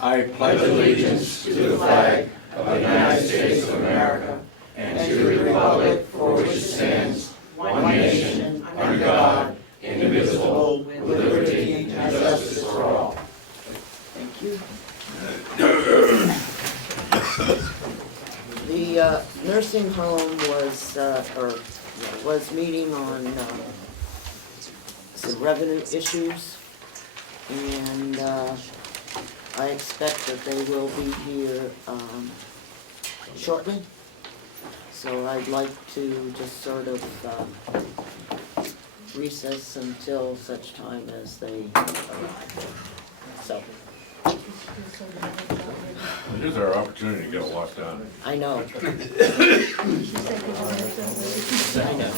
I pledge allegiance to the flag of the United States of America and to the republic for which it stands, one nation, under God, indivisible, with liberty and justice for all. Thank you. The nursing home was meeting on some revenue issues, and I expect that they will be here shortly. So I'd like to just sort of recess until such time as they arrive. So. Here's our opportunity to get a lot done. I know. I know.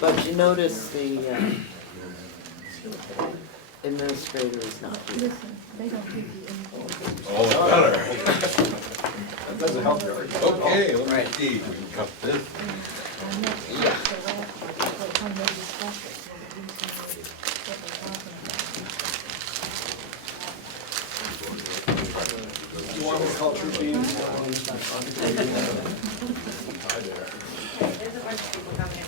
But you notice the administrator is not here. All the better. That doesn't help your argument. Okay, let me see. We can cut this. You want me to call True Beans? There's a bunch of people coming in.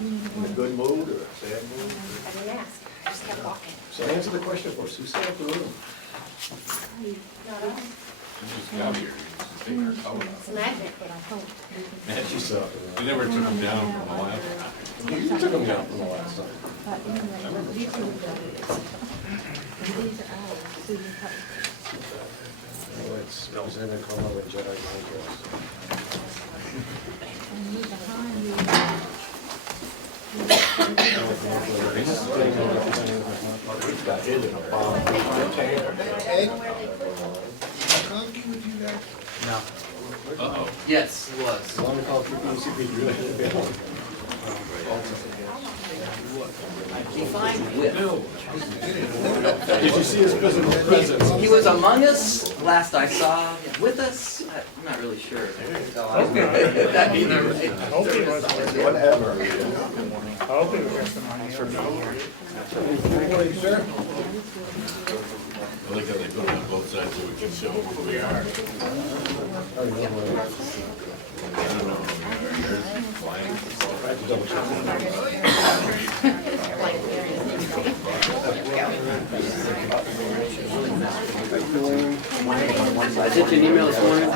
In a good mood or a sad mood? I didn't ask, I just kept walking. So answer the question for us. Who set up the room? Not us. You just got here. You just take your coat It's a magnet. Man, she set up the off. room. You never took them down from the last time. You took them down from the last time. Oh, it smells in and come over Jedi mind got hit in a bomb. Uh-oh. Yes, it was. You want me to call True Beans? See if we can really hit it. Defined with. Did you see his physical presence? He was among us, last I saw, with us, I'm not really sure. So that'd be the right. Whatever. I like how they put it on both sides so we can show who we are. I don't know who we are. Yours is flying. I have to double check. I sent you an email this morning, I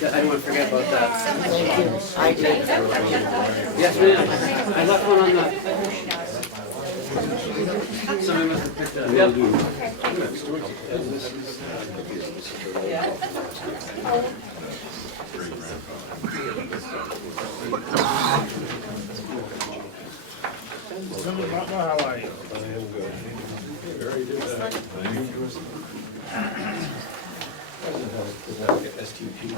didn't want to forget about that. I did. Yes, ma'am, I left one on the. Somebody must have picked that up. Yep. How are you? I am good. Very good. STP.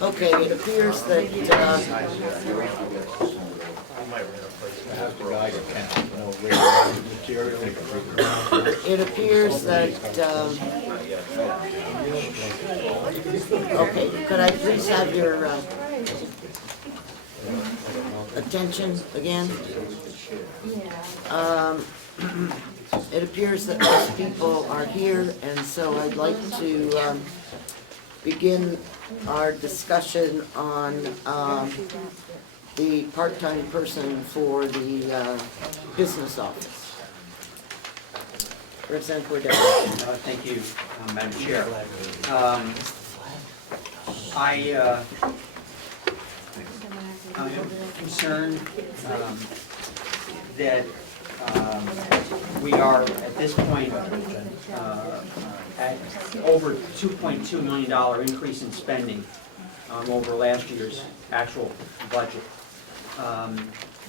Okay, it appears that, it appears that, okay, could I please have your, attention again? It appears that most people are here, and so I'd like to begin our discussion on the part-time person for the business office. Representative Cordell. Thank you, Madam Chair. I'm concerned that we are at this point at over $2.2 million increase in spending over last year's actual budget.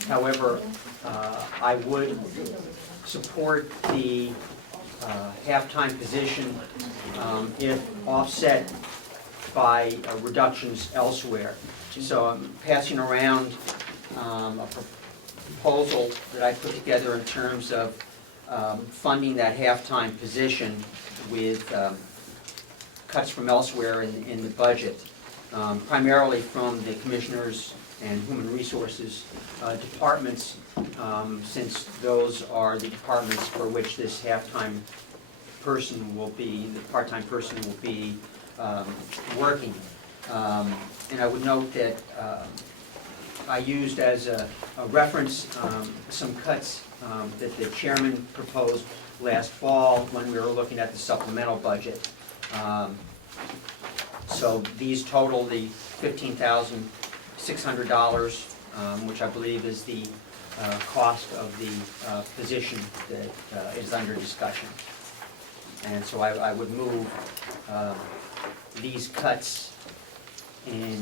However, I would support the half-time position if offset by reductions elsewhere. So I'm passing around a proposal that I put together in terms of funding that half-time position with cuts from elsewhere in the budget. primarily from the commissioners and human resources departments, since those are the departments for which this half-time person will be, the part-time person will be working. And I would note that I used as a reference some cuts that the chairman proposed last fall when we were looking at the supplemental budget. So these total the $15,600, which I believe is the cost of the position that is under discussion. And so I would move these cuts in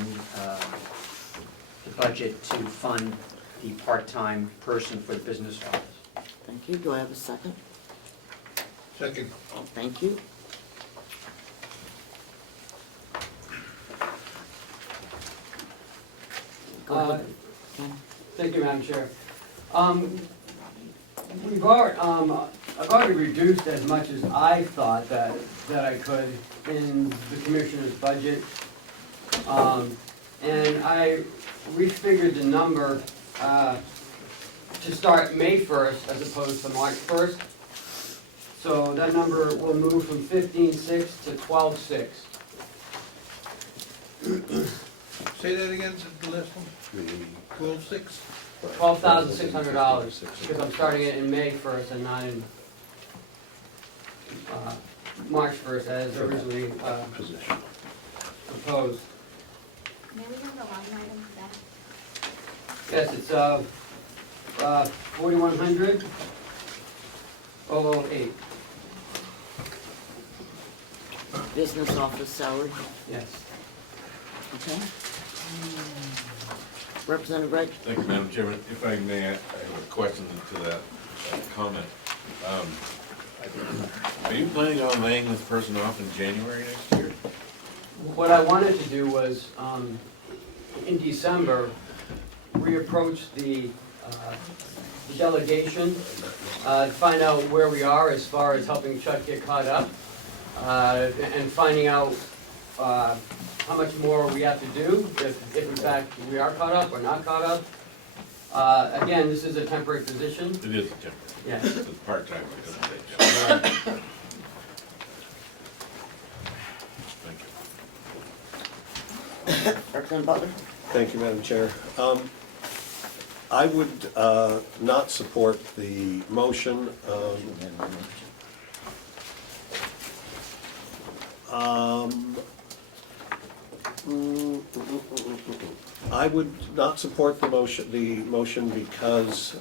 the budget to fund the part-time person for the business office. Thank you. Do I have a second? Second. Thank you. Go ahead. Ken. Thank you, Madam Chair. I've already reduced as much as I thought that I could in the commissioner's budget. And I refigured the number to start May 1st as opposed to March 1st. So that number will move from 15.6 to 12.6. Say that again, the last one? 12.6? $12,600, because I'm starting it in May 1st and not in March 1st as originally proposed. May we have the line item for that? Yes, it's 4100 008. Business office salary, Yes. okay. Representative Wright? Thank you, Madam Chairman. If I may, I have a question to that comment. Are you planning on laying this person off in January next year? What I wanted to do was, in December, reapproach the delegation, to find out where we are as far as helping Chuck get caught up, and finding out how much more we have to do, if in fact we are caught up or not caught up. Again, this is a temporary position. It is a temporary. Yes. It's part-time, I couldn't say job. Thank you. Representative Butler? Thank you, Madam Chair. I would not support the motion. I would not support the motion because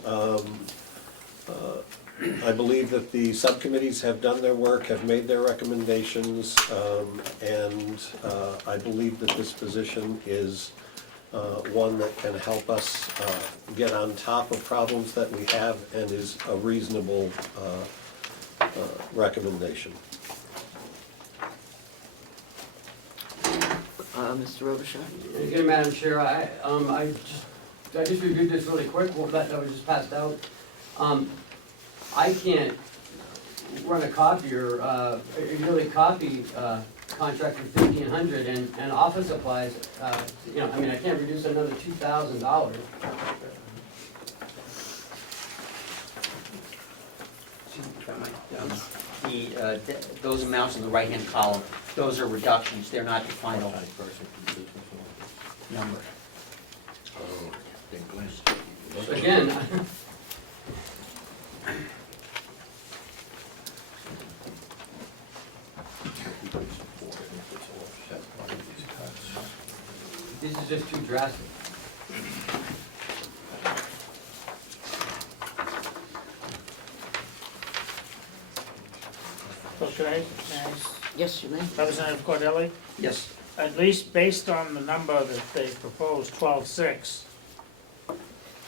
I believe that the subcommittees have done their work, have made their recommendations, and I believe that this position is one that can help us get on top of problems that we have and is a reasonable recommendation. Mr. Robichaud? Again, Madam Chair, I just reviewed this really quick, well, that was just passed out. I can't run a copier, a yearly copy contract for $1,500 and office supplies, you know, I mean, I can't reduce another $2,000. Those amounts in the right-hand column, those are reductions, they're not the final number. Oh, big place. Again, this is just too drastic. Okay, Yes, you may. Representative Cordelli, Yes. at least based on the number that they proposed, 12.6,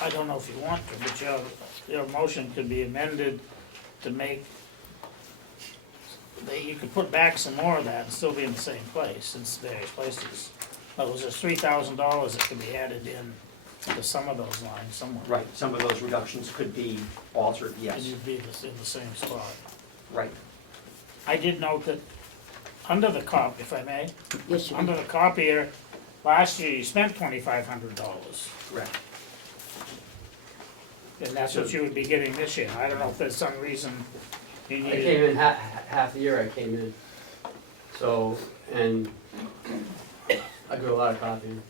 I don't know if you want to, but your motion could be amended to make, you could put back some more of that and still be in the same place, in various places. But there's $3,000 that could be added in to some of those lines somewhere. Right, some of those reductions could be altered, And yes, you'd be in the same spot. right. I did note that under the if I may, Yes, you under may. the copier, last year you spent $2,500, Correct. and that's what you would be getting this year. I don't know if there's some reason you I needed. came in half the year I came in. So, and I do a lot of copying.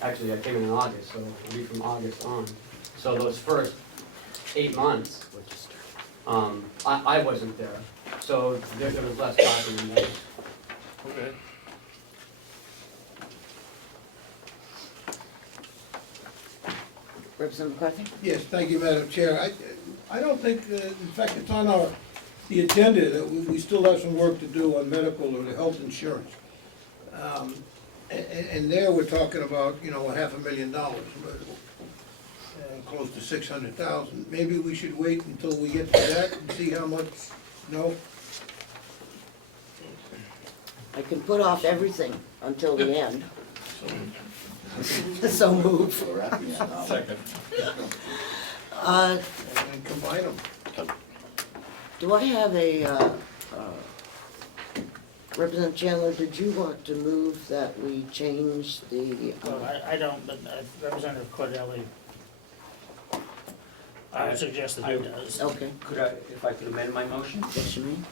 Actually, I came in August, so I'll be from August on. So those first 8 months, I wasn't there, so there was less copying than Okay. Representative McCarthy? Yes, thank you, Madam Chair. I don't think, in fact, it's on the agenda that we still have some work to do on medical or the health insurance. And there we're talking about, $500,000, close to 600,000. Maybe we should wait until we get to that and see how much, no? I can put off everything until the end. So move. Second. Uh, And combine them. do I have Representative Chandler, did you want to move that we change the, Well, I don't, but Representative Cordelli, I would suggest that he does. okay, Could I, if I could amend my motion? yes, you mean?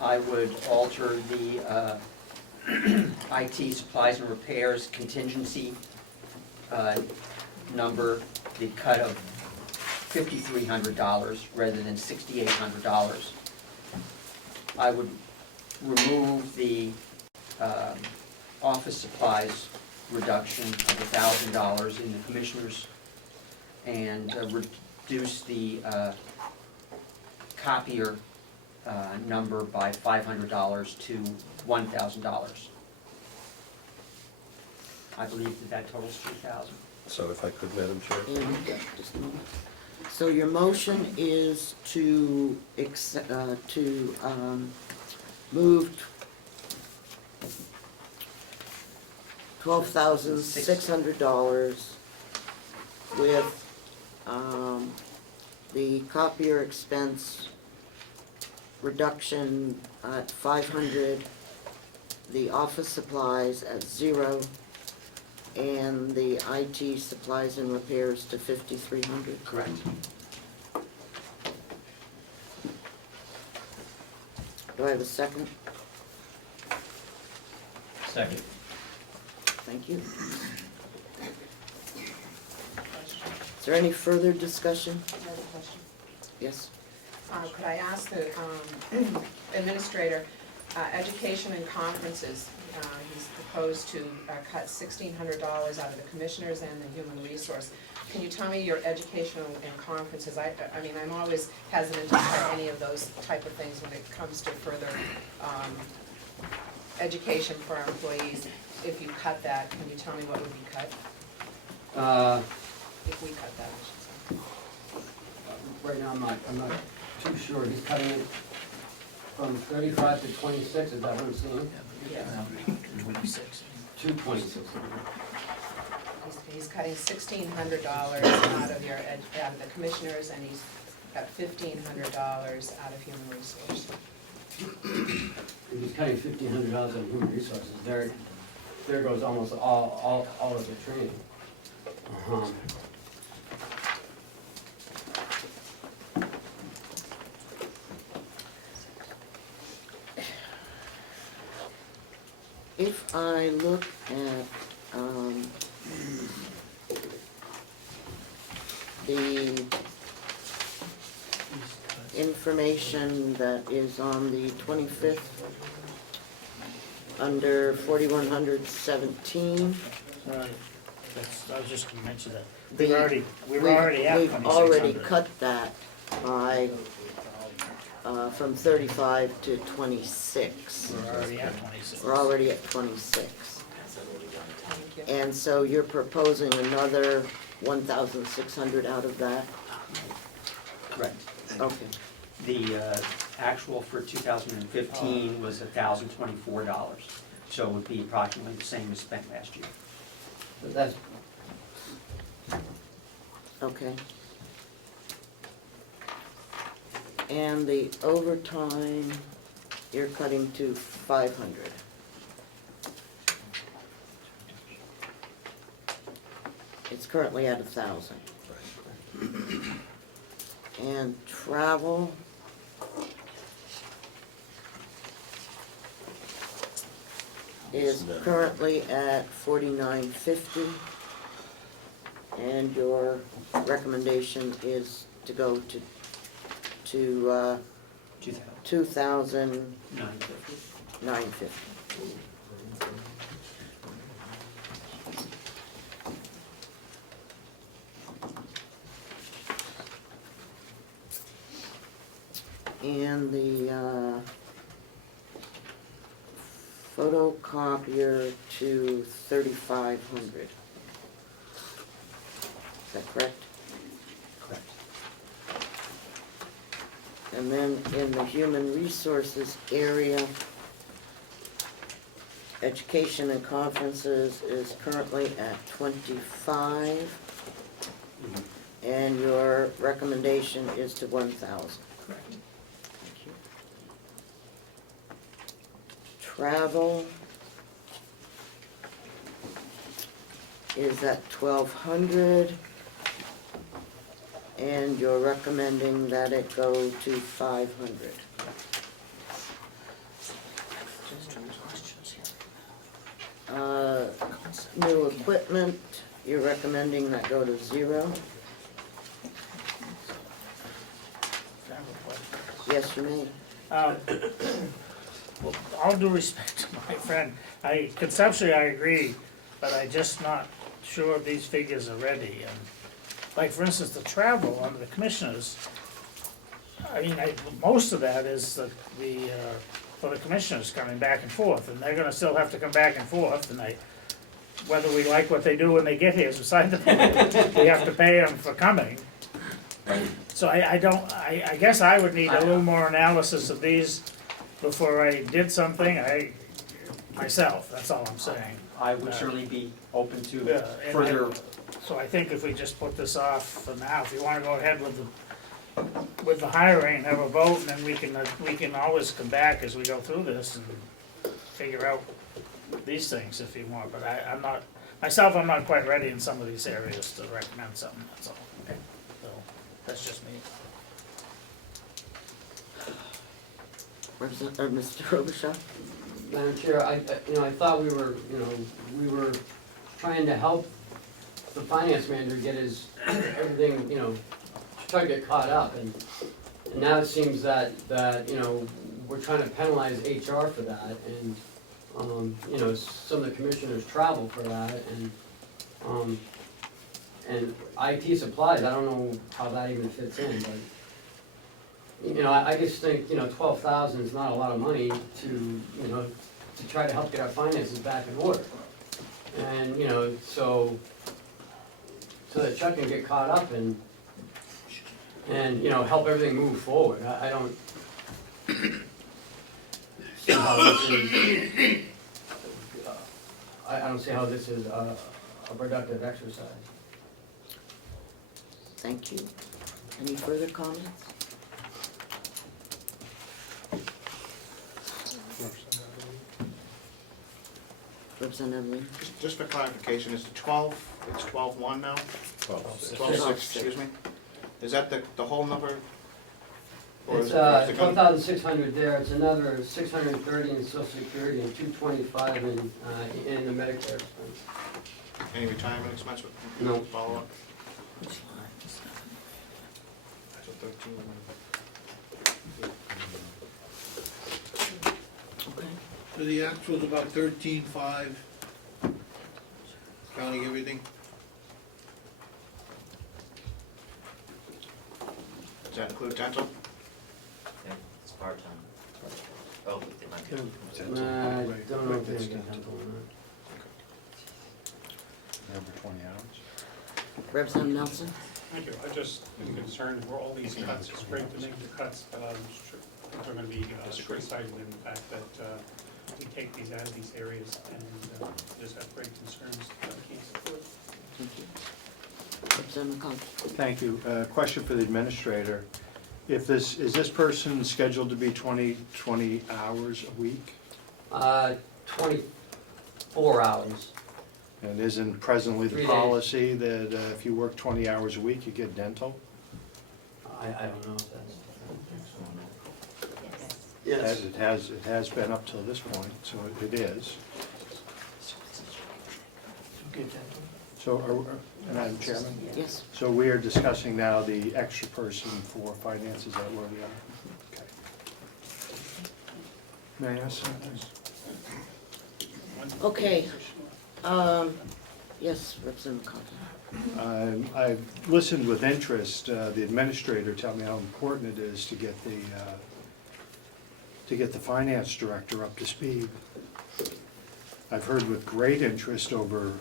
I would alter the IT supplies and repairs contingency number, the cut of $5,300 rather than $6,800. I would remove the office supplies reduction of $1,000 in the commissioners and reduce the copier number by $500 to $1,000. I believe that totals $3,000. So if I could, Madam Chair? And, just a moment. So your motion is to move $12,600 with, the copier expense reduction at 500, the office supplies at 0, and the IT supplies and repairs to 5,300. Correct. Do I have a second? Second. Thank you. Is there any further discussion? Another question. Yes? Could I ask the administrator, education and conferences, he's proposed to cut $1,600 out of the commissioners and the human resource. Can you tell me your educational and conferences? I mean, I'm always hesitant to cut any of those type of things when it comes to further education for our employees. If you cut that, can you tell me what would be cut? If we cut that, I should say. Right now, I'm not too sure. He's cutting it from 35 to 26, is that what I'm seeing? Yes. 26. To 26. He's cutting $1,600 out of out of the commissioners, and he's got $1,500 out of human resource. He's cutting $1,500 out of human resources. There goes almost all of the training. If I look at the information that is on the 25th, under 4117, I was just gonna mention that. The- We're already at we've already 2,600. cut that by, from 35 to 26. We're already at 26. We're already at 26. Thank you. And so you're proposing another 1,600 out of that? Correct. Okay, The actual for 2015 was $1,024, so it would be approximately the same as spent last year. But that's, okay. And the overtime, you're cutting to 500. It's currently at 1,000. And travel. Is currently at $49.50. And your recommendation is to go to $2,950. And the photocopier to 3,500. Is that correct? Correct. And then in the human resources area, education and conferences is currently at 25. And your recommendation is to 1,000. Correct. Thank you. Travel is at 1,200. And you're recommending that it go to 500. New equipment, you're recommending that go to 0. Yes, you may. Well, all due respect to my friend, conceptually I agree, but I just not sure these figures are ready. And like, for instance, the travel under the commissioners, I mean, most of that is for the commissioners coming back and forth, and they're gonna still have to come back and forth, and whether we like what they do when they get here is beside the point. We have to pay them for coming. So I guess I would need a little more analysis of these before I did something, myself, that's all I'm saying. I would certainly be open to Yeah, and further. So I think if we just put this off for now, if you wanna go ahead with the hiring and have a vote, and then we can always come back as we go through this and figure out these things if you want, but I'm not quite ready in some of these areas to recommend something, that's all. Okay. So, that's just me. Mr. Robichaud? Madam Chair, I thought we were trying to help the finance manager get his, everything, try to get caught up, and now it seems that, we're trying to penalize HR for that, and, some of the commissioners travel for that, and IT supplies, I don't know how that even fits in, but, I just think, 12,000 is not a lot of money to try to help get our finances back in order. And, so that Chuck can get caught up and help everything move forward. I don't see how this is, I don't see how this is a productive exercise. Thank you. Any further comments? Representative Lee? Just for clarification, is the 12, it's 12-1 now? 12-6. 12-6, excuse me? Is that the whole number? Or It's is it gonna- 12,600 there, it's another 630 in social security and 225 in the Medicare expense. Any retirement expense with No. follow-up? So 13. Okay. So the actual's about 13,500, counting everything. Does that include dental? Yeah, it's part-time. Oh, but they might get. I don't know if they get dental or not. Over 20 hours. Representative Nelson? Thank you, I just am concerned for all these cuts, it's great to make the cuts, but I'm sure they're gonna be criticizing in the fact that we take these out of these areas and just have great concerns that we can't support. Thank you. Representative Cox? Thank you. Question for the administrator. If this, is this person scheduled to be 20 hours a week? 24 hours. And isn't presently the 3 days. policy that if you work 20 hours a week, you get dental? I don't know if that's. As it has been up till this point, so it is. So, Madam Chairman? Yes. So we are discussing now the extra person for finance, is that where we are? Okay. May I ask something? Okay, yes, Representative McCarthy. I've listened with interest, the administrator tell me how important it is to get the finance director up to speed. I've heard with great interest over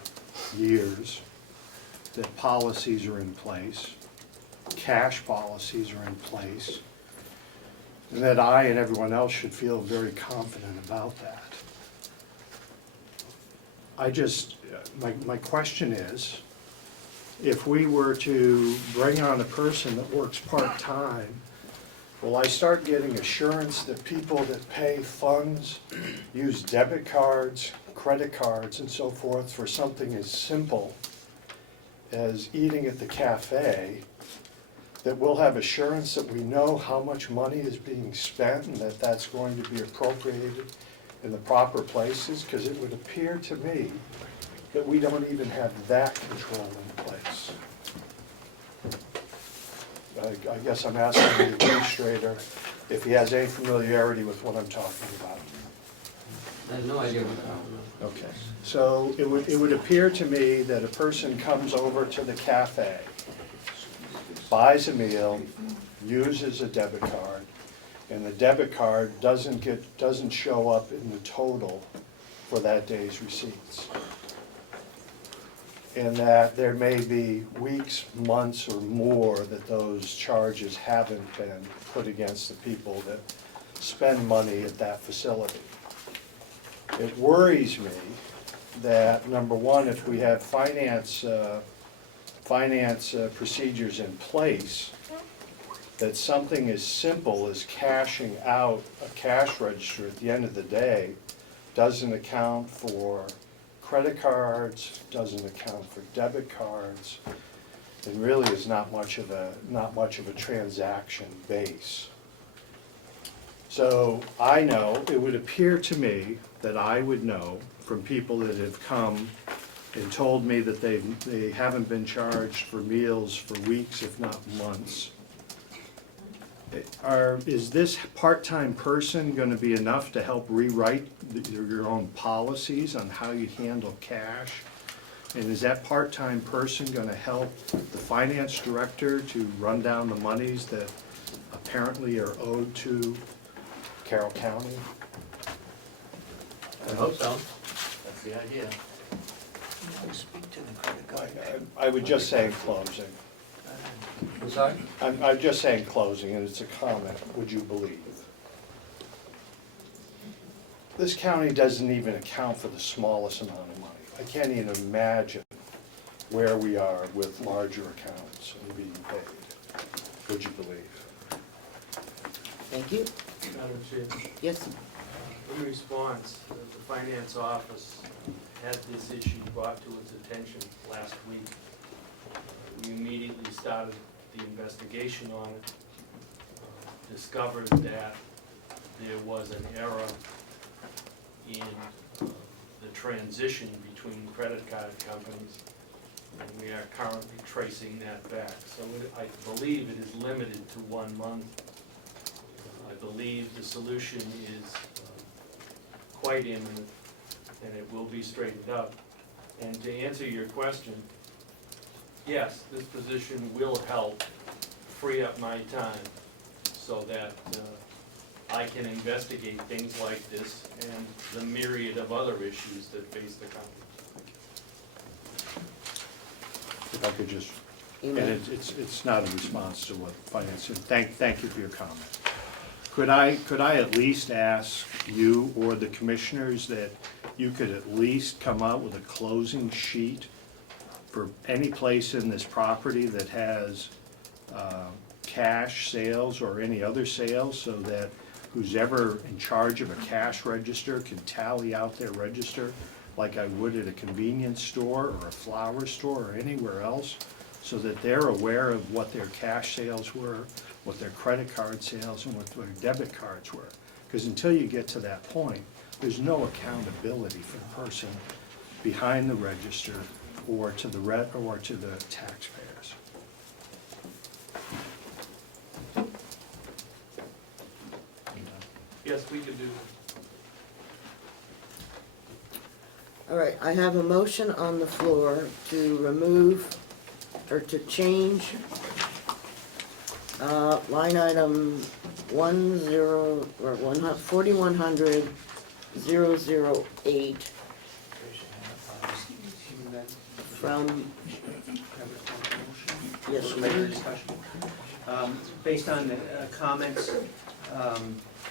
years that policies are in place, cash policies are in place, and that I and everyone else should feel very confident about that. My question is, if we were to bring on a person that works part-time, will I start getting assurance that people that pay funds, use debit cards, credit cards, and so forth for something as simple as eating at the cafe, that we'll have assurance that we know how much money is being spent and that that's going to be appropriated in the proper places? Because it would appear to me that we don't even have that control in place. I guess I'm asking the administrator if he has any familiarity with what I'm talking about. I have no idea what you're talking about. Okay, so it would appear to me that a person comes over to the cafe, buys a meal, uses a debit card, and the debit card doesn't show up in the total for that day's receipts. And that there may be weeks, months, or more that those charges haven't been put against the people that spend money at that facility. It worries me that, number one, if we have finance procedures in place, that something as simple as cashing out a cash register at the end of the day doesn't account for credit cards, doesn't account for debit cards, and really is not much of a transaction base. So I know, it would appear to me that I would know from people that have come and told me that they haven't been charged for meals for weeks, if not months. Is this part-time person going to be enough to help rewrite your own policies on how you handle cash? And is that part-time person going to help the finance director to run down the monies that apparently are owed to Carroll County? I hope so. That's the idea. I would just say in closing, I'm sorry? I'm just saying closing, and it's a comment, would you believe? This county doesn't even account for the smallest amount of money. I can't even imagine where we are with larger accounts and being paid. Would you believe? Thank you. Madam Chair, Yes, in response, the finance office had this issue brought to its attention last week. We immediately started the investigation on it, discovered that there was an error in the transition between credit card companies, and we are currently tracing that back. So I believe it is limited to 1 month. I believe the solution is quite imminent, and it will be straightened up. And to answer your question, yes, this position will help free up my time so that I can investigate things like this and the myriad of other issues that face the county. If I could just, and amen. it's not a response to what finance, thank you for your comment. Could I at least ask you or the commissioners that you could at least come out with a closing sheet for any place in this property that has cash sales or any other sales, so that who's ever in charge of a cash register can tally out their register like I would at a convenience store or a flower store or anywhere else, so that they're aware of what their cash sales were, what their credit card sales, and what their debit cards were. Because until you get to that point, there's no accountability for the person behind the register or to the taxpayers. Yes, we could do that. All right, I have a motion on the floor to remove, or to change, line item 4100,008 from, yes, Further please. discussion? Based on the comments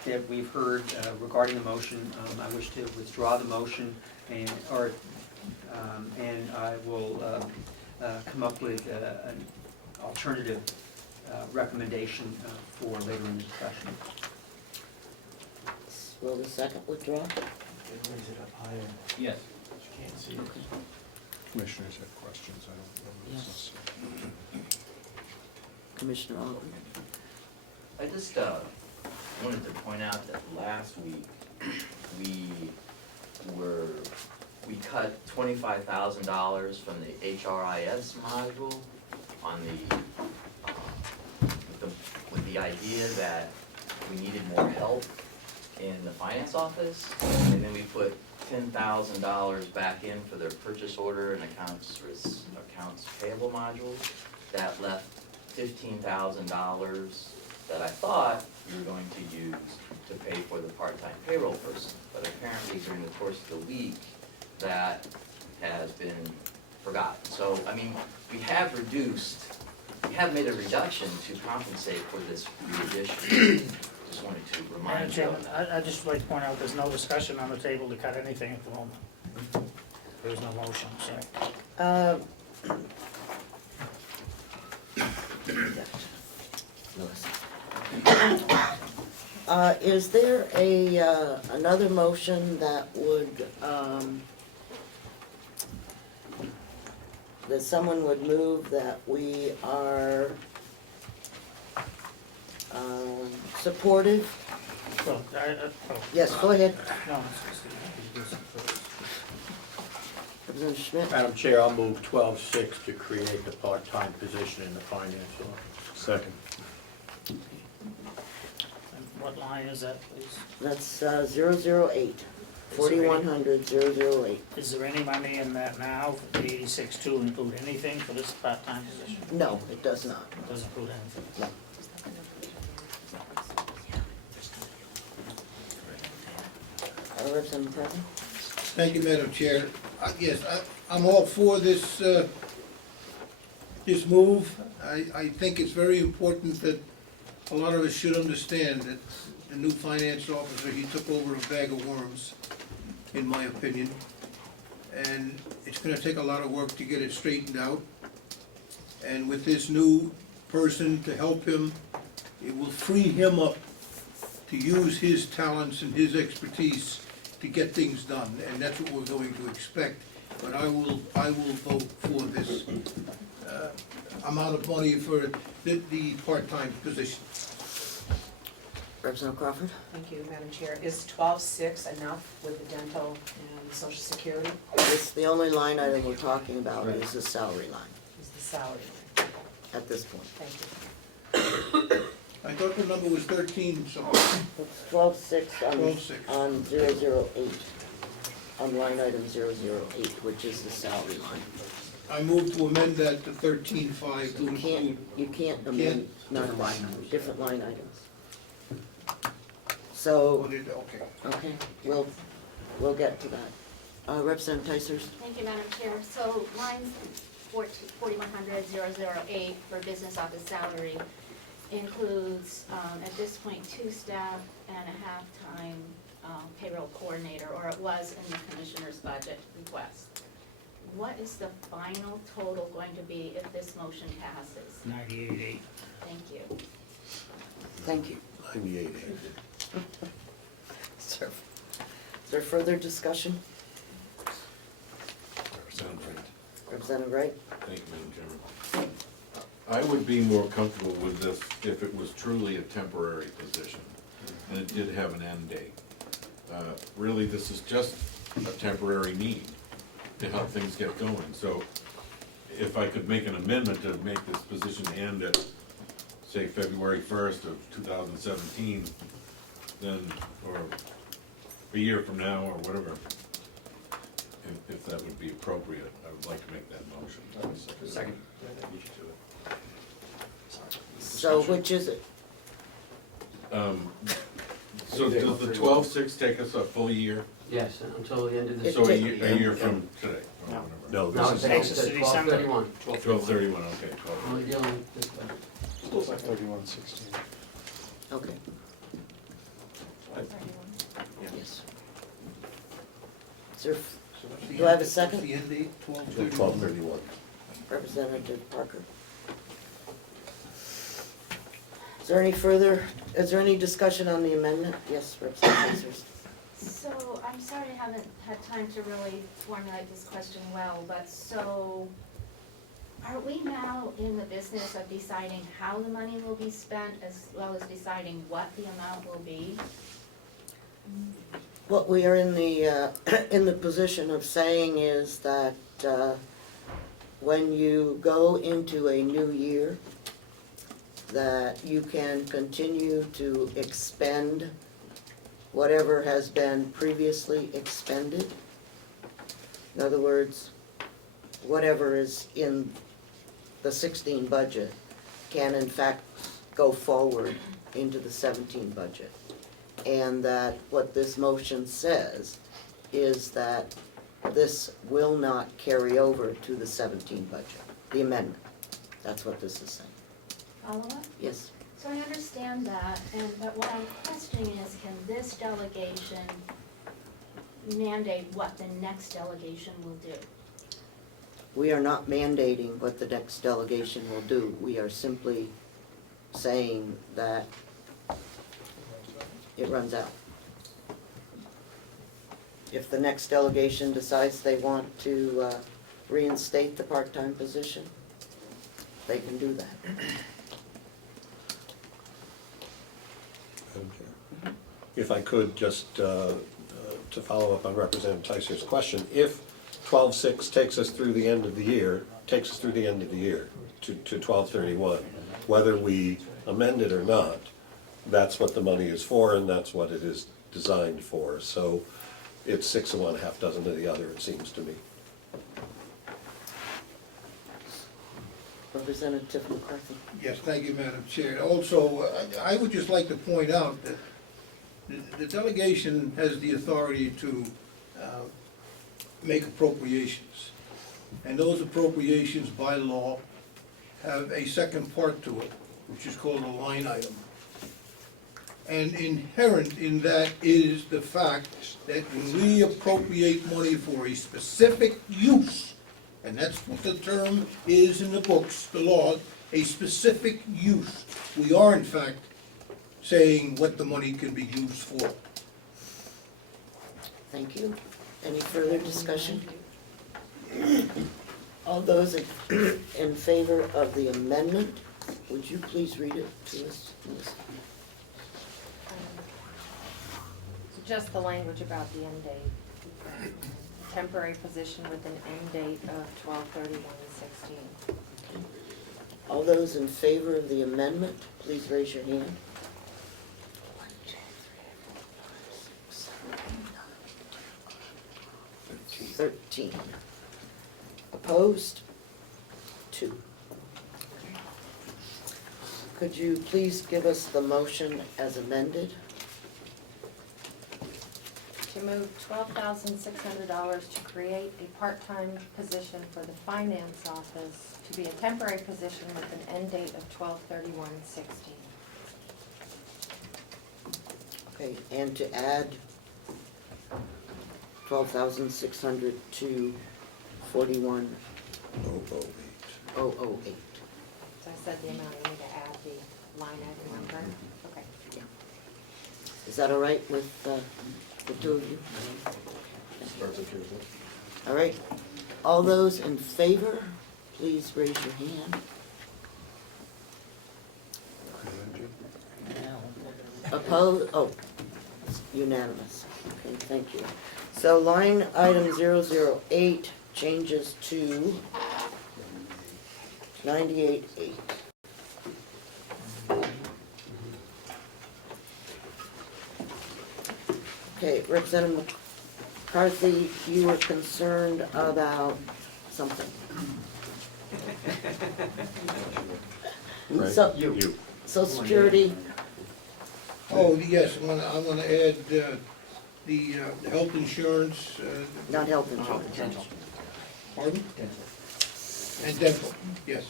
that we've heard regarding the motion, I wish to withdraw the motion and I will come up with an alternative recommendation for later in the discussion. Will the second withdraw? Yes. Commissioners have questions, I don't know. Yes. Commissioner Altman. I just wanted to point out that last week, we cut $25,000 from the HRIS module on with the idea that we needed more help in the finance office, and then we put $10,000 back in for their purchase order and accounts payable module. That left $15,000 that I thought we were going to use to pay for the part-time payroll person. But apparently during the course of the week, that has been forgotten. So, I mean, we have made a reduction to compensate for this re-addition. Just wanted to Madam remind you. Chairman, I'd just like to point out, there's no discussion on the table to cut anything at the moment. There is no motion, so. Is there another motion that would, that someone would move that we are supportive? Well, Yes, go ahead, no. Representative Schmidt. Madam Chair, I'll move 12-6 to create the part-time position in the finance office. Second. And what line is that, please? That's 008, 4100, 008. Is there any money in that now, the 86 to include anything for this part-time position? No, it does not. It doesn't include anything? No. Representative Preston? Thank you, Madam Chair. Yes, I'm all for this, this move. I think it's very important that a lot of us should understand that the new finance officer, he took over a bag of worms, in my opinion. And it's gonna take a lot of work to get it straightened out. And with this new person to help him, it will free him up to use his talents and his expertise to get things done, and that's what we're going to expect. But I will vote for this amount of money for the part-time position. Representative Crawford? Thank you, Madam Chair. Is 12-6 enough with the dental and social security? It's the only line item we're talking about is the salary line Is the salary? at this point. Thank you. I thought the number was 13 something. It's 12-6 12-6. on 008, on line item 008, which is the salary line. I move to amend that to 13.5 to include. You can't amend, no, different line items. So, Okay. okay, we'll get to that. Representative Tysers? Thank you, Madam Chair. So line 4100,008 for business office salary includes, at this point, 2 staff and a half-time payroll coordinator, or it was in the commissioner's budget request. what is the final total going to be if this motion passes? 98.8. Thank you. Thank you. 98. Is there further discussion? Representative Wright. Representative Wright? Thank you, Madam Chairman. I would be more comfortable with this if it was truly a temporary position and it did have an end date. Really, this is just a temporary need to help things get going. So if I could make an amendment to make this position end at, say, February 1st of 2017, then, or a year from now, or whatever, if that would be appropriate, I would like to make that motion. Second. So which is it? So does the 12/6 take us a full year? Yes, until the end of the. It So a take- year from today? or whatever. No, No, this it is, takes us us to to December. 12/31. 12/31, okay, 12. Only dealing with this budget. Still like 3116. Okay, yes. Is there, do I have a second? The end date, 12/31. 12/31. Representative Parker? Is there any discussion on the amendment? Yes, Representative Sears. So, I'm sorry I haven't had time to really formulate this question well, but so, are we now in the business of deciding how the money will be spent as well as deciding what the amount will be? What we are in the position of saying is that, when you go into a new year, that you can continue to expend whatever has been previously expended. In other words, whatever is in the 16 budget can in fact go forward into the 17 budget. And that what this motion says is that this will not carry over to the 17 budget, the amendment. That's what this is saying. Follow up? Yes. So I understand that, but what I'm questioning is, can this delegation mandate what the next delegation will do? We are not mandating what the next delegation will do. We are simply saying that it runs out. If the next delegation decides they want to reinstate the part-time position, they can do that. Madam Chair. If I could, just to follow up on Representative Teiser's question, if 12/6 takes us through the end of the year, to 12/31, whether we amend it or not, that's what the money is for and that's what it is designed for. So it's 6 of one, half dozen of the other, it seems to me. Representative McCarthy. Yes, thank you, Madam Chair. Also, I would just like to point out that the delegation has the authority to make appropriations. And those appropriations by law have a second part to it, which is called a line item. And inherent in that is the fact that when we appropriate money for a specific use, and that's what the term is in the books, the law, a specific use, we are in fact saying what the money can be used for. Thank you. Any further discussion? All those in favor of the amendment, would you please read it to us, Melissa? Just the language about the end date. Temporary position with an end date of 12/31/16. All those in favor of the amendment, please raise your hand. 1, 2, 3, 4, 5, 6, 7, 8, 9, 13. Opposed? 2. Could you please give us the motion as amended? To move $12,600 to create a part-time position for the finance office to be a temporary position with an end date of 12/31/16. Okay, and to add 12,600 to 41 008. 008. So I said the amount, I need to add the line item number. Okay. Is that all right with the two of you? All right. All those in favor, please raise your hand. Opposed? Oh, it's unanimous. Okay, thank you. So line item 008 changes to 98.8. Okay, Representative McCarthy, you were concerned about something. Right. So, You. Social Security, Oh, yes, I'm gonna add, the health insurance, not health insurance. pardon? And dental, yes.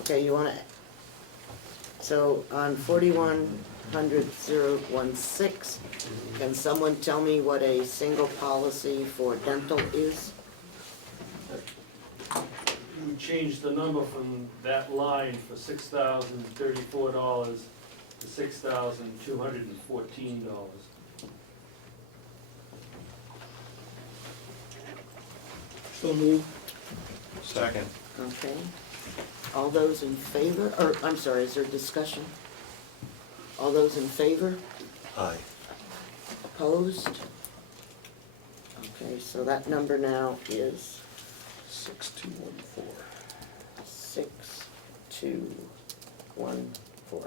Okay, you wanna, so on 4100-016, can someone tell me what a single policy for dental is? We changed the number from that line for $6,034 to $6,214. So moved. Second. Okay. All those in favor, or, I'm sorry, is there discussion? All those in favor? Aye. Opposed? Okay, so that number now is 6214. 6214.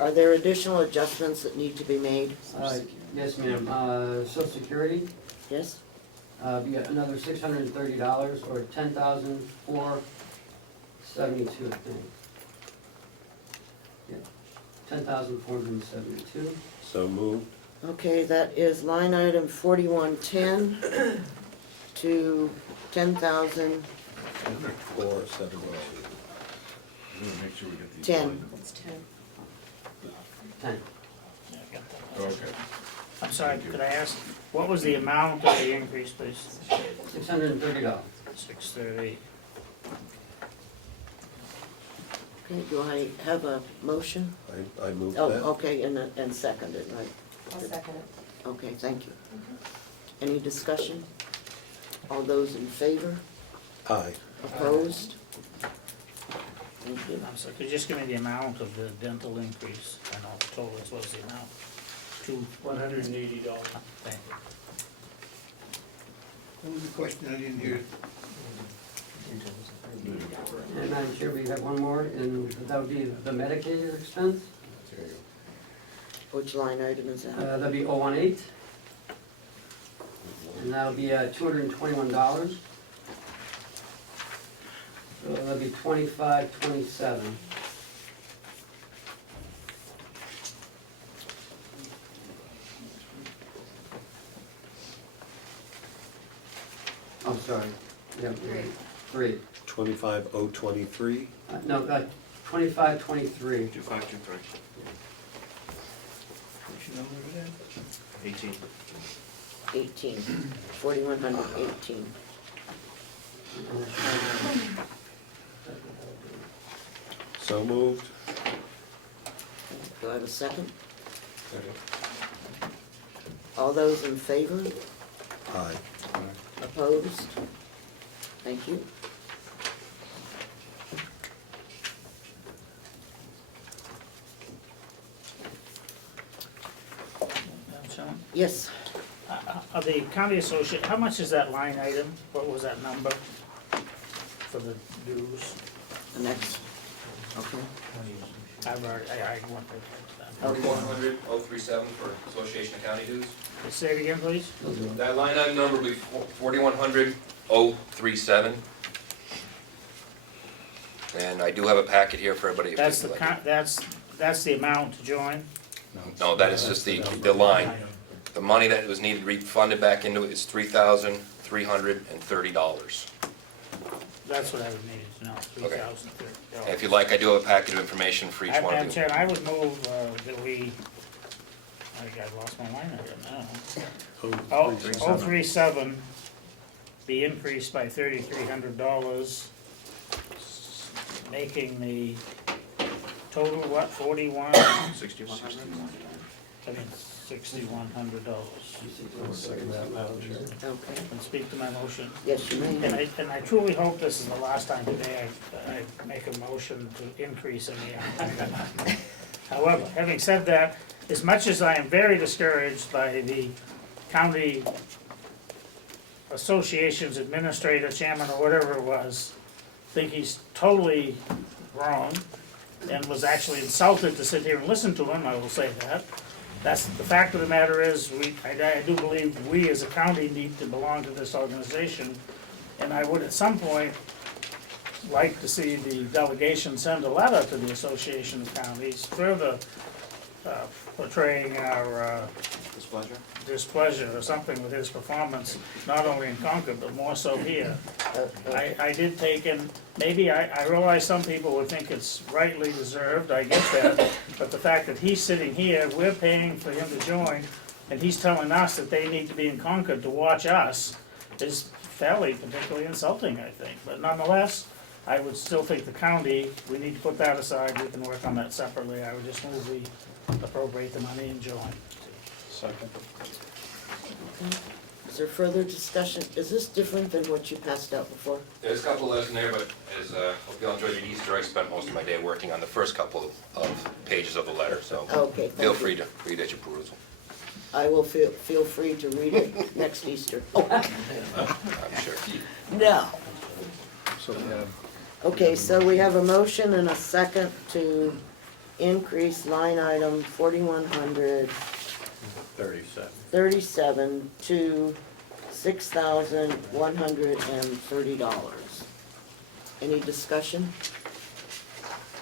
Are there additional adjustments that need to be made? Yes, ma'am. Social Security, Yes? we got another $630 or $10,472, I think. Yeah, $10,472. So moved. Okay, that is line item 4110 to 10,000. 472. I'm gonna make sure we get these. 10. lined up. It's 10. 10. Yeah, I got that. Okay. I'm sorry, could I ask, what was the amount of the increase, please? $630. 630. Okay, do I have a motion? I moved Oh, that. okay, and seconded, right? I'll second it. Okay, thank you. Any discussion? All those in favor? Aye. Opposed? Thank you. I'm sorry, could you just give me the amount of the dental increase? I know, total, what was the amount? $180. Thank you. What was the question? I didn't hear it. And Madam Chair, we have one more, and that would be the Medicare expense. There you go. Which line item is that? That'd be 018. And that'll be $221. So that'll be 2527. I'm sorry. Yeah, three. 25023. No, 2523. 2523. Which number is that? 18. 18, 4118. So moved. Do I have a second? All those in favor? Aye. Opposed? Thank you. Madam Chairman? Yes, Of the county associate, how much is that line item? What was that number for the dues? the next, okay. I've already, I went through that. 4100-037 for Association of County dues. Say it again, please? That line item number will be 4100-037. And I do have a packet here for everybody. if That's they'd the, like. that's the amount to join? No, that is just the line. The money that was needed refunded back into it is $3,330. That's what I would need to know, Okay. $3,030. And if you'd like, I do have a packet of information for each one Madam of you. Chair, I would move that we, I think I've lost my line item now. Oh, 037, be increased by $3,300, making the total, what, 41? I mean, $6,100. I'll second that, Madam Chair. Okay, And speak to my motion. yes, you may. And I truly hope this is the last time today I make a motion to increase any. However, having said that, as much as I am very discouraged by the county association's administrator, chairman, or whatever it was, think he's totally wrong, and was actually insulted to sit here and listen to him, I will say that. That's, the fact of the matter is, I do believe we as a county need to belong to this organization, and I would at some point like to see the delegation send a letter to the Association of Counties, further portraying our displeasure or something with his performance, not only in Concord, but more so here. I did take in, maybe I realize some people would think it's rightly deserved, I get that, but the fact that he's sitting here, we're paying for him to join, and he's telling us that they need to be in Concord to watch us, is fairly particularly insulting, I think. But nonetheless, I would still think the county, we need to put that aside, we can work on that separately. I would just move we appropriate the money and join. Second. Is there further discussion? Is this different than what you passed out before? There's a couple of letters in there, but as, hope you all enjoyed your Easter, I spent most of my day working on the first couple of pages of the letter, so Okay, feel thank free you. to read at your perusal. I will feel free to read it next Easter. I'm sure. No. So we have, Okay, so we have a motion and a second to increase line item 4137 to $6,130. Any discussion?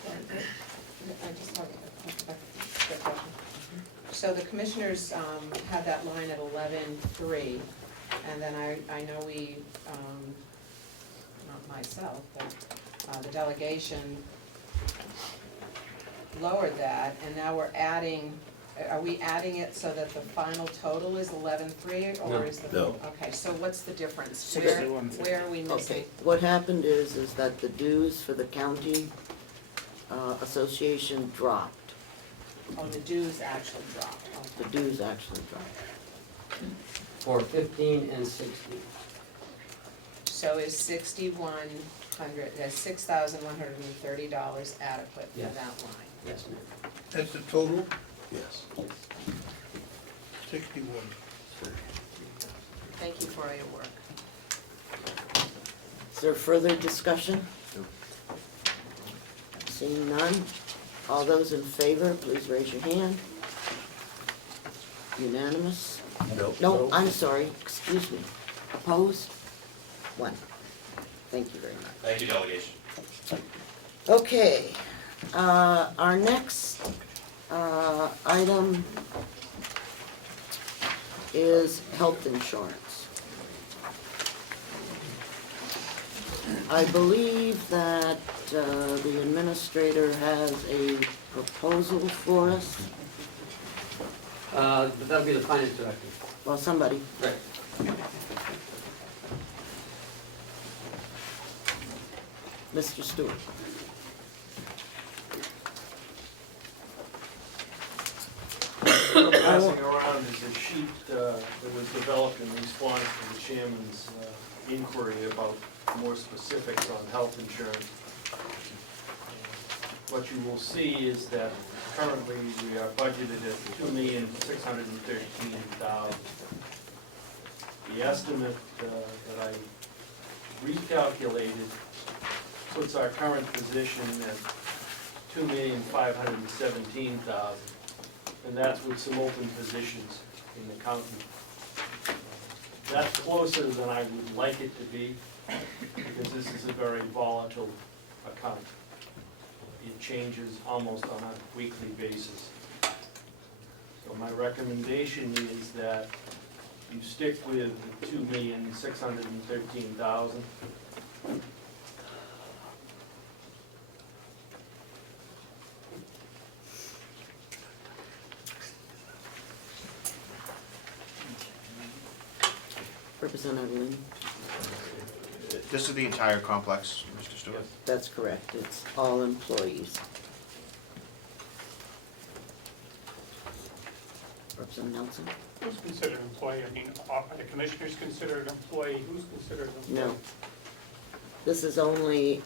I just have a quick question. So the commissioners had that line at 11.3, and then I know we, not myself, but the delegation lowered that, and now we're adding, are we adding it so that the final total is 11.3, or No. is the? No. Okay, so what's the difference? 61. Where are we missing? Okay, what happened is that the dues for the county association dropped. Oh, the dues actually dropped. The dues actually dropped. For 15 and 16. So is $6,130 adequate for Yes. that line? Yes, ma'am. That's the total, yes. 61. Thank you for all your work. Is there further discussion? Seeing none, all those in favor, please raise your hand. Unanimous? No, I'm sorry, excuse me. Opposed? One. Thank you very much. Thank you, delegation. Okay, our next item is health insurance. I believe that the administrator has a proposal for us. But that'll be the finance director. Well, somebody. Right. Mr. Stewart. What I'm passing around is a sheet that was developed in response to the chairman's inquiry about more specifics on health insurance. What you will see is that currently we are budgeted at $2,613,000. The estimate that I recalculated puts our current position at $2,517,000, and that's with some open positions in the county. That's closer than I would like it to be, because this is a very volatile account. It changes almost on a weekly basis. So my recommendation is that you stick with the $2,613,000. Representative Lynn. This is the entire complex, Mr. Stewart? That's correct, it's all employees. Representative Nelson? Who's considered an employee? I mean, are the commissioners considered an employee? Who's considered an employee? No. This is only,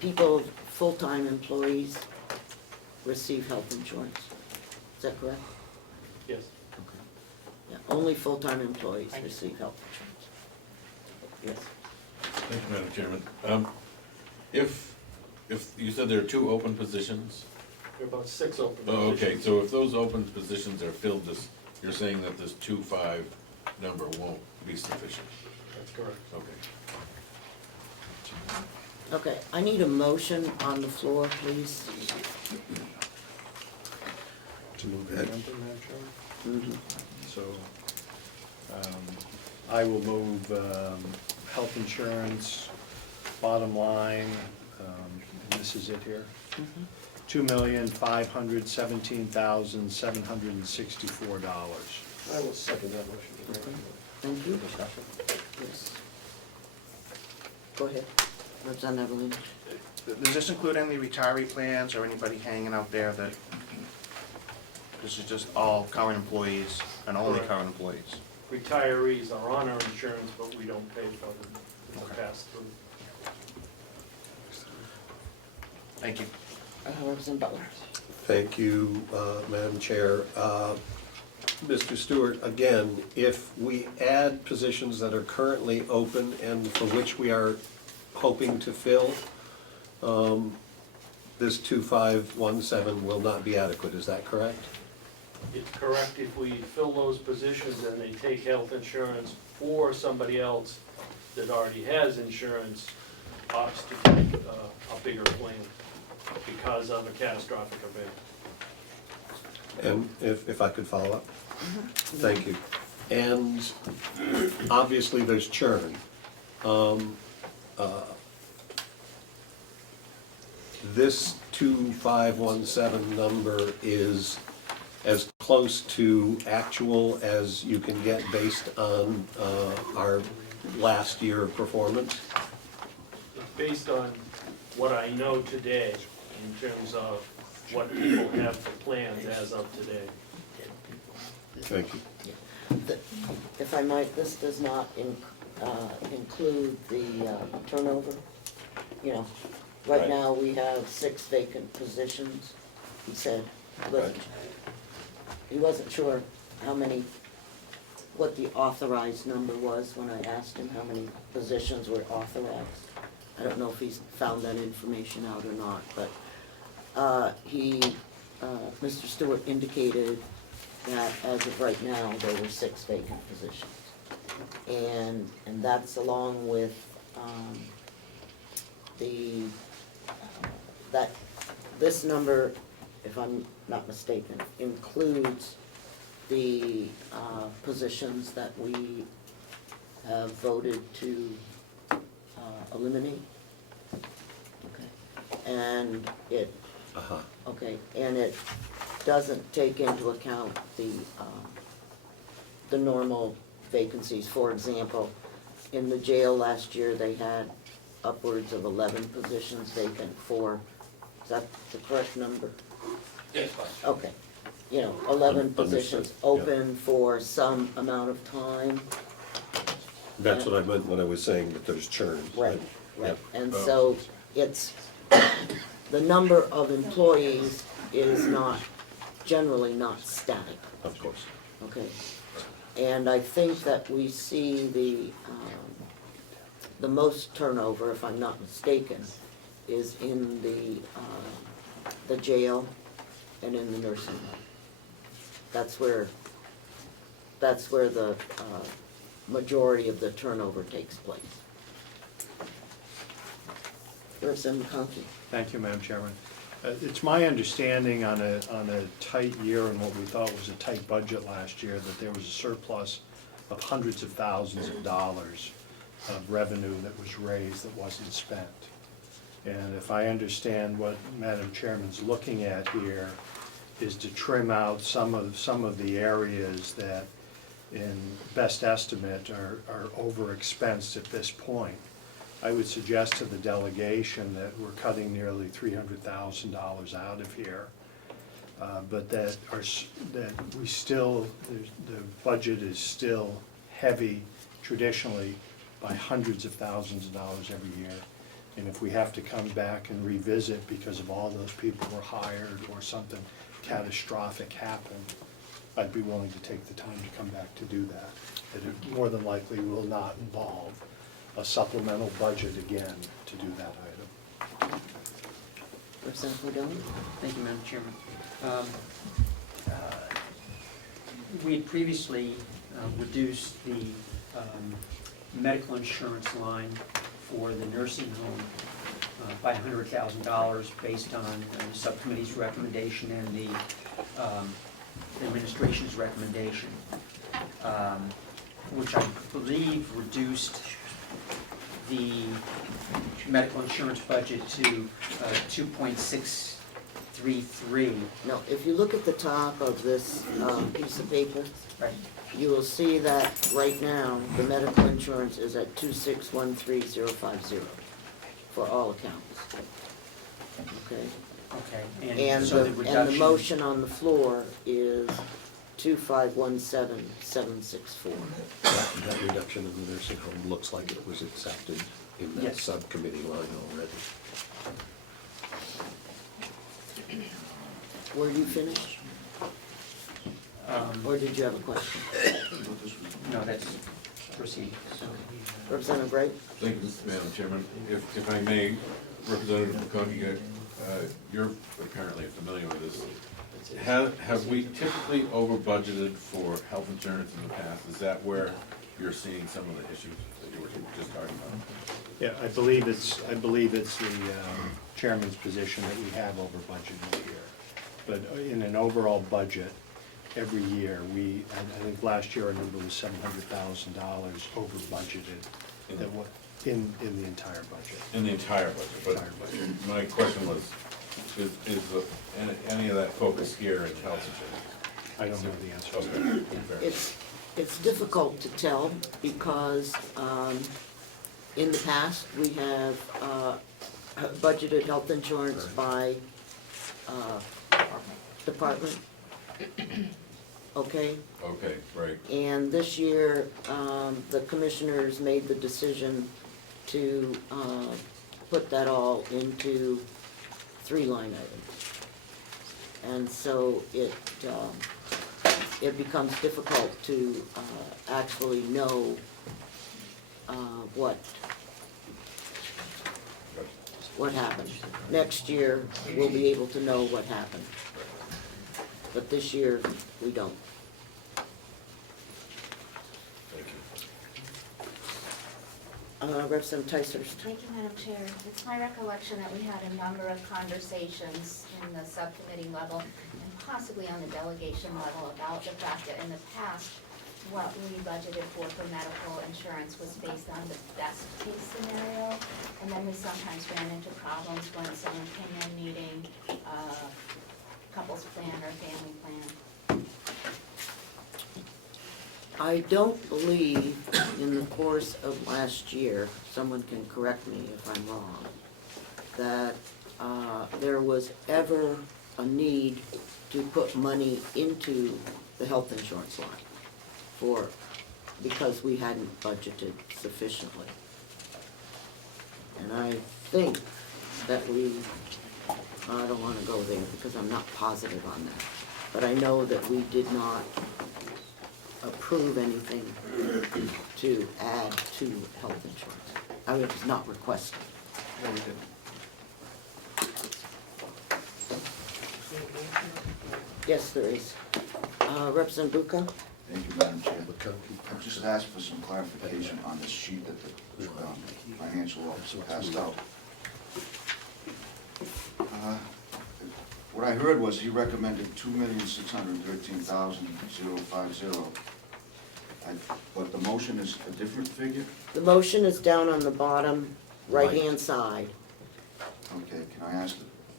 people, full-time employees receive health insurance. Is that correct? Yes. Yeah, only full-time employees Thank you. receive health insurance. Yes. Thank you, Madam Chairman. If you said there are 2 open positions? There are about 6 open Oh, positions. okay, so if those open positions are filled, you're saying that this 2-5 number won't be sufficient? That's correct. Okay. Okay, I need a motion on the floor, please. To move ahead. Mhm. So, I will move health insurance, bottom line, and this is it here, $2,517,764. I will second that motion. Thank you. Yes. Go ahead, Representative Lynch. Does this include any retiree plans or anybody hanging out there that, this is just all current employees and only Correct. current employees? Retirees are on our insurance, but we don't pay for them. It's Okay. passed through. Thank you. Representative Butler. Thank you, Madam Chair. Mr. Stewart, again, if we add positions that are currently open and for which we are hoping to fill, this 2517 will not be adequate, is that correct? It's correct if we fill those positions and they take health insurance for somebody else that already has insurance, opts to take a bigger plan because of a catastrophic event. And if I could follow up? Thank you. And obviously, there's churn. This 2517 number is as close to actual as you can get based on our last year of performance? Based on what I know today in terms of what people have for plans as of today. Thank you. If I might, this does not include the turnover. You know, right now, we have 6 vacant positions, he said. He wasn't sure how many, what the authorized number was when I asked him how many positions were authorized. I don't know if he's found that information out or not, but Mr. Stewart indicated that as of right now, there were 6 vacant positions. And that's along with that this number, if I'm not mistaken, includes the positions that we have voted to eliminate. Okay, and it doesn't take into account the normal vacancies. For example, in the jail last year, they had upwards of 11 positions vacant for, is that the correct number? Yes. Okay, you know, 11 positions Understood, yeah. open for some amount of time. That's what I meant when I was saying that there's churn. Right, right, and Oh. so it's, the number of employees is not, generally not static, Of course. okay? And I think that we see the most turnover, if I'm not mistaken, is in the jail and in the nursing home. That's where the majority of the turnover takes place. Representative McConkey. Thank you, Madam Chairman. It's my understanding on a tight year and what we thought was a tight budget last year, that there was a surplus of hundreds of thousands of dollars of revenue that was raised that wasn't spent. And if I understand what Madam Chairman's looking at here, is to trim out some of the areas that, in best estimate, are overexpensed at this point. I would suggest to the delegation that we're cutting nearly $300,000 out of here. But that that we still, the budget is still heavy traditionally by hundreds of thousands of dollars every year. And if we have to come back and revisit because of all those people were hired or something catastrophic happened, I'd be willing to take the time to come back to do that. But it more than likely will not involve a supplemental budget again to do that item. Representative Ladone? Thank you, Madam Chairman. We had previously reduced the medical insurance line for the nursing home by $100,000 based on the subcommittee's recommendation and the administration's recommendation, which I believe reduced the medical insurance budget to 2.633. No, if you look at the top of this piece of paper, Right. you will see that right now, the medical insurance is at 2613050 for all accounts. Okay? Okay, And so the, the and the reduction. motion on the floor is 2517764. That reduction in the nursing home looks like it was accepted in that Yes. subcommittee line already. Were you finished? Or did you have a question? No, that's proceed. Representative Wright? Thank you, Madam Chairman. If I may, Representative McConkey, you're apparently familiar with this. Have we typically over budgeted for health insurance in the past? Is that where you're seeing some of the issues that you were just talking about? Yeah, I believe it's the chairman's position that we have over budgeted here. But in an overall budget, every year, I think last year our number was $700,000 over budgeted in the entire budget. In the entire budget, but Entire budget. my question was, is any of that focus here in health insurance? I don't know the answer to Okay, that. fair. It's difficult to tell because in the past, we have budgeted health insurance by department. Okay? Okay, right. And this year, the commissioners made the decision to put that all into 3 line items. And so it becomes difficult to actually know what happened. Next year, we'll be able to know what happened. But this year, we don't. Thank you. Representative Ticehurst. Thank you, Madam Chair. It's my recollection that we had a number of conversations in the subcommittee level and possibly on the delegation level about the fact that in the past, what we budgeted for medical insurance was based on the best case scenario. And then we sometimes ran into problems when someone came in needing couples plan or family plan. I don't believe in the course of last year, someone can correct me if I'm wrong, that there was ever a need to put money into the health insurance line because we hadn't budgeted sufficiently. And I think that I don't wanna go there because I'm not positive on that, but I know that we did not approve anything to add to health insurance. I mean, it was not requested. No, we didn't. Yes, there is. Representative Bucco? Thank you, Madam Chair. I've just asked for some clarification on this sheet that the financial officer passed out. What I heard was he recommended $2,613,050. But the motion is a different figure? The motion is down on the bottom right-hand side. Okay, can I ask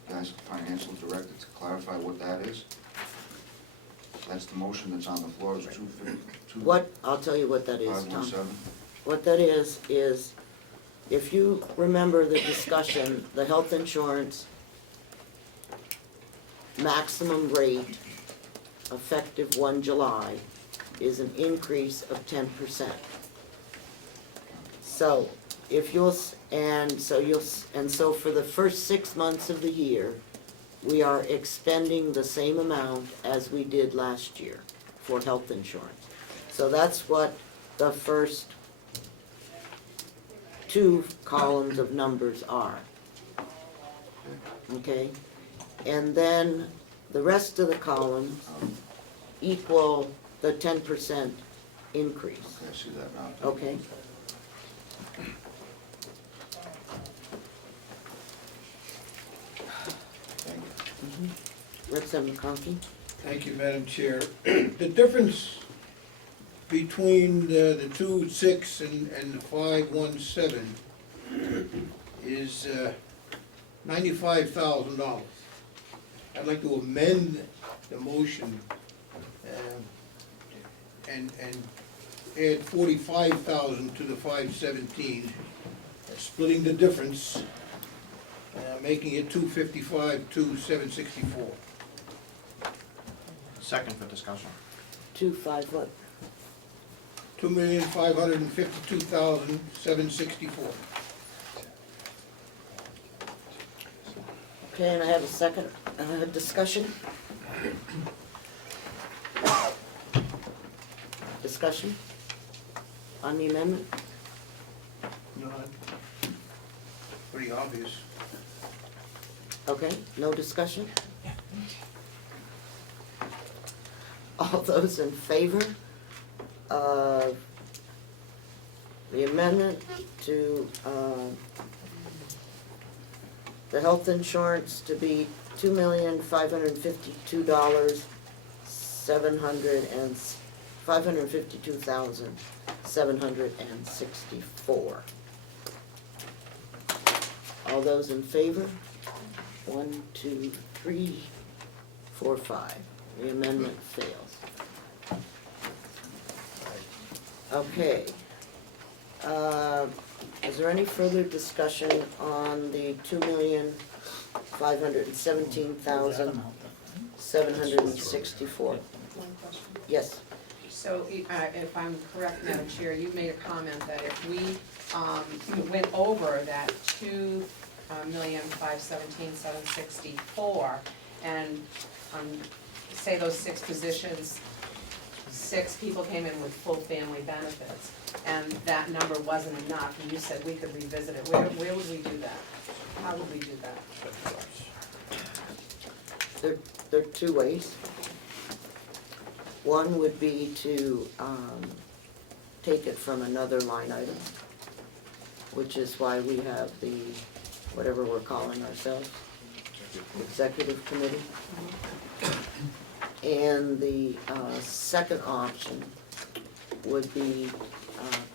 the financial director to clarify what that is? That's the motion that's on the floor, is 250. What, I'll tell you what that is, Tom. 517? What that is if you remember the discussion, the health insurance maximum rate effective 1 July is an increase of 10%. So if you'll, so for the first 6 months of the year, we are expending the same amount as we did last year for health insurance. So that's what the first 2 columns of numbers are. Okay? And then the rest of the columns equal the 10% increase. I see that now. Okay? Representative McConkey? Thank you, Madam Chair. The difference between the 2.6 and the 5.17 is $95,000. I'd like to amend the motion and add 45,000 to the 5.17, splitting the difference, making it 255 to 764. Second for discussion. 2.5 what? 2,552,764. Okay, and I have a second discussion. Discussion on the amendment? Pretty obvious. Okay, no discussion? All those in favor of the amendment to the health insurance to be $2,552,764. All those in favor? 1, 2, 3, 4, 5. The amendment fails. Okay. Is there any further discussion on the $2,517,764? Yes. So, if I'm correct, Madam Chair, you made a comment that if we went over that $2,517,764, and say those 6 positions, 6 people came in with full family benefits, and that number wasn't enough, and you said we could revisit it, where would we do that? How would we do that? There are 2 ways. One would be to take it from another line item, which is why we have the, whatever we're calling ourselves, executive committee. And the second option would be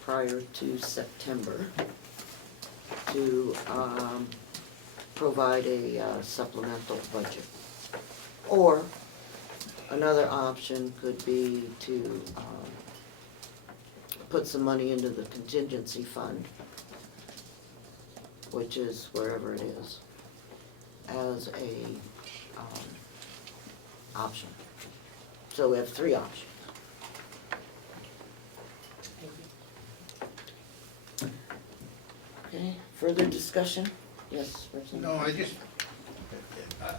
prior to September to provide a supplemental budget. Or another option could be to put some money into the contingency fund, which is wherever it is, as a option. So we have 3 options. Okay, further discussion? Yes, Representative? No,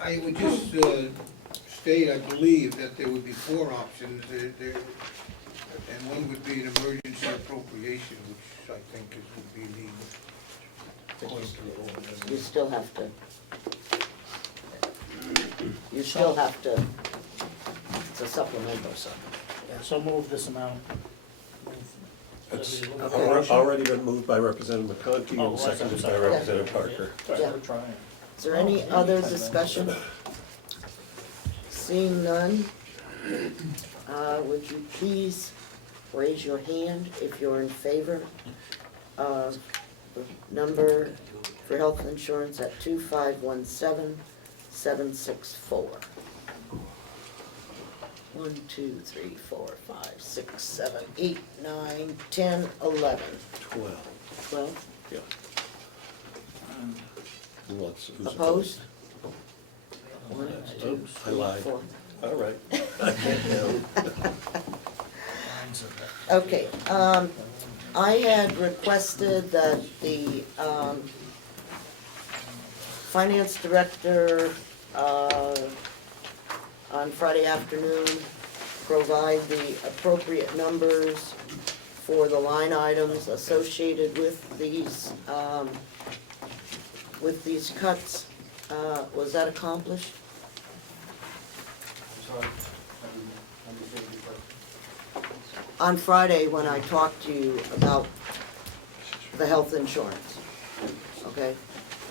I would just state, I believe, that there would be 4 options, and one would be an emergency appropriation, which I think would be needed. You still have to, it's a supplemental, so. So move this amount. It's Okay. already been moved by Representative McConkey Oh, and seconded by sorry. Representative Parker. Yeah. Is there any other discussion? Seeing none, would you please raise your hand if you're in favor of the number for health insurance at 2,517,764? 1, 2, 3, 4, 5, 6, 7, 8, 9, 10, 11. 12. 12? Yeah. Who's Opposed? One, two, Oops, I three, lied. four. All right. I can't count. Okay, I had requested that the, finance director, on Friday afternoon, provide the appropriate numbers for the line items associated with these cuts. Was that accomplished? Sorry, I didn't understand your question. On Friday, when I talked to you about the health insurance, okay?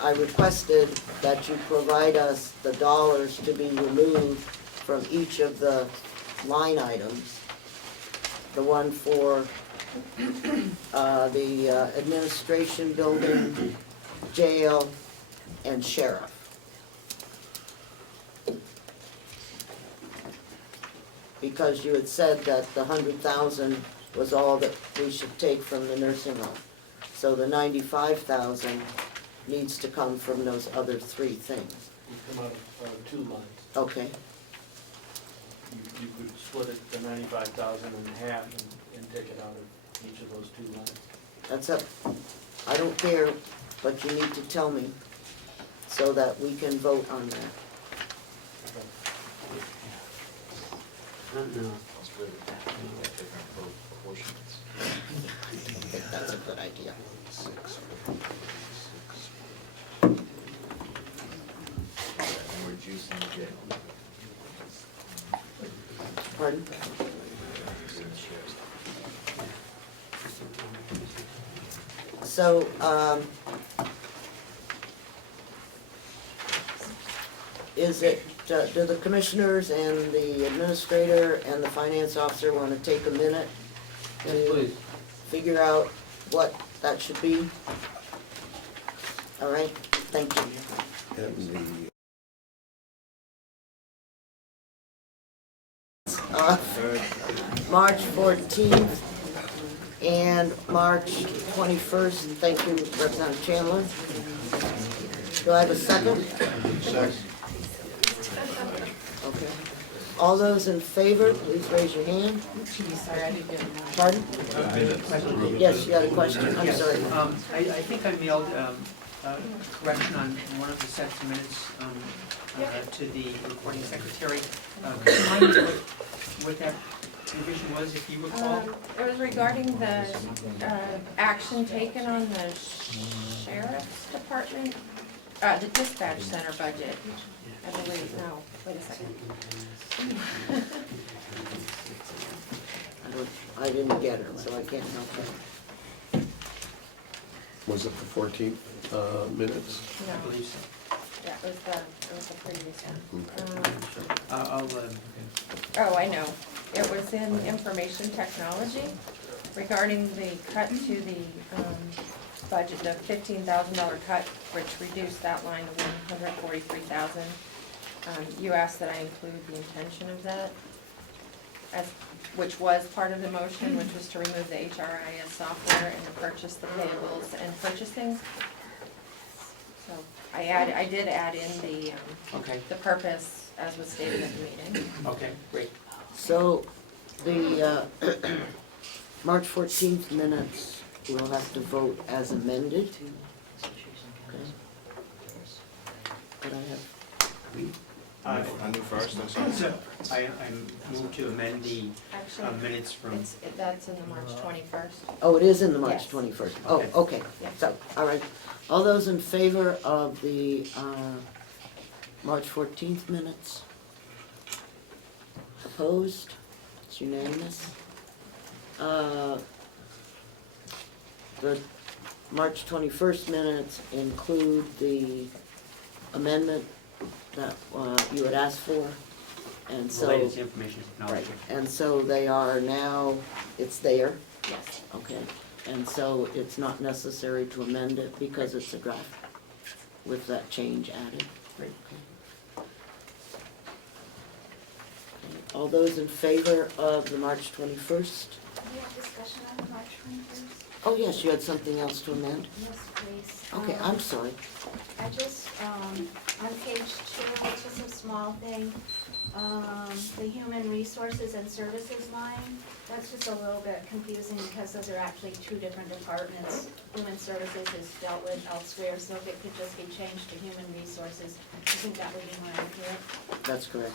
I requested that you provide us the dollars to be removed from each of the line items. The one for the administration building, jail, and sheriff. Because you had said that the 100,000 was all that we should take from the nursing home. So the 95,000 needs to come from those other three things. We come out of two lines. Okay, You could split it, the 95,000 in half and take it out of each of those two lines. that's up. I don't care, but you need to tell me so that we can vote on that. I don't know. I think that's a good idea. Pardon? So, is it, do the commissioners and the administrator and the finance officer want to take a minute Yes, to please. figure out what that should be? All right, thank you. And the March 14th and March 21st. Thank you, Representative Chandler. Do I have a second? Second. Okay. All those in favor, please raise your hand. Sorry, I didn't get it. Pardon? Yes, you got a question? I'm Yes, sorry. I think I mailed a correction on one of the sets of minutes to the recording secretary. Could you remind me what that revision was, if you recall? It was regarding the action taken on the sheriff's department, the dispatch center budget. I believe, no, wait a second. I didn't get it, so I can't help it. was it the 14th minutes? No, I believe so. yeah, it was the previous one. I'll, I know. It was in information technology regarding the cut to the budget, the $15,000 cut, which reduced that line to $143,000. You asked that I include the intention of that, which was part of the motion, which was to remove the HRIS software and to purchase the payables and purchasing. So I did add in okay, the purpose as was stated at the meeting. okay, great. So, the March 14th minutes, we'll have to vote as amended. Okay. Could I have, I knew first, I'm sorry. So, I moved to amend the Actually, minutes from, that's in the March 21st. oh, it is in the March Yes. 21st. Oh, Okay. okay. Yeah. So, all right. All those in favor of the March 14th minutes? Opposed? It's unanimous. The March 21st minutes include the amendment that you had asked for, and so, related to information right, technology. and so they are now, it's there, Yes. okay? And so it's not necessary to amend it because it's a draft with that change added. Great. Okay. All those in favor of the March 21st? Do we have discussion on the March 21st? Oh, yes, you had something else to amend? Yes, please. Okay, I'm sorry. I just, on page 2, it's just a small thing, the human resources and services line, that's just a little bit confusing because those are actually two different departments. Human services is dealt with elsewhere, so if it could just be changed to human resources, I think that would be more accurate. That's correct.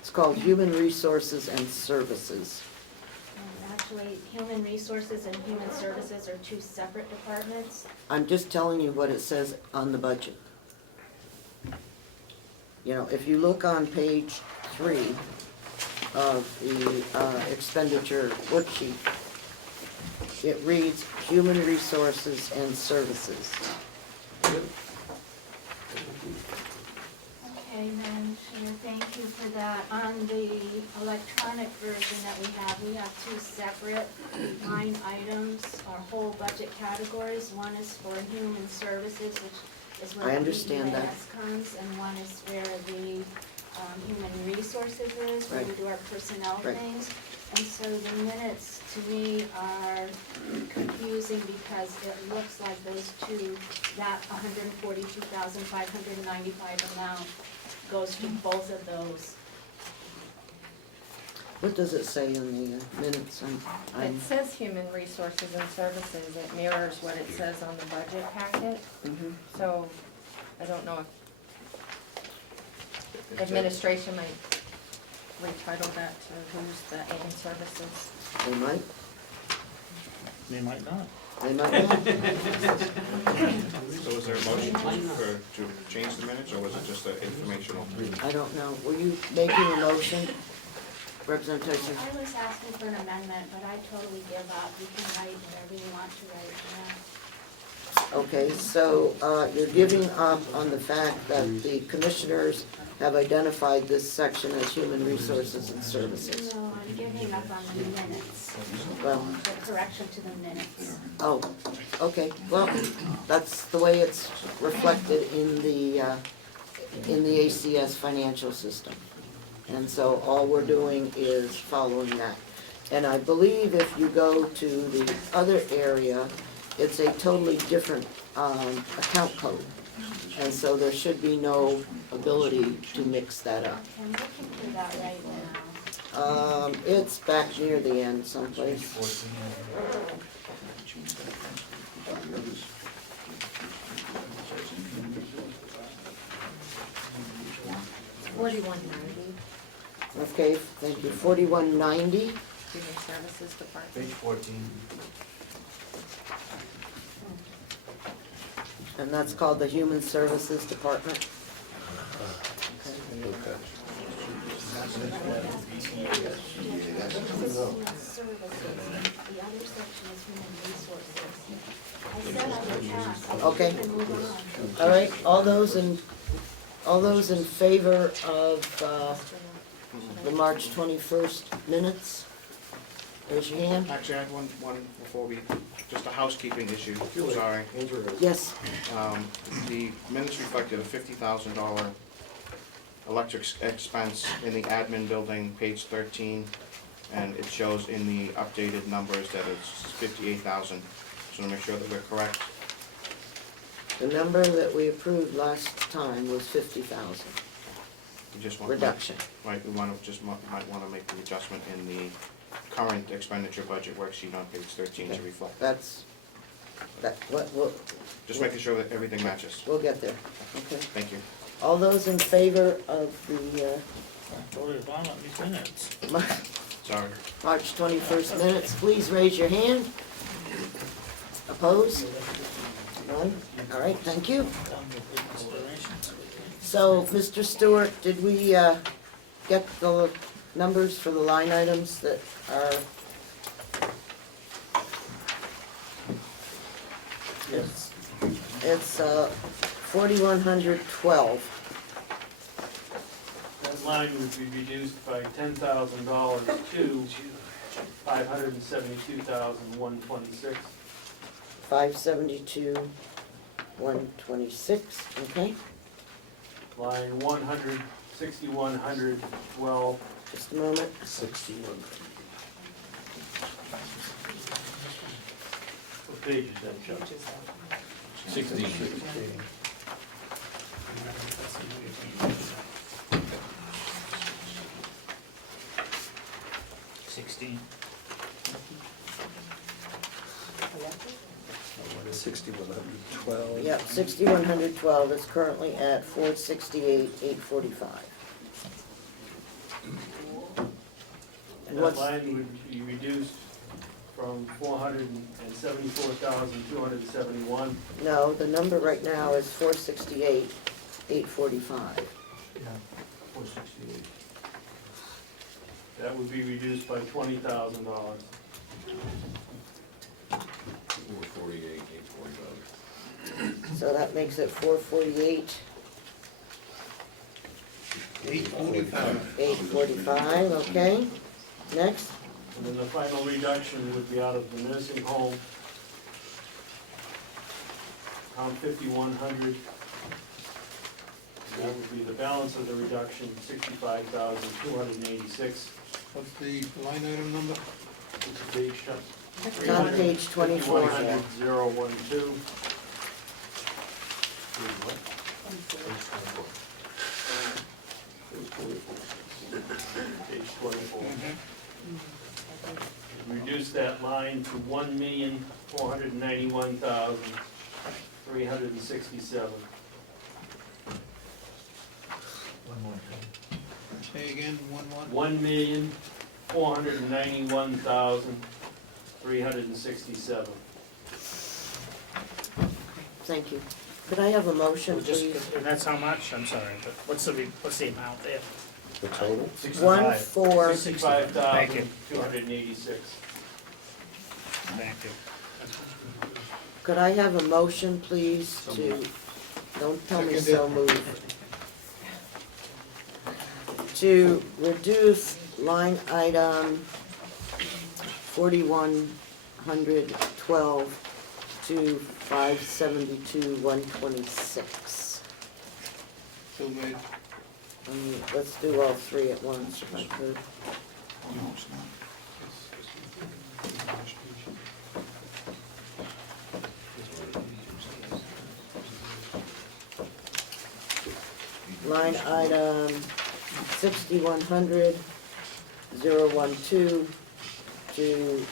It's called Human Resources and Services. Actually, human resources and human services are two separate departments. I'm just telling you what it says on the budget. You know, if you look on page 3 of the expenditure worksheet, it reads Human Resources and Services. Okay, Madam Chair, thank you for that. On the electronic version that we have two separate line items, or whole budget categories. One is for human services, which is where I the understand that. EUAS comes, and one is where the human resources is, where we Right. do our personnel Right. things. And so the minutes to me are confusing because it looks like those two, that 142,595 amount goes to both of those. What does it say in the minutes? It says human resources and services, it mirrors what it says on the budget packet, Mhm. so I don't know if administration might retitle that to who's the AIM services. They might, They might not. they might not. So was there a motion to change the minutes, or was it just an informational? I don't know. Were you making a motion, Representative Tyson? I was asking for an amendment, but I totally give up. You can write whatever you want to write, Okay, so you're giving up on the fact that the commissioners have identified this section as human resources and services. No, I'm giving up on the minutes, Well, the correction to the minutes. oh, okay, well, that's the way it's reflected in the ACS financial system. And so all we're doing is following that. And I believe if you go to the other area, it's a totally different account code. And so there should be no ability to mix that up. I'm looking for that right now. It's back near the end someplace. Okay, thank you. 4190. Human services department. Page 14. And that's called the Human Services Department. Okay. Services, the other section is human resources. I said I would pass. Okay. We can move on. All right, all those in favor of the March 21st minutes? Raise your hand. Actually, I had one before we, just a housekeeping issue, sorry. Yes, The minutes reflected a $50,000 electric expense in the admin building, page 13, and it shows in the updated numbers that it's 58,000. Just want to make sure that we're correct. the number that we approved last time was 50,000 We just want. reduction. Right, we want to, might want to make the adjustment in the current expenditure budget worksheet on page 13 to reflect. That's, Just making sure that everything matches. we'll get there. Okay. Thank you. All those in favor of the Voted upon on these minutes. Sorry. March 21st minutes, please raise your hand. Opposed? None? All right, thank you. Done with the considerations. So, Mr. Stewart, did we get the numbers for the line items that are? It's 4,112. That line would be reduced by $10,000 to $572,126. 572, 126, okay? line 100, 6112, Just a moment. 61. what page is that, Chuck? 16. $16. 6112. Yep, 6,112 is currently at 468,845. And That what's, line would be reduced from 474,271. no, the number right now is 468,845. 468. That would be reduced by $20,000. 448, 845. So that makes it 448, 845. 845, okay? Next, And then the final reduction would be out of the nursing home, account 5100. That would be the balance of the reduction, 65,286. What's the line item number? What's the page, Chuck? it's on page 24. 5100,012. Page 24. Reduce that line to 1,491,367. Say again, 1-1? 1,491,367. Thank you. Could I have a motion, Just, please? and that's how much? I'm sorry, but what's the amount there? The total? 1, 4, 65,286. Thank you. could I have a motion, please, to, don't tell me so moved. To reduce line item 4112 to 572,126. So made. Let's do all three at once, if I could. Line item 6100, 012 to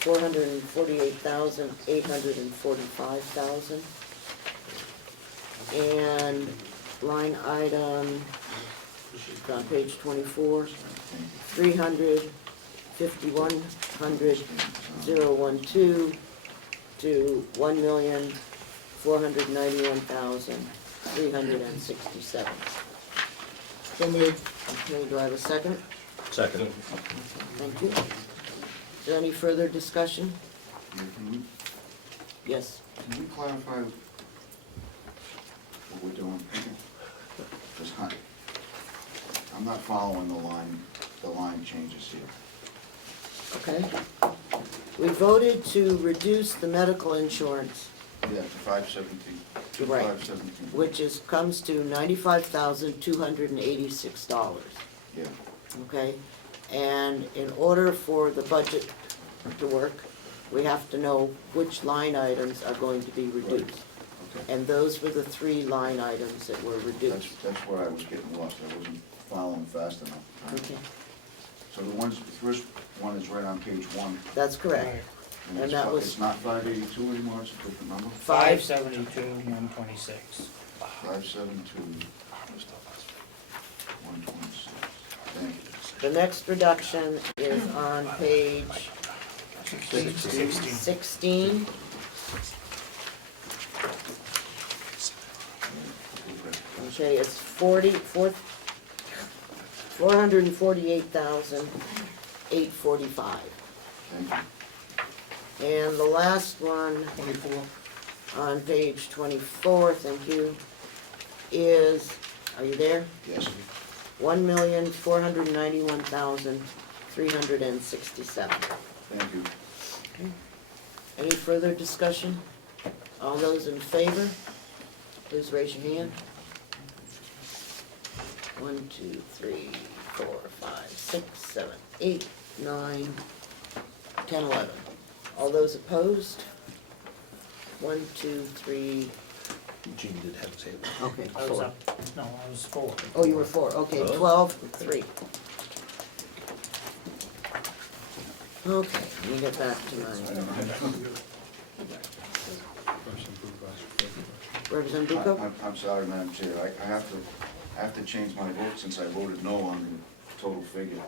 448,845,000. And line item, it's on page 24, 300, 5100, 012 to 1,491,367. So made. Okay, do I have a second? Second. Thank you. Is there any further discussion? Can Yes. we clarify what we're doing? Just I'm not following the line changes here. Okay. We voted to reduce the medical insurance, Yeah, to 517, to Right. 517. which comes to $95,286, Yeah, okay? And in order for the budget to work, we have to know which line items are going to be reduced. okay. And those were the three line items that were reduced. That's where I was getting lost. I wasn't following fast enough. Okay, So the first one is right on page 1. that's correct. And it's that fi- was- It's not 582 anymore, it's a different number? 572,126. 572, 126. Thank you. The next reduction is on page 16. Okay, it's 448,845. Thank you. And the last one 24. on page 24, thank you, is, are you there? Yes. 1,491,367. Thank you. Any further discussion? All those in favor, please raise your hand. 1, 2, 3, 4, 5, 6, 7, 8, 9, 10, 11. All those opposed? 1, 2, 3, Gene did have his hand. okay, I was 4. up, no, I was 4. Oh, you were 4, okay, 12, 3. Okay, let me get back to mine. Representative Bucco? I'm sorry, Madam Chair, I have to change my vote since I voted no on the total figure.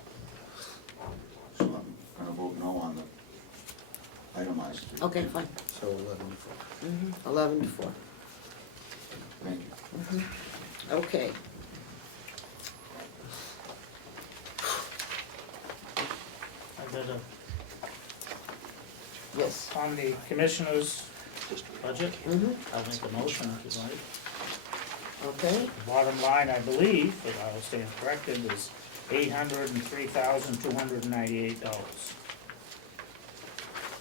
So I'm gonna vote no on the itemized figure. Okay, fine. So 11 to 4. 11 to 4. Thank you. Okay. I did a, Yes. on the commissioner's budget, Mhm. I'll make a motion if you like. Okay, The bottom line, I believe, if I will stand corrected, is $803,298.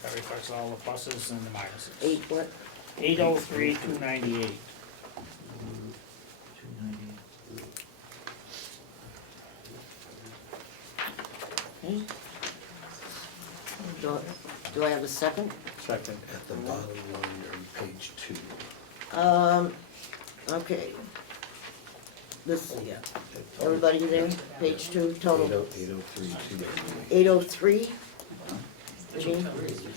That reflects all the pluses and the minuses. 8 what? 803,298. Okay. Do I have a second? Second. At the bottom one on page 2. Okay. This, yeah, everybody there, page 2, total 803, 803? Gene?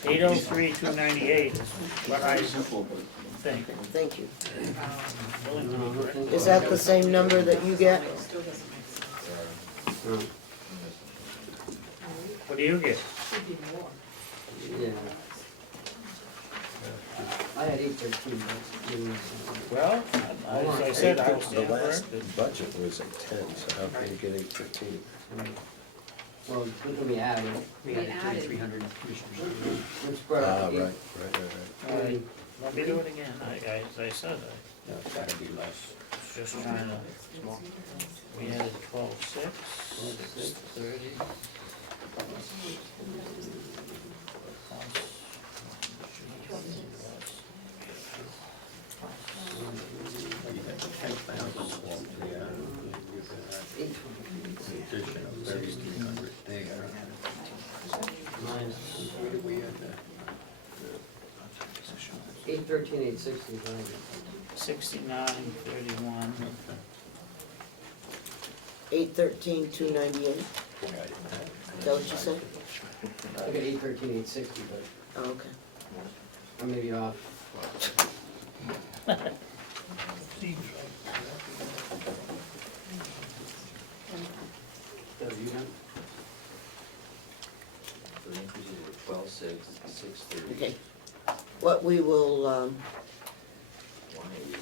803,298 is what I think. Thank you. Willing to be corrected. Is that the same number that you get? What do you get? Yeah. I had 813, Well, as I said, I will The stand last corrected. budget was at 10, so how can you get 813? well, look at me adding, We added. 3,300 commissioners. we spread Ah, out right, eight. right. All right, let me do it again. As I said, No, it's gotta be less. I was just trying to, we added 12,6, 630. Addition of 1,300 there. Minus Where do we add that? 813, 860, right? 6931. 813, 298? Is that what you said? I got 813, 860, but Oh, okay. I may be off. So you done? The increases were 12.6, 6.30. Okay. What we will, 180.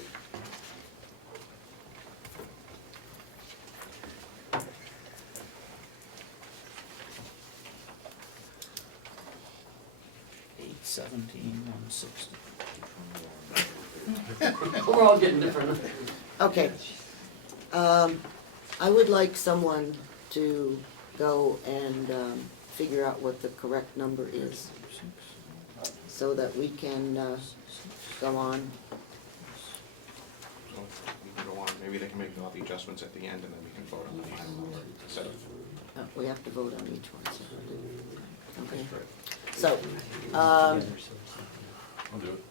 $817,160. We're all getting different. okay. I would like someone to go and figure out what the correct number is, so that we can go on. So we can go on, maybe they can make all the adjustments at the end and then we can vote on the final number instead of. We have to vote on each one separately. Okay. So, I'll do it.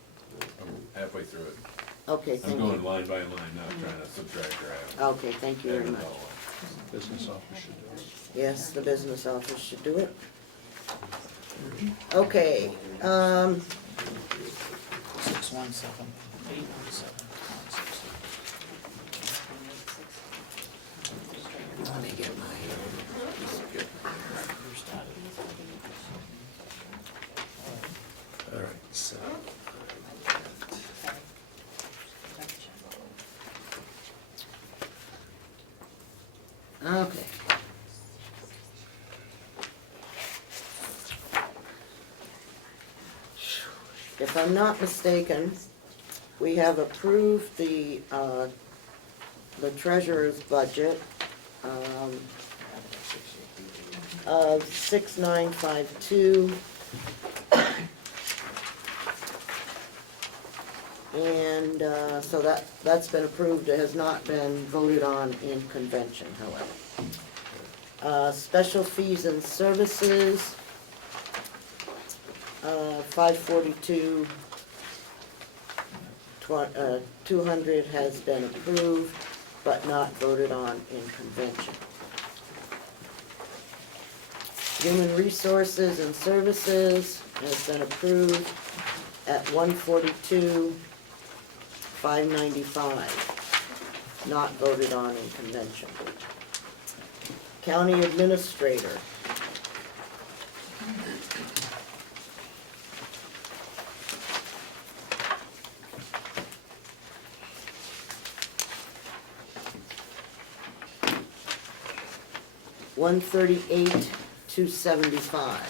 I'm halfway through it. okay, I'm thank going you. line by line, not trying to subtract or add. Okay, thank you very much. Business office should do it. Yes, the business office should do it. Okay, 617, 817, 160. let me get my, All right, so. okay. If I'm not mistaken, we have approved the treasurer's budget of 6,952. And so that's been approved. It has not been voted on in convention, however. Special fees and services, 542, 200 has been approved, but not voted on in convention. Human resources and services has been approved at 142, 595, not voted on in convention. County administrator. $138,275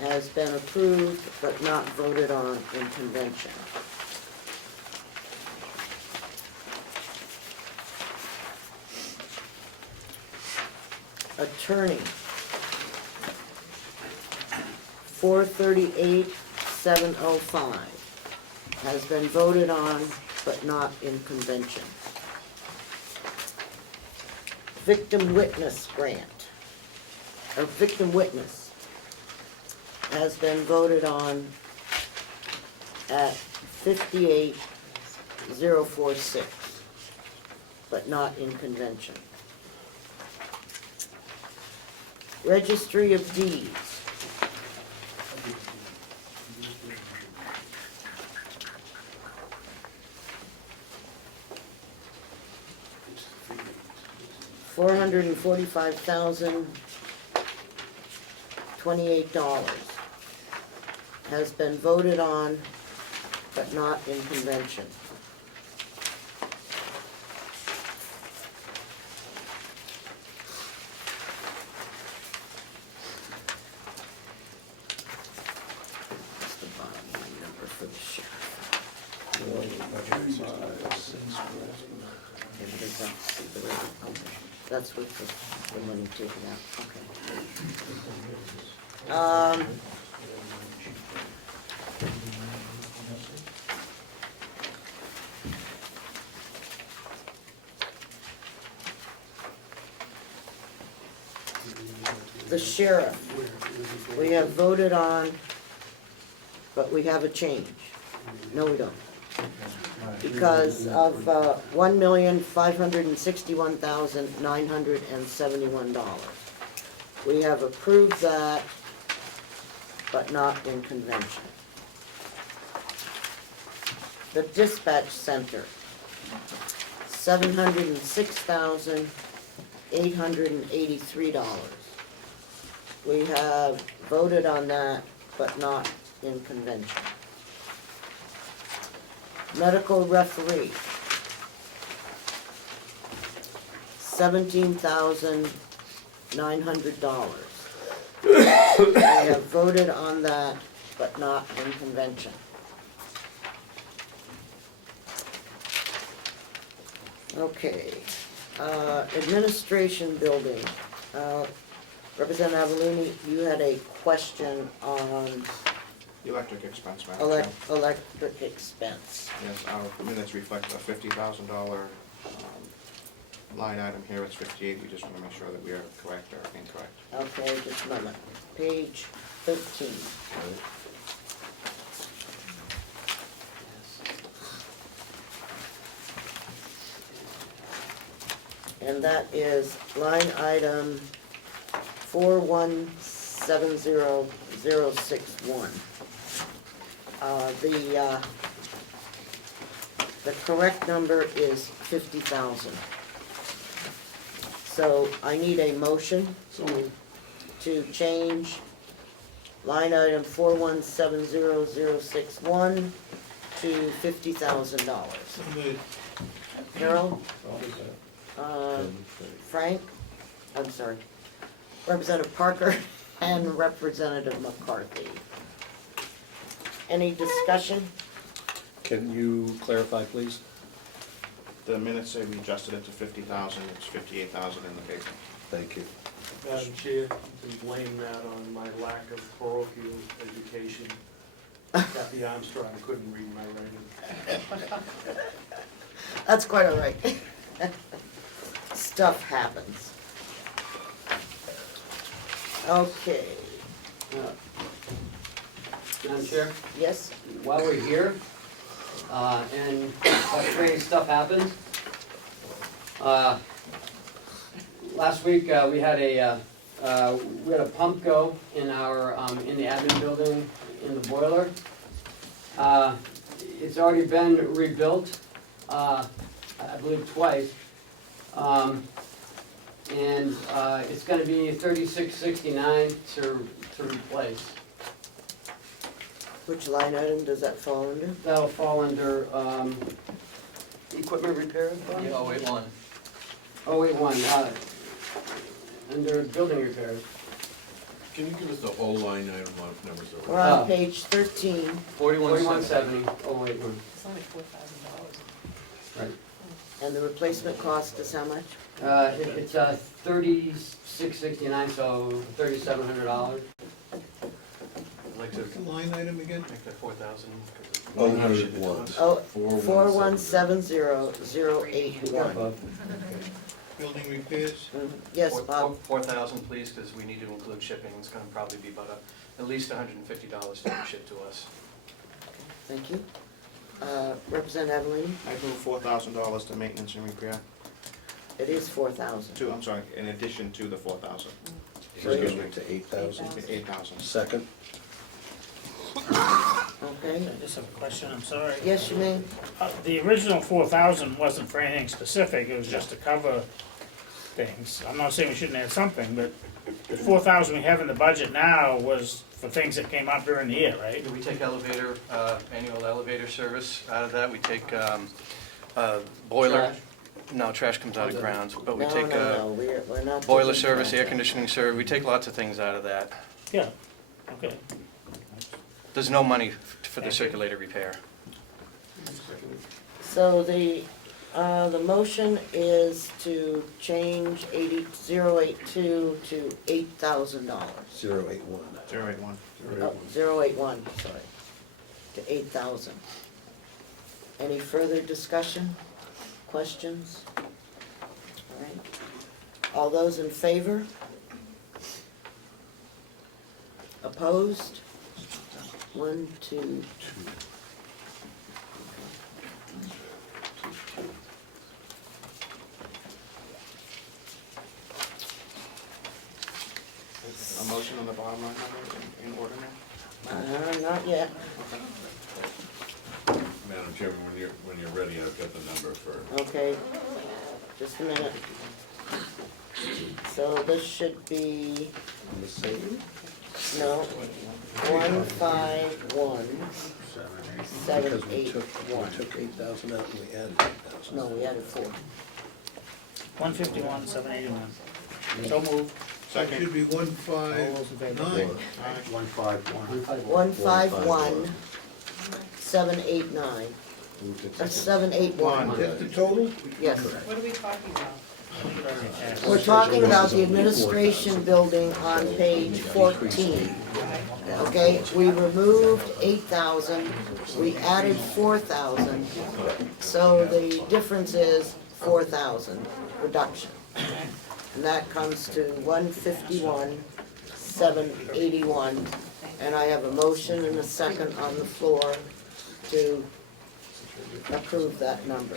has been approved but not voted on in convention. Attorney, $438,705 has been voted on but not in convention. Victim witness grant, or victim witness, has been voted on at 58,046, but not in convention. Registry of Deeds. $445,028 has been voted on, but not in convention. That's the bottom line number for the sheriff. That's with the money taken out, okay. The sheriff, we have voted on, but we have a change. No, we don't. Because of $1,561,971. We have approved that, but not in convention. The dispatch center, $706,883. We have voted on that, but not in convention. Medical referee, $17,900. We have voted on that, but not in convention. Okay, administration building. Representative Avaluni, you had a question on Electric expense, Madam Chair. electric expense. Yes, our minutes reflect a $50,000 line item here, it's 58, we just want to make sure that we are correct or incorrect. Okay, just a moment. Page 13. And that is line item 4170061. The correct number is 50,000. So I need a motion to change line item 4170061 to $50,000. Carol? Frank? I'm sorry. Representative Parker and Representative McCarthy. Any discussion? Can you clarify, please? The minutes say we adjusted it to 50,000, it's 58,000 in the paper. Thank you. Madam Chair, you can blame that on my lack of parochial education. Kathy Armstrong couldn't read my writing. That's quite all right. Stuff happens. Okay, Madam Chair, yes? while we're here, and that strange stuff happens, last week, we had a pump go in our, in the admin building, in the boiler. It's already been rebuilt, I believe twice. And it's gonna be $36.69 to replace. Which line item does that fall under? That'll fall under, equipment repairs fund? Yeah, 081. 081, under building repairs. Can you give us the whole line item on numbers over? We're on page 13. 4170, 081. It's only $4,000. Right. And the replacement cost is how much? It's $36.69, so $3,700. I'd like to What's the line item again? make that 4,000. Oh, 101. Oh, 4170081. Building repairs? Yes, Bob? 4,000, please, because we need to include shipping. It's gonna probably be about at least $150 to be shipped to us. Thank you. Representative Avellini? I move $4,000 to maintenance and repair. It is 4,000. I'm sorry, in addition to the 4,000. Bringing it to 8,000. 8,000. Second. Okay. I just have a question, I'm sorry. Yes, you may. The original 4,000 wasn't for anything specific, it was just to cover things. I'm not saying we shouldn't add something, but the 4,000 we have in the budget now was for things that came up during the year, right? We take elevator, annual elevator service out of that. We take boiler. Trash. No, trash comes out of grounds, but we No, take no, we're not. boiler taking service, trash air out. conditioning service. We take lots of things out of that. Yeah, okay. There's no money for the circulator repair. So the motion is to change 082 to $8,000. 081. 081. Oh, 081, sorry, to 8,000. Any further discussion, questions? All right. All those in favor? Opposed? 1, 2. A motion on the bottom line number in order now? Not yet. Madam Chairman, when you're ready, I've got the number for. Okay, just a minute. So this should be, no, 151,781. Because we took 8,000 out and we added 8,000. No, we added 4. 151,781. So moved. It should be 159. 151,789. That's 781. That's the total? Yes. What are we talking about? We're talking about the administration building on page 14. Okay, we removed 8,000, we added 4,000, so the difference is 4,000 reduction. And that comes to 151,781, and I have a motion and a second on the floor to approve that number.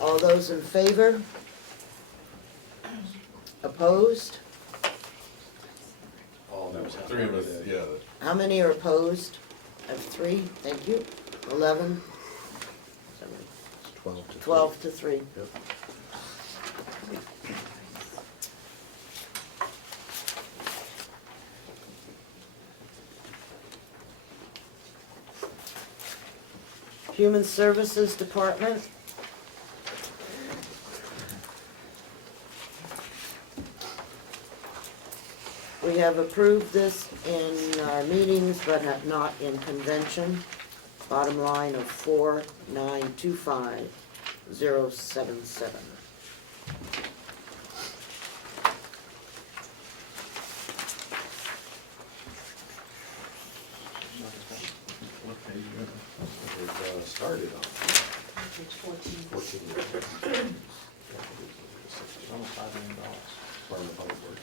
All those in favor? Opposed? Three of us, yeah. How many are opposed? I have 3, thank you. 11, 12 to 3. Yep. Human Services Department. We have approved this in our meetings, but have not in convention. Bottom line of 4925077. started on. Page 14. 14. Almost $5 million. Department of Public Works.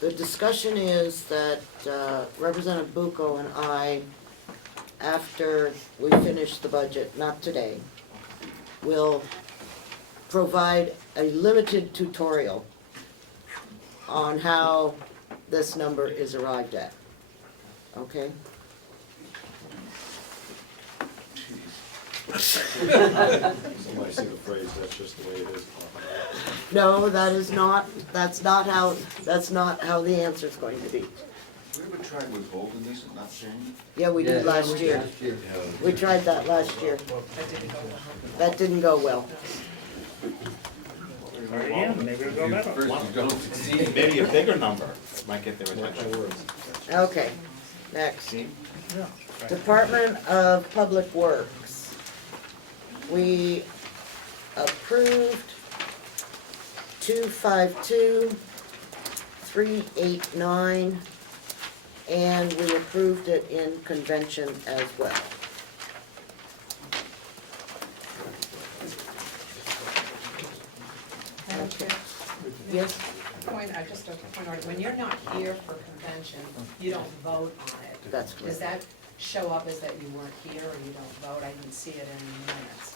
The discussion is that Representative Bucco and I, after we finish the budget, not today, will provide a limited tutorial on how this number is arrived at. Okay? Somebody see the phrase, that's just the way it is. No, that's not how the answer's going to be. We ever tried with gold in this and not sharing? Yeah, we did last year. We tried that last year. That didn't go well. Try again, maybe it'll go better. First you don't succeed. Maybe a bigger number might get their attention. Okay, next. Yeah. Department of Public Works. We approved 252,389, and we approved it in convention as well. Madam Chair, Yes? just a point order, when you're not here for convention, you don't vote on it. That's Does correct. that show up as that you weren't here or you don't vote? I didn't see it in the minutes.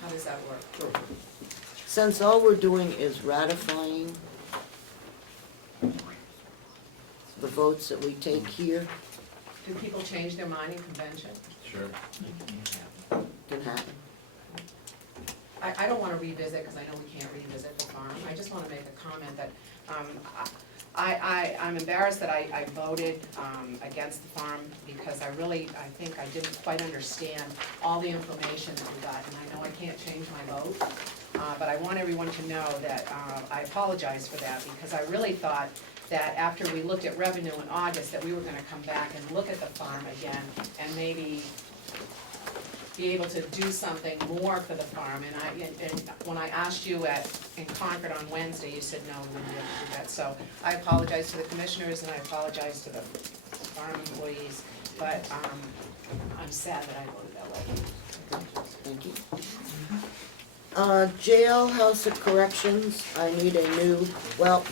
How does that work? Since all we're doing is ratifying the votes that we take here, Do people change their mind in convention? Sure. can happen. I don't wanna revisit, because I know we can't revisit the farm, I just wanna make a comment that, I'm embarrassed that I voted, against the farm, because I think I didn't quite understand all the information that we got, and I know I can't change my vote, but I want everyone to know that, I apologize for that, because I really thought that after we looked at revenue in August, that we were gonna come back and look at the farm again, and maybe be able to do something more for the farm, and when I asked you in Concord on Wednesday, you said no, we wouldn't be able to do that, so I apologize to the commissioners and I apologize to the farm employees, but, I'm sad that I voted that way. Thank you. Jail, House of Corrections, I need a new, well,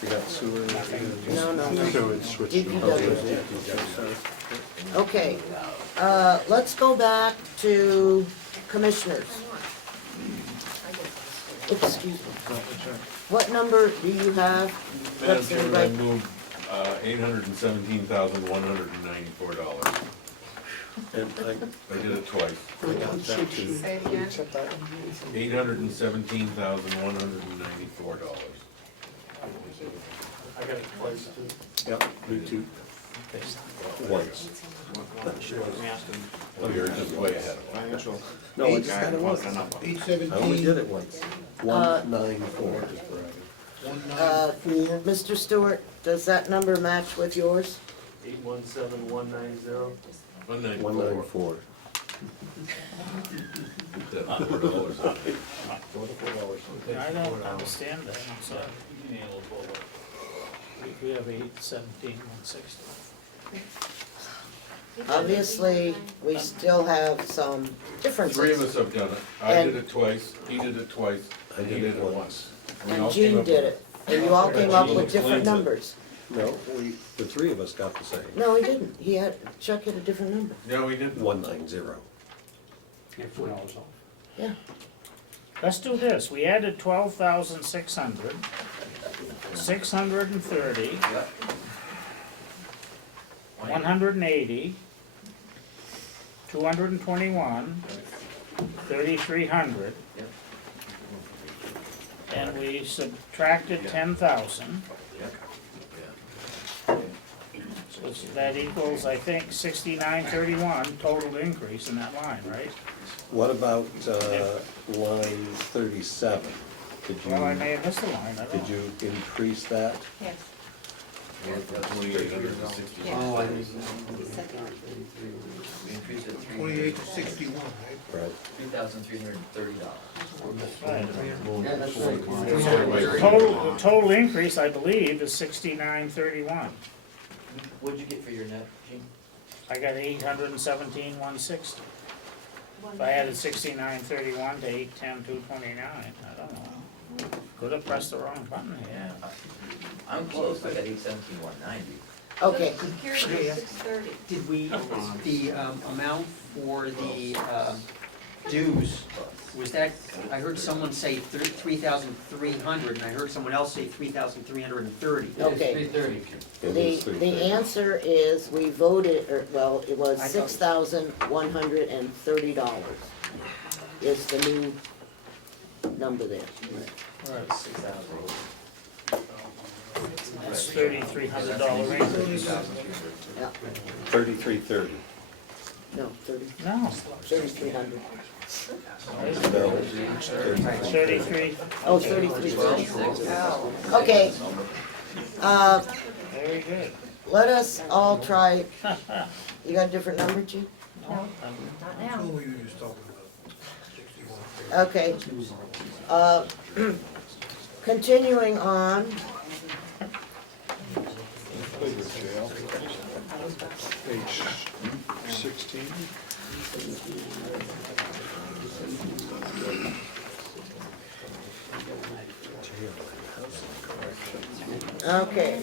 We got sewer. no. So it's switched. DPW. Okay, let's go back to commissioners. Excuse me. What number do you have? Madam That's the Chairman, I right- move $817,194. And I did it twice. I got that too. Say it again? $817,194. I got it twice too. Yep, me too. Once. Oh, you're just way ahead of me. Financial. No, I just guy got it wants once. a number. I only 817, did it once. 194. 194. Mr. Stewart, does that number match with yours? 817190. 194. 194. That $4 on it. I don't understand that, I'm sorry. We have 817,160. Obviously, we still have some differences. Three of us have done it. I did it twice, he did it twice, I and he did did it once. We And all came Jean up did with it, and you all came up Jean with different explains it. numbers. No, the three of us got the same. No, he didn't, Chuck had a different number. No, we didn't. 190. Yeah, $4 off. Yeah, Let's do this, we added 12,600, 630, 180, 221, 3,300. And we subtracted 10,000. So that equals, I think, 6931 total increase in that line, right? What about line 37? Well, I may have missed a line, I don't know. Did you increase that? Yes. Oh, I didn't. We increased it 28 to 61, right? Right. $3,330. Right. Yeah, that's right. Sorry, wait. Total increase, I believe, is 6931. What'd you get for your net, Gene? I got 817,160. If I added 6931 to 810,229, I don't know. Could have pressed the wrong button here. Yeah, I'm close, I got 817,190. Okay, Security, 630. Did we, the amount for the dues, was that, I heard someone say 3,300, and I heard someone else say 3,330. okay. 330. The answer is, we voted, or, well, it was I thought- $6,130 is the new number there. Right. 6,000. That's $3,300 increase. Yeah, 3330. no, No, 3,300. 33, Oh, 3,330. Oh. Okay, very good. let us all try, you got a different number, Chief? No, not now. Who were you just talking about? 61. Okay. Continuing on, Page 16. okay.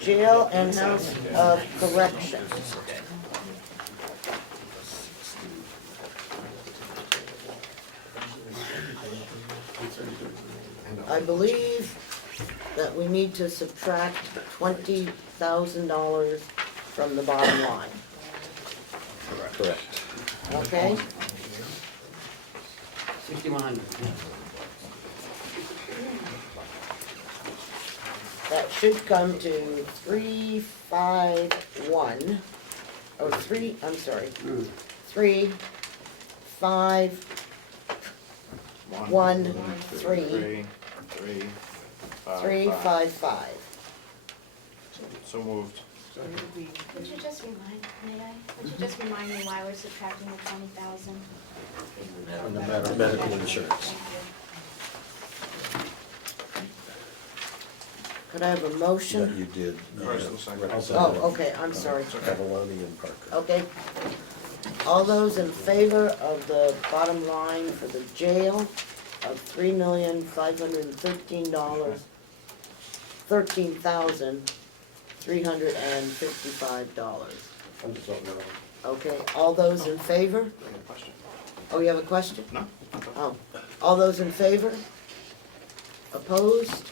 Jail and House of Corrections. I believe that we need to subtract $20,000 from the bottom line, Correct. okay? 6,100. That should come to 351, or three, I'm sorry, 35113. 355. So moved. Would you just remind, would you just remind me why we're subtracting the 20,000? And the medical insurance. Could I have a That motion? you did. First and second. Oh, okay, I'm sorry. Cavallani and Parker. Okay. All those in favor of the bottom line for the jail of $3,513, $13,355. I'm just voting no. Okay, all those in favor? I got a question. Oh, you have a question? No? Oh, all those in favor? Opposed?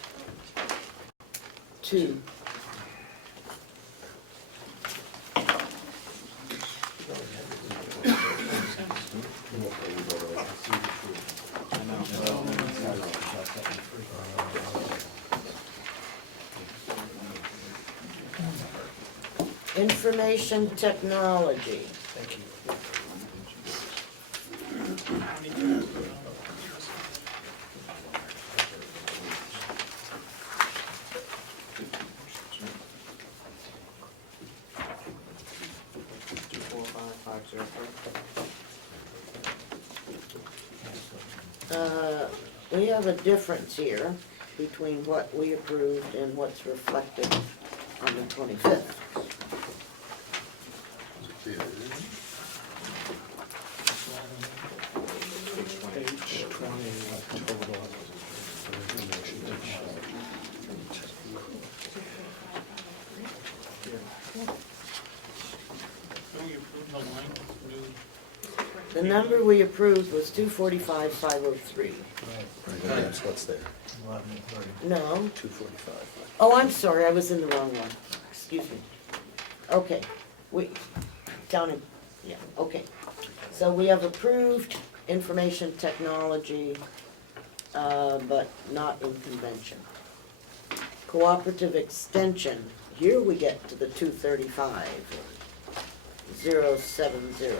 2. Information technology. We have a difference here between what we approved and what's reflected on the 25th. Page 20, total. The number we approved was 245,503. That's what's there. No, 245. oh, I'm sorry, I was in the wrong one, excuse me. Okay, down in, yeah, okay. So we have approved information technology, but not in convention. Cooperative extension, here we get to the 235,070.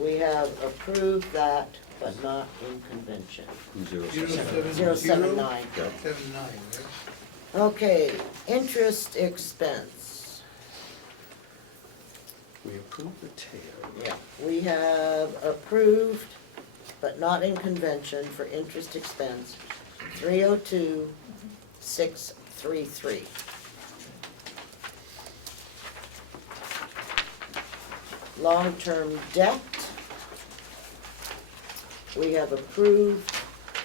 We have approved that, but not in convention. 079. 79, right? Okay, interest expense. We approved the tail. Yeah, we have approved, but not in convention for interest expense, 302,633. Long-term debt, we have approved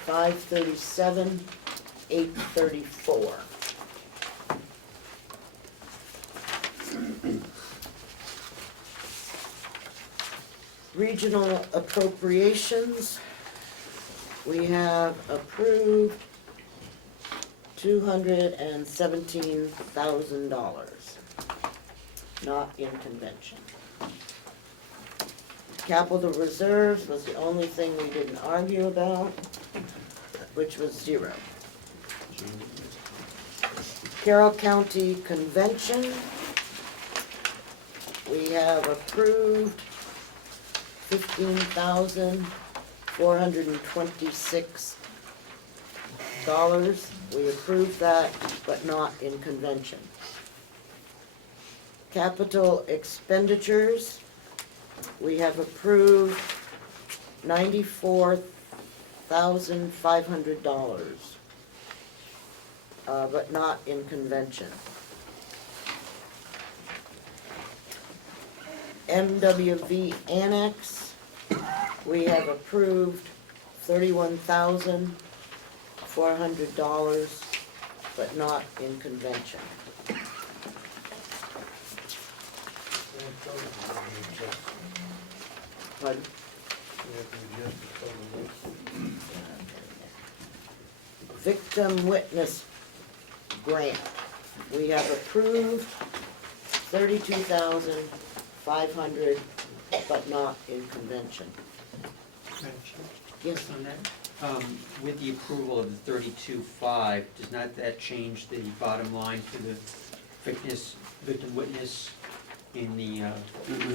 537, 834. Regional appropriations, we have approved $217,000, not in convention. Capital reserves was the only thing we didn't argue about, which was 0. Carroll County Convention, we have approved $15,426. We approved that, but not in convention. Capital expenditures, we have approved $94,500, but not in convention. MWV Annex, we have approved $31,400, but not in convention. Pardon? Victim witness grant, we have approved $32,500, but not in convention. Yes, On that, with the approval of the 32.5, does not that change the bottom line for the victim witness in the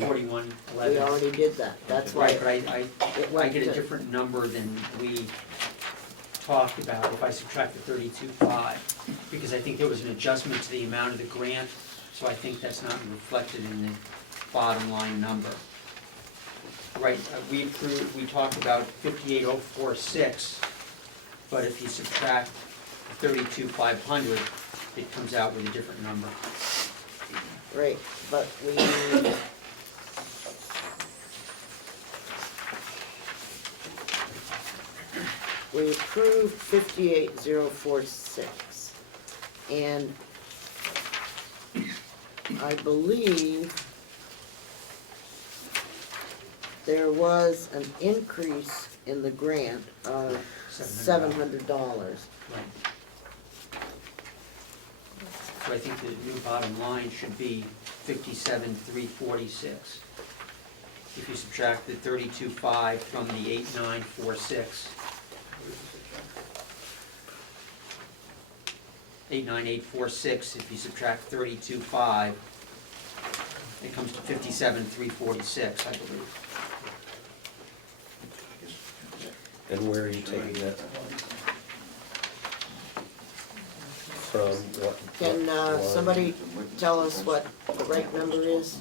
4111? we already did that, that's why. Right, but I it went get a to- different number than we talked about if I subtract the 32.5, because I think there was an adjustment to the amount of the grant, so I think that's not reflected in the bottom line number. Right, we talked about 58,046, but if you subtract 32,500, it comes out with a different number. Right, but we approved 58,046, and I believe there was an increase in the grant of $700. Right. So I think the new bottom line should be 57,346. If you subtract the 32.5 from the 8,946. 8,9846, if you subtract 32.5, it comes to 57,346, I believe. And where are you taking that? From what? Can line? somebody tell us what the right number is?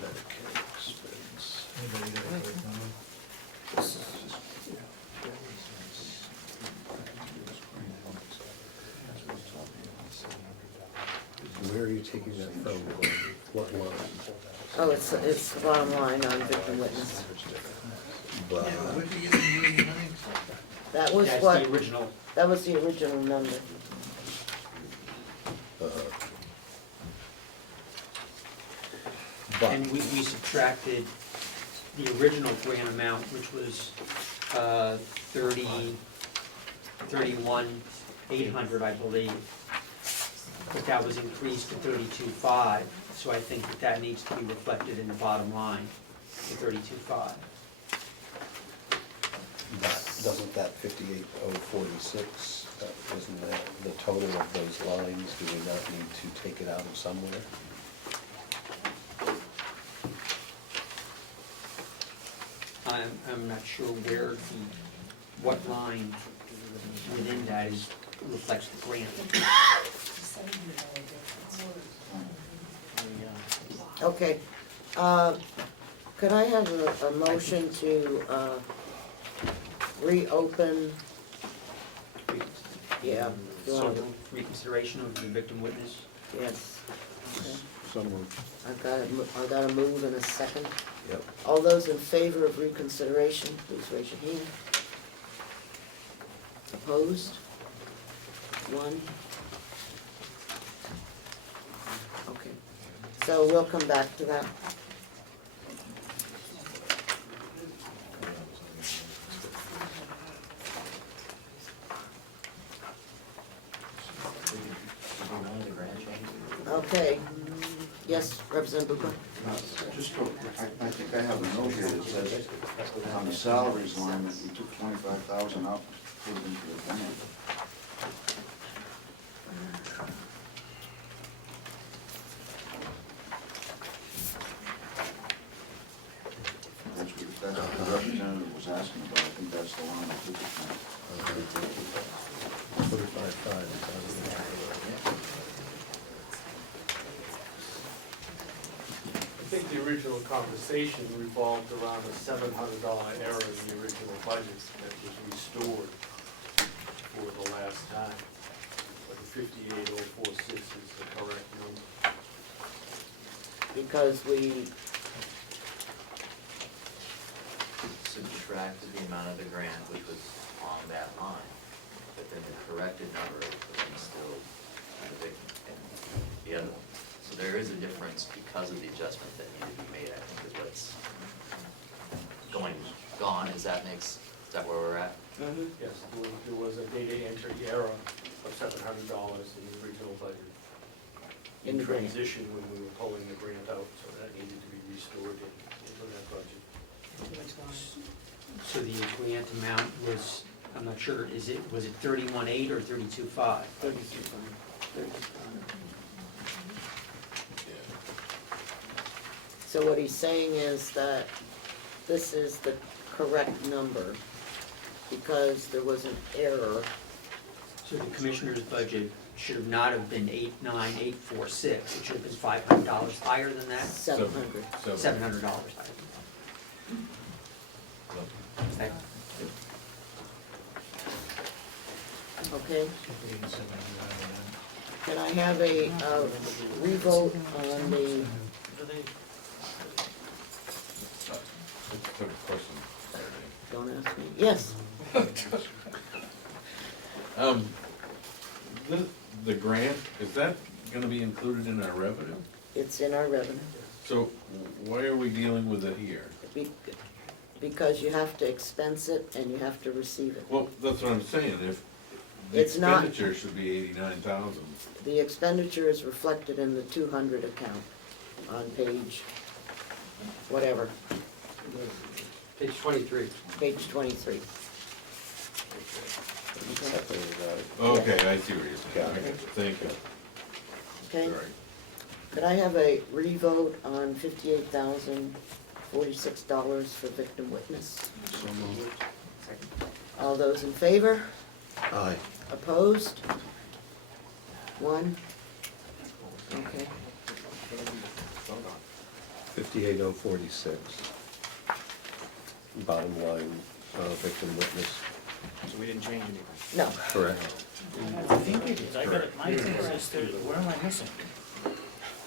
Medicaid expense. Where are you taking that from? What line? Oh, it's the bottom line on victim witness. But That was That's what, the original. that was the original number. And we subtracted the original grant amount, which was 31,800, I believe. But that was increased to 32.5, so I think that needs to be reflected in the bottom line, the 32.5. doesn't that 58,046, isn't that the total of those lines? Do we not need to take it out of somewhere? I'm not sure where what line within that reflects the grant. Okay, could I have a motion to reopen, yeah, you So want to- reconsideration of the victim witness? yes. Okay. So moved. I've got a move and a second. Yep. All those in favor of reconsideration, please raise your hand. Opposed? One. Okay, so we'll come back to that. Okay, yes, Representative Booker? Just, I think I have a note here that says, on the salaries line, that we took 25,000 out, put it into the bank. That's what the representative was asking about, I think that's the one that took it from. 45.5. I think the original conversation revolved around a $700 error in the original budget that was restored for the last time. But the 58,046 is the correct number. Because we, Subtracted the amount of the grant, which was on that line, but then the corrected number was still the big, and the other one. So there is a difference because of the adjustment that needed to be made, I think is what's gone, is that where we're at? Yes, there was a data entry error of $700 in the original budget. In the grant. transition when we were pulling the grant out, so that needed to be restored into that budget. So the grant amount was, I'm not sure, was it 31.8 or 32.5? 32.5. So what he's saying is that this is the correct number because there was an error. So the commissioner's budget should have not have been 89846, it should have been $500 higher than that? 700. $700 higher. Okay. Okay. Can I have a revote on the, Just a question. don't ask me, yes, The grant, is that gonna be included in our revenue? it's in our revenue. So why are we dealing with it here? Because you have to expense it and you have to receive it. Well, that's what I'm saying, if the It's not- expenditure should be 89,000. The expenditure is reflected in the 200 account on page, whatever, Page 23. page 23. Okay, I see what you're saying, Got it. okay, thank you. Okay, Sorry. could I have a revote on $58,046 for victim witness? So moved. All those in favor? Aye. Opposed? One? Okay, 58,046. Bottom line, victim witness, So we didn't change anything. no, correct. I think it is, I got it, my thing says 30, where am I missing?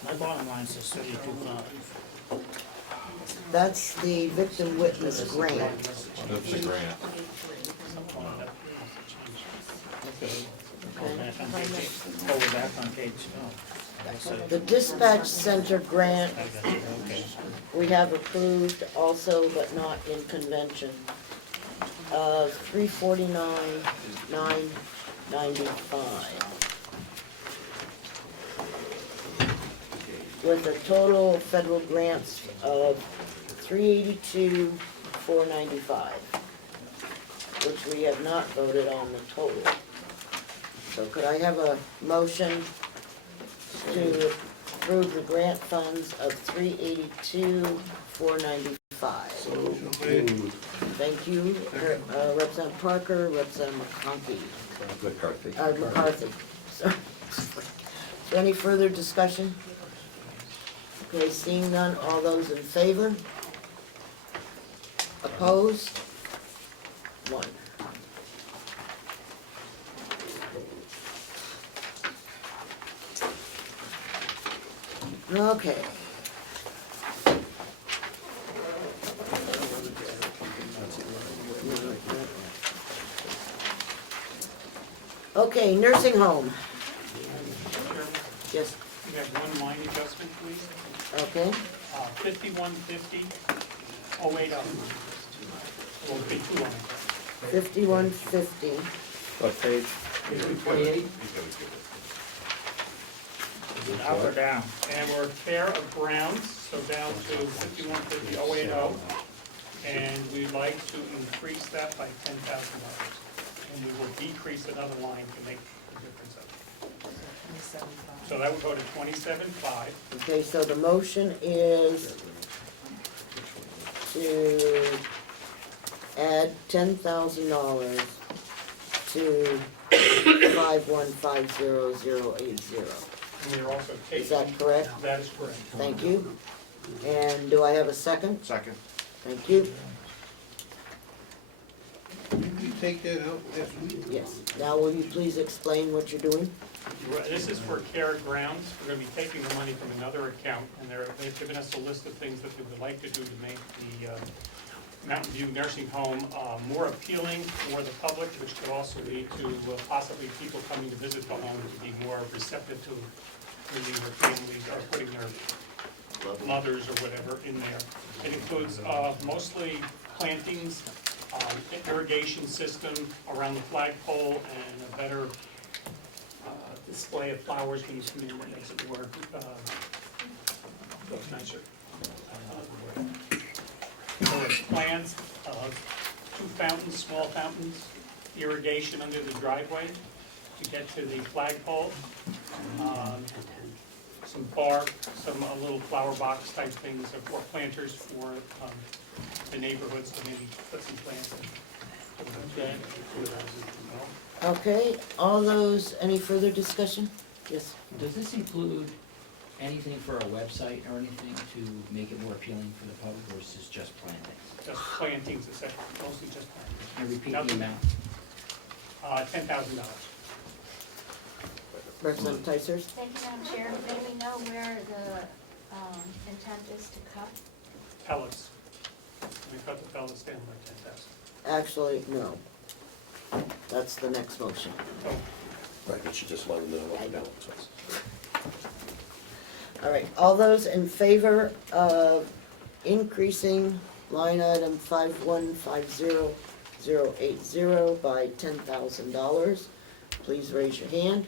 My bottom line says 32.5. that's the victim witness grant. That's the grant. Okay. Go back on page, oh, we're back on page, oh. that's it. The dispatch center grant, I got it, okay. we have approved also, but not in convention, of $349,995. With a total of federal grants of $382,495, which we have not voted on the total. So could I have a motion to approve the grant funds of $382,495? Thank you, Representative Parker, Representative McConkey, McCarthy. McCarthy. Sorry. Is there any further discussion? Okay, seeing none, all those in favor? Opposed? One. Okay. Okay, nursing home, yes, We have one line adjustment, please. okay, 5150, 080. Well, big two lines. 5150, What page? 28? Up or down? And we're fair of grounds, so down to 5150, 080. And we'd like to increase that by $10,000. And we will decrease another line to make the difference up. So that would go to 27.5. okay, so the motion is to add $10,000 to 5150080. And we're also taking. Is that correct? That is correct. Thank you. And do I have a second? Second. Thank you. Did we take that out last week? Yes. Now will you please explain what you're doing? This is for care grounds. We're gonna be taking the money from another account, and they've given us a list of things that they would like to do to make the Mountain View Nursing Home more appealing for the public, which could also lead to possibly people coming to visit the home to be more receptive to bringing their families or putting their mothers or whatever in there. It includes mostly plantings, irrigation system around the flagpole, and a better display of flowers when you come in that makes it more, looks nicer. So it's plants, 2 fountains, small fountains, irrigation under the driveway to get to the flagpole. Some bark, some little flower box type things, or planters for the neighborhoods to maybe put some plants in. Okay, all those, any further discussion? Yes. Does this include anything for our website or anything to make it more appealing for the public, or is this just plantings? Just plantings, it's mostly just plantings. And repeat the Nothing. amount. $10,000. Representative Tysers? Thank you, Madam Chair. May we know where the intent is to cut? Pellets. We cut the pellets down by 10,000. Actually, no. That's the next motion. Right, but she just wanted to know what the balance was. All right, all those in favor of increasing line item 5150080 by $10,000, please raise your hand.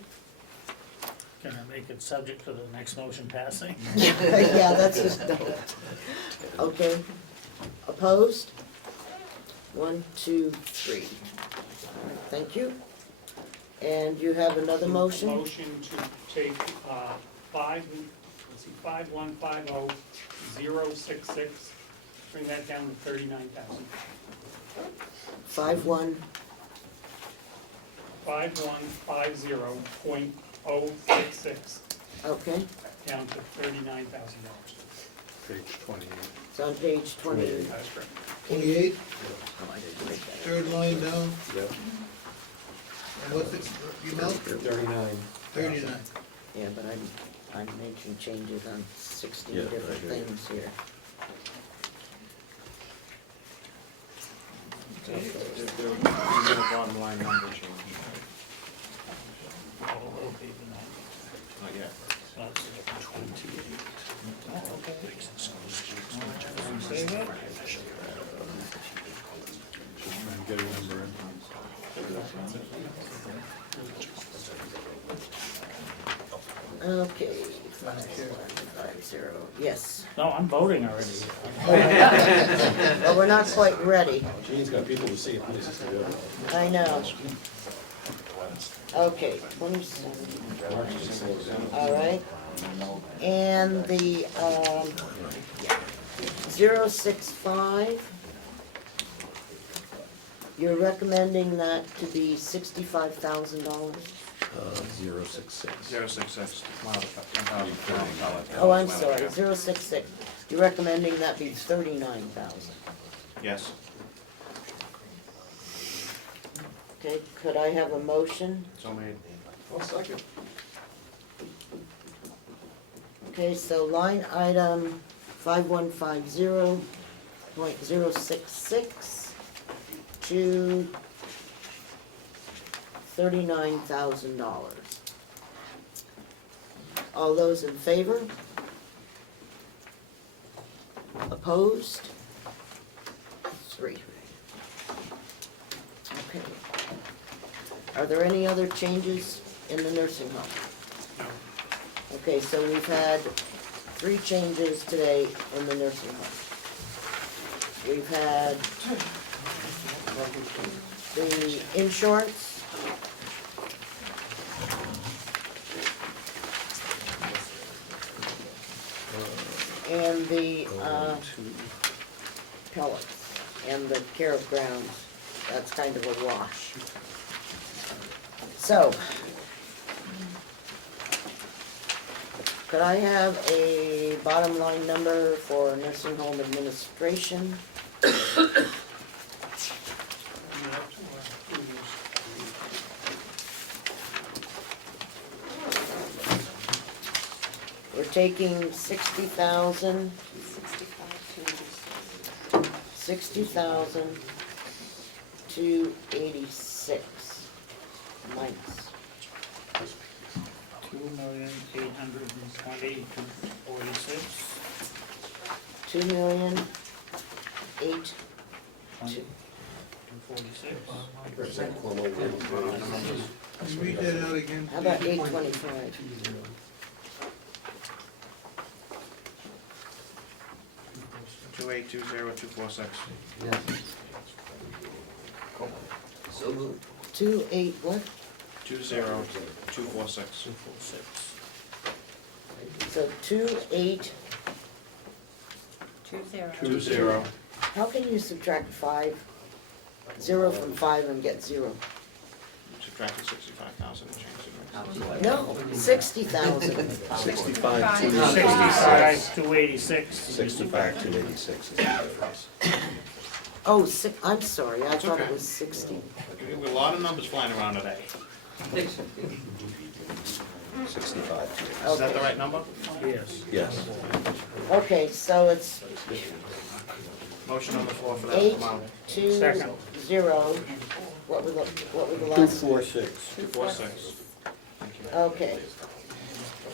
Can I make it subject to the next motion passing? Yeah, that's just, okay. Opposed? 1, 2, 3. All right, thank you. And you have another motion? Motion to take 5150066, bring that down to 39,000. 5150.066, Okay, down to $39,000. Page 28. it's on page 28. That's correct. 28, third line down, Yep. and what's it, the amount? 39. 39. Yeah, but I'm making changes on 16 Yeah, different I hear you. things here. The bottom line number change. Not yet. Get a number in. Okay, 5150, yes. No, I'm voting already. Well, we're not quite ready, Gene's got people to see and places to go. I know. Okay, 27, all right. And the 065, you're recommending that to be $65,000? 066. 066, $10,000. Oh, I'm sorry, 066. You're recommending that be 39,000. Yes. Okay, could I have a motion? So made. Well, second. Okay, so line item 5150.066 to $39,000. All those in favor? Opposed? 3. Okay. Are there any other changes in the nursing home? No. Okay, so we've had 3 changes today in the nursing home. We've had the insurance. And the pellets and the care of grounds, that's kind of a wash. So, could I have a bottom line number for nursing home administration? We're taking 60,000 to 86 minus. 2,820,246. 2,008,000. 246. Read that out again. How about 825? Two eight two zero two four six. So moved. 28 what? 20246. So 28, 20. how can you subtract 0 from 5 and get 0? Subtracted 65,000 and changed it. No, 60,000. 65 to 65, 286. 65 to 86 is the difference. Oh, I'm sorry, I thought it okay. was 60. We have a lot of numbers flying around today. 65 to 86. Is that the right number? Yes. Yes. Okay, so it's Motion on the floor for that 8, amount. 2, Second. 0. What were the last? 246. 246. Thank you. Okay.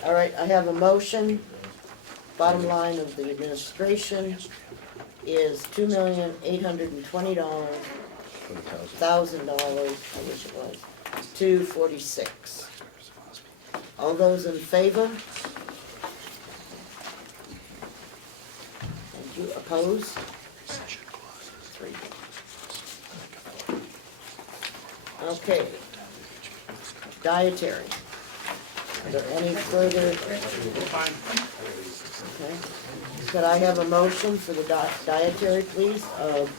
All right, I have a motion. Bottom line of the administration is $2,820,000, I wish it was, 246. All those in favor? Thank you. Opposed? 3. Okay. Dietary. Are there any further? Okay. Could I have a motion for the dietary, please, of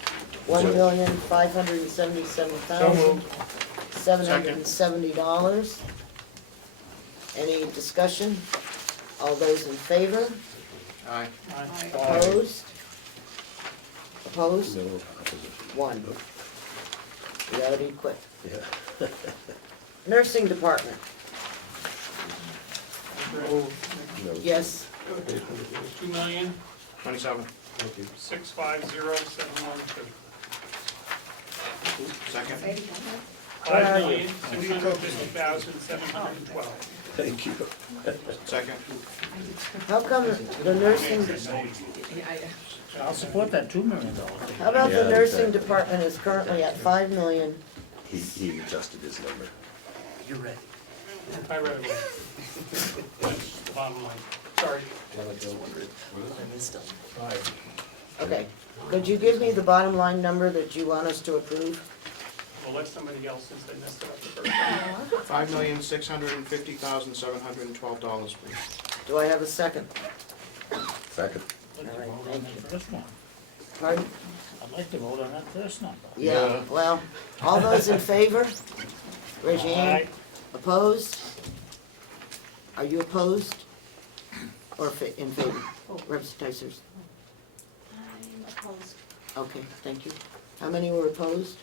$1,577,770? Any discussion? All those in favor? Aye. Opposed? Opposed? No opposition. 1. We already quit. Yeah. Nursing department, No. yes. 2,027,650,712. Second. Where are you? 5,650,712. Thank you. Second. How come the nursing, I'll support that $2 million. how about the Yeah, nursing exactly. department is currently at 5 million? He adjusted his number. You're ready. I read it. That's the bottom line. Sorry. Okay, could you give me the bottom line number that you want us to approve? We'll let somebody else since they messed it up the first time. $5,650,712, please. Do I have a second? Second. I'd like to All right, vote on thank that you. first one. Pardon? I'd like to vote on that first number. Yeah, well, all those in favor? Raise your hand. Aye. Opposed? Are you opposed? Or in favor? Representative Tysers? I'm opposed. Okay, thank you. How many were opposed?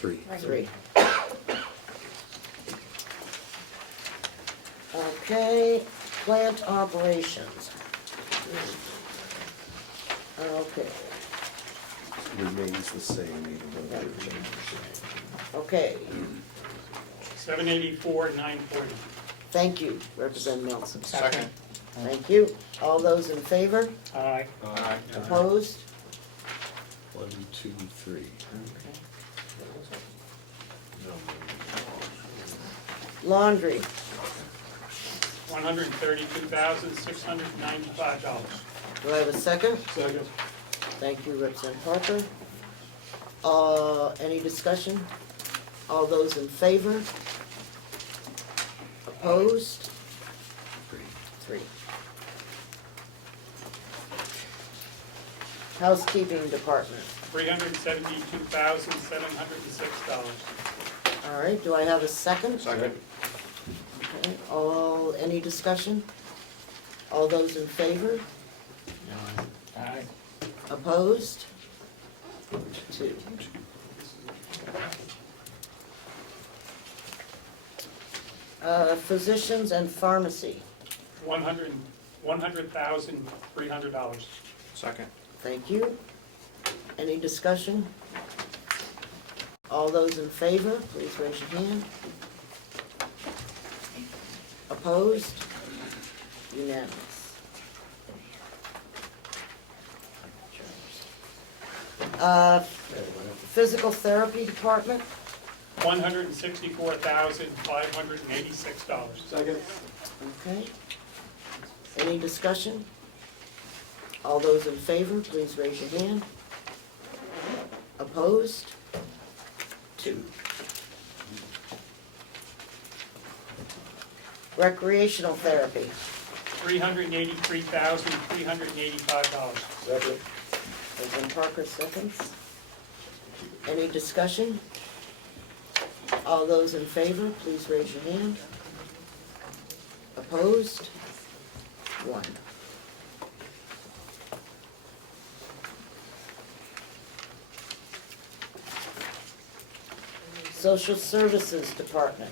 3. 3. Okay, Plant operations. Okay, Remains the same, even though there are changes. okay, 784,940. thank you, Representative Nelson. Second. Thank you. All those in favor? Aye. Aye. Opposed? 1, 2, 3. Laundry, $132,695. do I have a second? Second. Thank you, Representative Parker. Any discussion? All those in favor? Opposed? 3. Housekeeping Department, $372,706. all right, do I have a second? Second. Okay, any discussion? All those in favor? Aye. Opposed? 2. Physicians and pharmacy, $100,300. Second. thank you. Any discussion? All those in favor, please raise your hand. Opposed? Unanimous. Physical therapy department, $164,586. Second. okay. Any discussion? All those in favor, please raise your hand. Opposed? 2. Recreational therapy, $383,385. Reverend Parker seconds. Any discussion? All those in favor, please raise your hand. Opposed? 1. Social Services Department,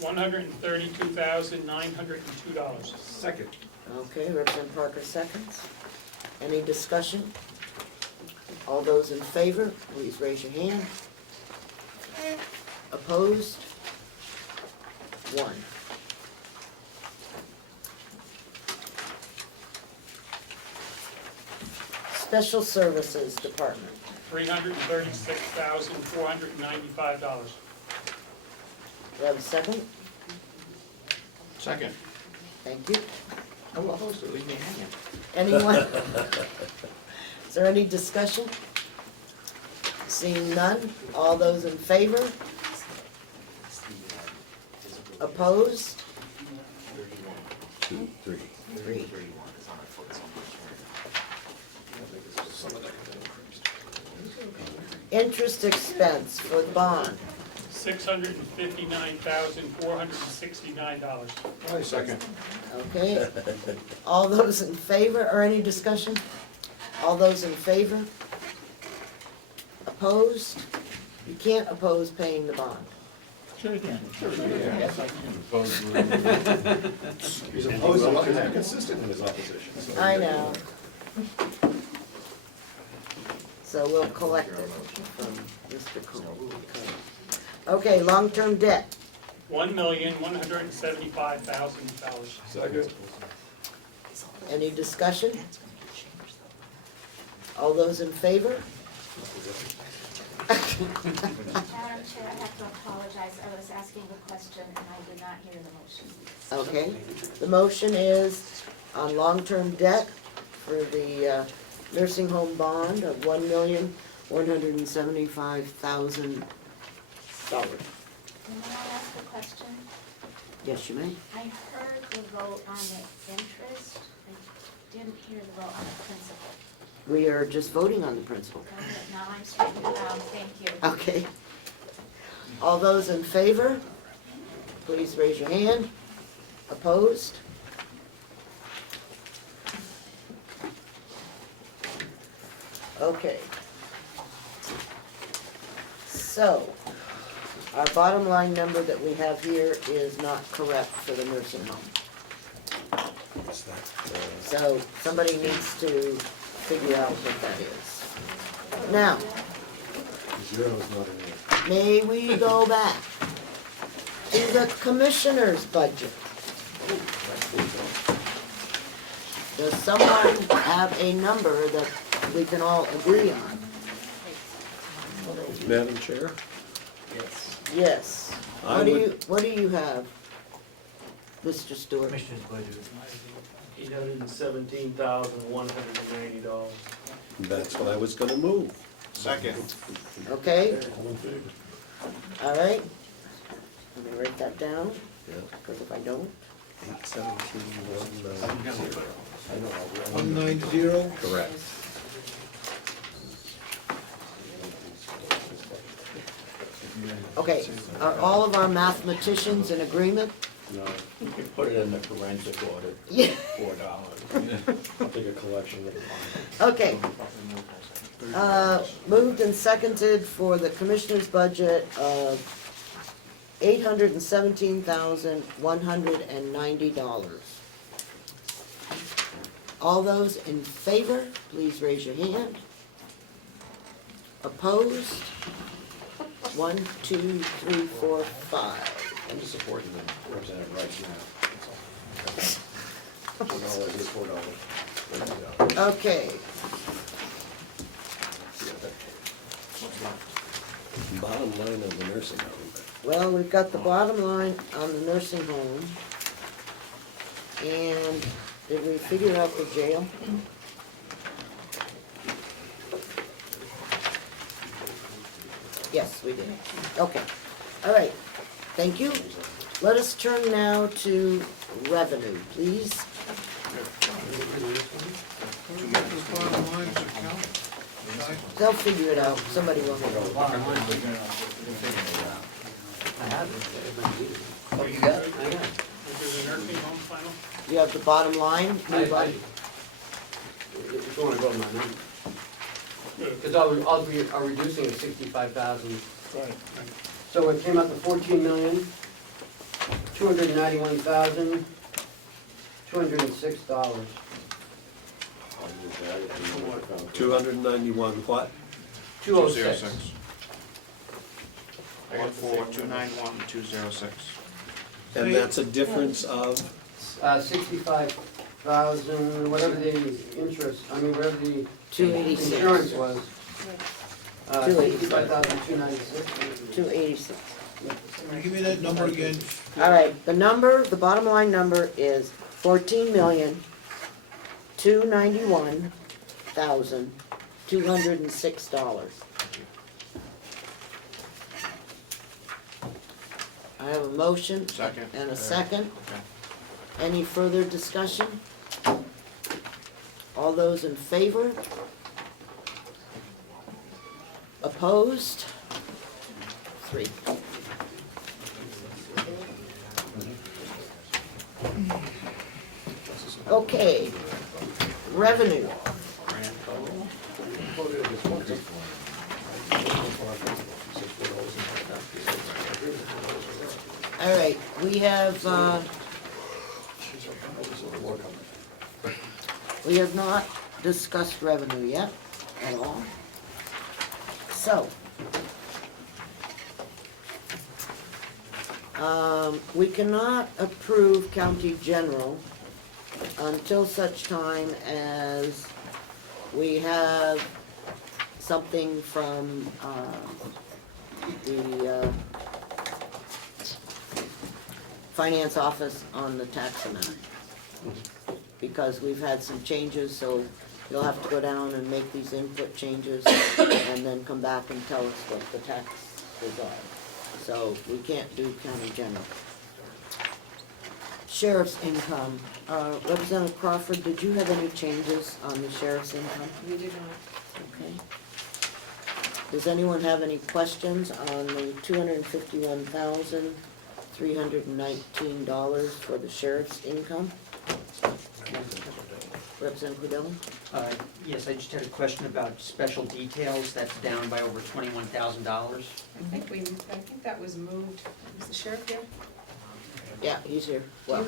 $132,902. Second. okay, Representative Parker seconds. Any discussion? All those in favor, please raise your hand. Opposed? 1. Special Services Department, $336,495. do you have a second? Second. Thank you. I'm opposed to it, leave me hanging. Anyone? Is there any discussion? Seeing none, all those in favor? Opposed? 2, 3. 3. Interest expense for the bond, $659,469. Second. okay? All those in favor, or any discussion? All those in favor? Opposed? You can't oppose paying the bond. Sure you can. Opposed with- He's opposed to because he's consistent in his opposition. so- I know. So we'll collect it from Mr. Comeau. Okay, long-term debt, $1,175,000. Second. any discussion? All those in favor? Madam Chair, I have to apologize, I was asking a question and I did not hear the motion. Okay, the motion is on long-term debt for the nursing home bond of $1,175,000. May I ask a question? Yes, you may. I heard the vote on the interest, I didn't hear the vote on the principal. We are just voting on the principal. Okay, now I'm straightening it out, thank you. Okay. All those in favor, please raise your hand. Opposed? Okay. So, our bottom line number that we have here is not correct for the nursing home. Is that, So somebody needs to figure out what that is. Now, zero's not in there. may we go back to the commissioner's budget? Does someone have a number that we can all agree on? Madam Chair? Yes. Yes. I What do you have, Mr. Stewart? Commissioner's budget. $817,190. That's what I was gonna move. Second. Okay, all right. Let me write that down, Yeah. because if I don't, 817,190. 190. Correct. okay, are all of our mathematicians in agreement? No, you can put it in the forensic audit, Yeah. $4. I'll take a collection of mine. Okay. Moved and seconded for the commissioner's budget of $817,190. All those in favor, please raise your hand. Opposed? 1, 2, 3, 4, 5. I'm supporting the representative right now. $4. Okay, Bottom line of the nursing home. well, we've got the bottom line on the nursing home. And did we figure out the jail? Yes, we did. Okay, all right, thank you. Let us turn now to revenue, please. They'll figure it out, somebody will. Oh, you got it? I got it. There's a nursing home final? You have the bottom line? If you wanna go to my number. Because I'll be reducing it 65,000. Right. So it came out to $14,291,206. 291 what? 206. 14291,206. And that's a difference of, 65,000, whatever the interest, whatever the 286. insurance was. 286. 65,296. 286. Give me that number again. All right, the bottom line number is $14,291,206. I have a motion. Second. And a second. Okay. Any further discussion? All those in favor? Opposed? 3. Okay, revenue. Grand total. All right, we have not discussed revenue yet at all. So, we cannot approve county general until such time as we have something from the finance office on the tax amount. Because we've had some changes, so you'll have to go down and make these input changes and then come back and tell us what the taxes are. So we can't do county general. Sheriff's income. Representative Crawford, did you have any changes on the sheriff's income? We did not. Okay. Does anyone have any questions on the $251,319 for the sheriff's income? Representative Cordell? Yes, I just had a question about special details. That's down by over $21,000. I think that was moved, was the sheriff here? Yeah, he's here. Well,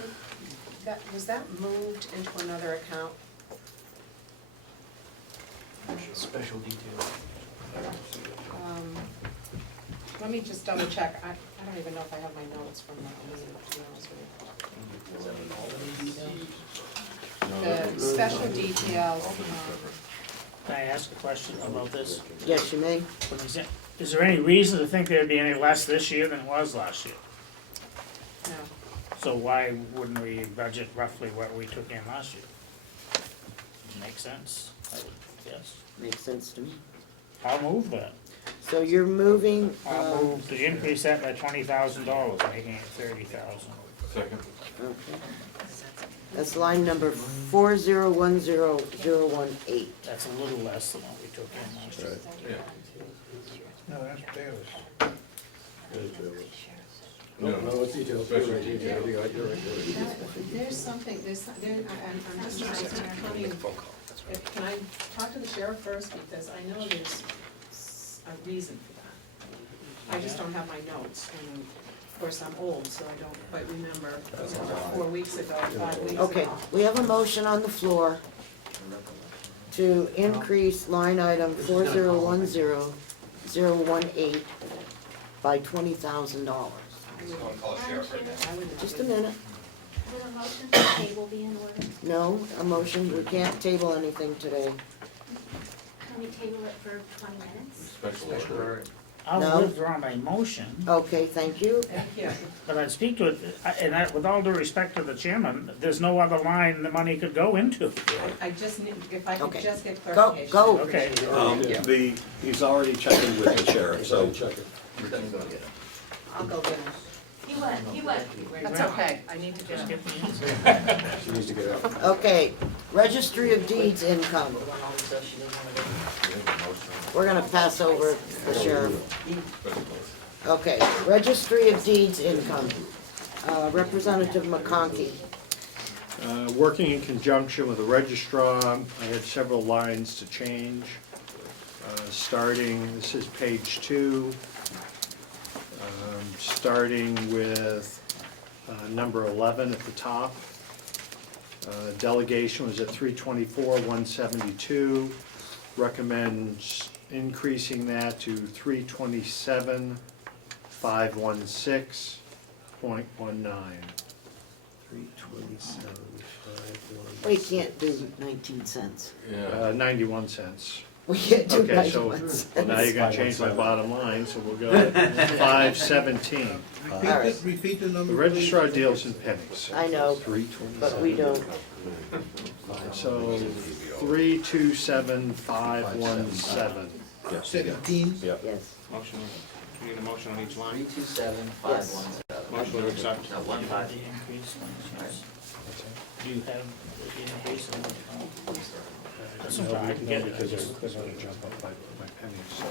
was that moved into another account? Special detail. Let me just double check, I don't even know if I have my notes from that meeting, to be honest with you. The special details, Can I ask a question about this? Yes, you may. Is there any reason to think there'd be any less this year than it was last year? no, So why wouldn't we budget roughly what we took in last year? Makes sense, I would guess. Makes sense to me. I'll move that. So you're moving, I'll move to increase that by $20,000, making it 30,000. Second. okay. That's line number 4010-018. That's a little less than what we took in last year. Yeah. No, that's Bayless. No, it's details, Special you're right, detail. you're right. there's something, I'm just coming, can I talk to the sheriff first, because I know there's a reason for that. I just don't have my notes, and of course, I'm old, so I don't quite remember, 4 weeks ago, 5 weeks ago. Okay, we have a motion on the floor to increase line item 4010-018 by $20,000. Just a minute. Would a motion to table be in order? No, a motion, we can't table anything today. Can we table it for 20 minutes? Special order. I'll No. withdraw my motion, Okay, thank you. Thank you. but I'd speak to it, with all due respect to the chairman, there's no other line the money could go into. I just need, if I could Okay. just get Go, clarification. go. Okay, He's already checking with the sheriff, so. I'll go get him. He went. That's okay, I need to just get him. get the answer. She needs to get out. Okay, Registry of Deeds income. We're gonna pass over the sheriff. Okay, Registry of Deeds income. Representative McConkey. Working in conjunction with the registrar, I had several lines to change. Starting, this is page 2. Starting with number 11 at the top. Delegation was at 324,172. Recommends increasing that to 327,516.19. 327,516. We can't do 19 cents. Yeah. 91 cents. We can't do Okay, so 91 cents. now you're gonna change my bottom line, so we'll go 517. Repeat the number, The please. registrar deals in pennies. I know, 327. but we don't. So 327,517. 17. Yeah. Yes. Motion, we need a motion on each line. 327,517. Motion to accept. No, 15. The increase, yes. Do you have the increase in the? That's No, fine, I can get it. because they're gonna jump up by pennies, so.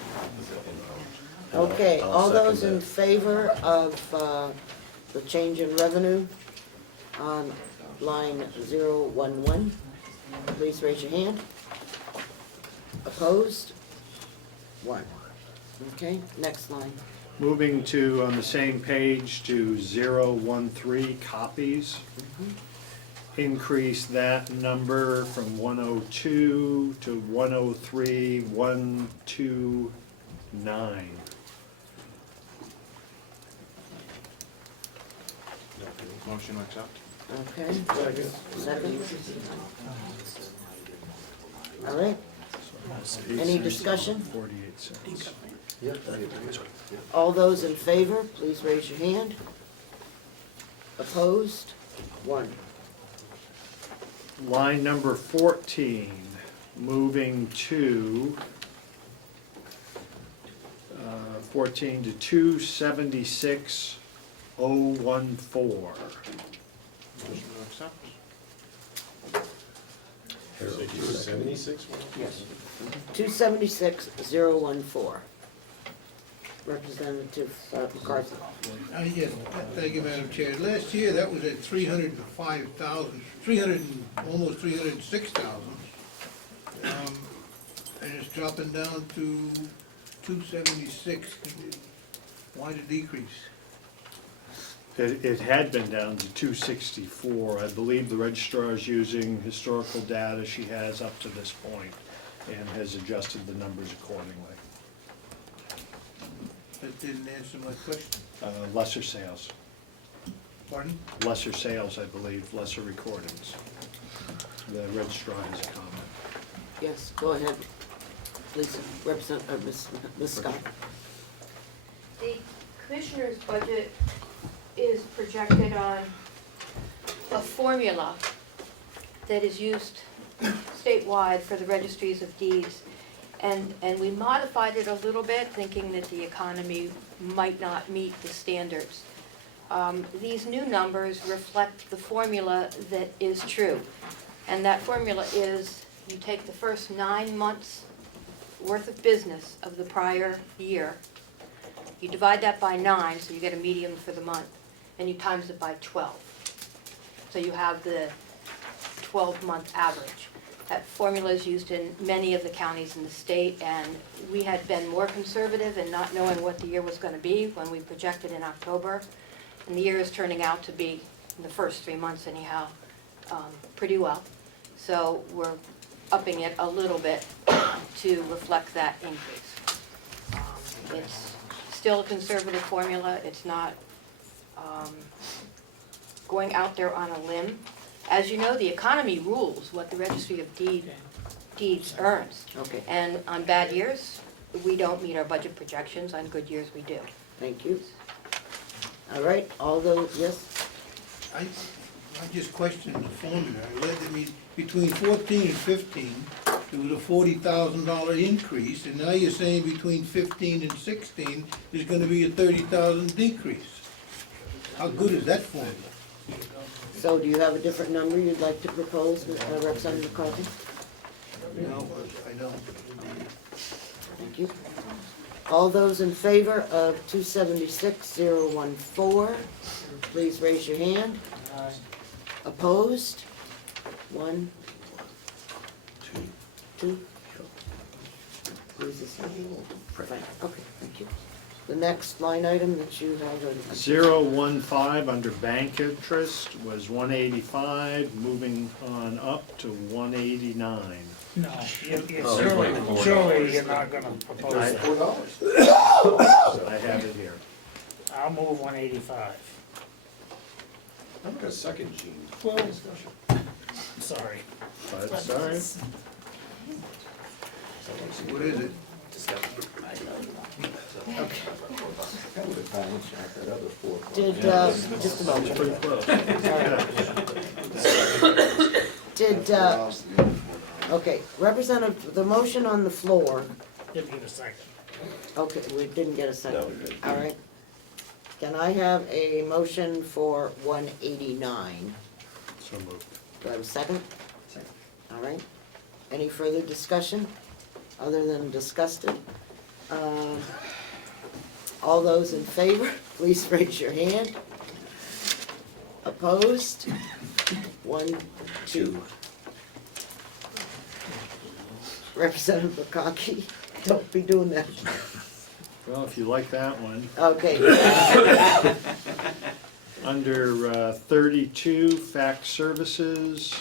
Okay, I'll all second those in that. favor of the change in revenue on line 011, please raise your hand. Opposed? 1. Okay, next line. Moving to, on the same page, to 013 copies. Increase that number from 102 to 103,129. Motion to accept. Okay, second. All right, any discussion? 48 cents. All those in favor, please raise your hand. Opposed? 1. Line number 14, moving to 14 to 276,014. Motion to accept. Harold, 276? Yes. 276,014. Representative McCarthy. Yes, thank you, Madam Chair. Last year, that was at 305,000, almost 306,000. And it's dropping down to 276. Why the decrease? It had been down to 264. I believe the registrar is using historical data she has up to this point and has adjusted the numbers accordingly. That didn't answer my question. Lesser sales. Pardon? Lesser sales, I believe, lesser recordings. The registrar has a comment. Yes, go ahead, Lisa, Ms. Scott. The commissioner's budget is projected on a formula that is used statewide for the registries of deeds. And we modified it a little bit, thinking that the economy might not meet the standards. These new numbers reflect the formula that is true. And that formula is, you take the first 9 months worth of business of the prior year, you divide that by 9, so you get a median for the month, and you times it by 12. So you have the 12-month average. That formula is used in many of the counties in the state, and we had been more conservative in not knowing what the year was going to be when we projected in October. And the year is turning out to be, in the first 3 months anyhow, pretty well. So we're upping it a little bit to reflect that increase. It's still a conservative formula. It's not going out there on a limb. As you know, the economy rules what the Registry of Deeds earns. Okay, And on bad years, we don't meet our budget projections. On good years, we do. thank you. All right, all those, yes? I just questioned the formula. I read that between 14 and 15, there was a $40,000 increase, and now you're saying between 15 and 16, there's gonna be a 30,000 decrease. How good is that formula? So do you have a different number you'd like to propose, Representative McCarthy? No, I don't. Thank you. All those in favor of 276,014, please raise your hand. Opposed? 1, 2. Who's this? Frank. Okay, thank you. The next line item that you have. 015 under bank interest was 185, moving on up to 189. No, surely you're not gonna propose that. I have it here. I'll move 185. I'm gonna second Gene. Well, sorry. But, sorry. What is it? Did, just a moment. Did, okay, Representative, the motion on the floor, Didn't get a second. okay, we didn't get a second. All right. Can I have a motion for 189? So moved. Do I have a second? Second. All right. Any further discussion, other than disgusted? All those in favor, please raise your hand. Opposed? 1, 2. Representative McConkey, don't be doing that. Well, if you like that one. Okay. Under 32, fax services.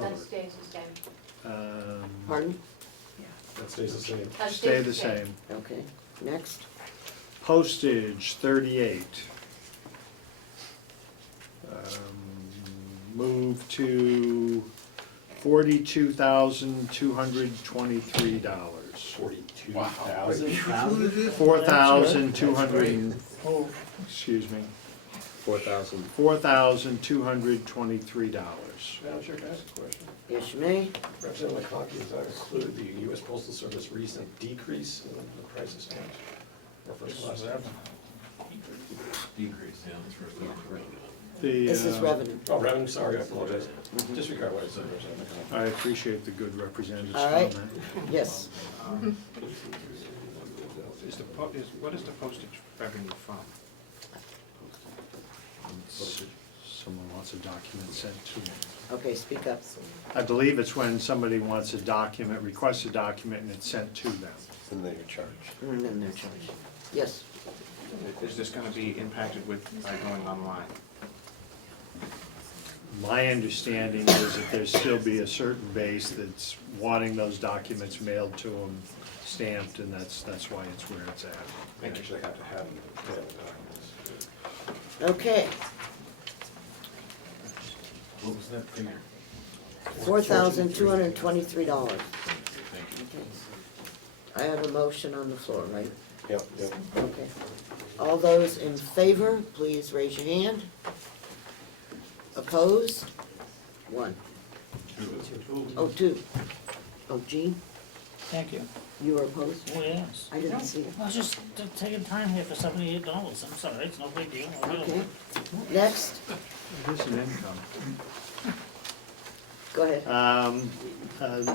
That stays the same. Pardon? That stays the same. That Stay stays the same. Okay, next. Postage, 38. Move to $42,223. 42,000? Who is this? 4,200, excuse me, 4,000. $4,223. Madam Chair, can I ask a question? Yes, you may. Representative McConkey, does that include the U.S. Postal Service recent decrease in the price of stamps? Or first class stamps? Decrease, yeah, that's first time. This is revenue. Oh, revenue, sorry, I apologize. Disregard what I said, Representative McConkey. I appreciate the good representative's All right. comment. Yes. What is the postage revenue from? someone wants a document sent to them. Okay, speak up. I believe it's when somebody wants a document, requests a document, and it's sent to them. And then you're charged. And then they're charged. Yes, Is this gonna be impacted with going online? My understanding is that there's still be a certain base that's wanting those documents mailed to them, stamped, and that's why it's where it's at. They actually have to have the documents. okay. What was that figure? $4,223. Thank you. I have a motion on the floor, right? Yep, yep. Okay. All those in favor, please raise your hand. Opposed? One. Oh, two. Oh, Jean, Thank you. you were opposed? Oh, yes. I didn't see it. I was just taking time here for $78. I'm sorry, it's no big deal. Okay. Next, It is an income. go ahead.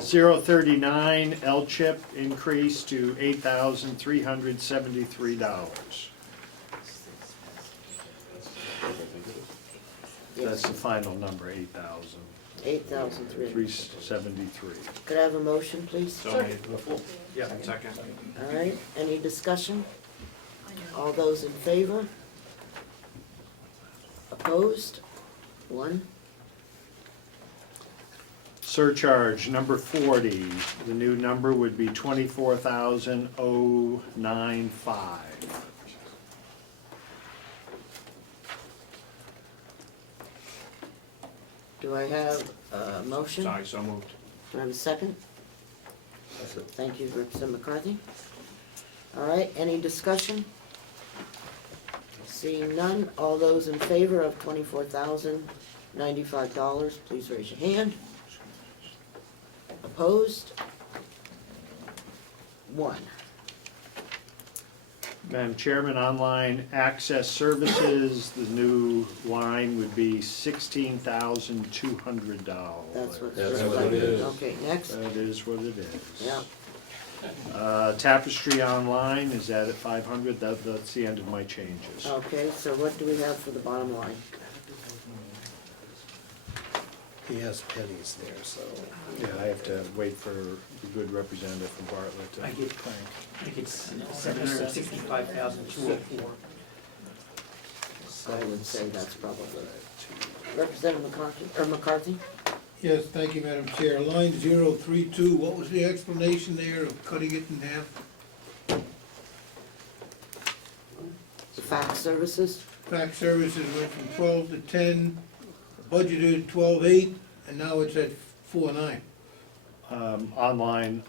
039 L-chip increase to $8,373. That's the final number, 8,300. 8,373. Could I have a motion, please? Yeah. Second. All right, any discussion? All those in favor? Opposed? One. Surcharge number 40, the new number would be 24,095. Do I have a motion? Sorry, so moved. Do I have a second? Thank you, Representative McCarthy. All right, any discussion? Seeing none, all those in favor of $24,095, please raise your hand. Opposed? One. Madam Chairman, online access services, the new line would be $16,200. That's what That's it's what it is. Okay, next. That is what it is. Yeah. Tapestry online is at 500, that's the end of my changes. Okay, so what do we have for the bottom line? He has pennies there, so. Yeah, I have to wait for the good representative from Bartlett to. I think it's 765,204. I would say that's probably Representative McCarthy? Yes, thank you, Madam Chair. Line 032, what was the explanation there of cutting it in half? The fax services? Fax services went from 12 to 10, budgeted 12.8, and now it's at 4.9.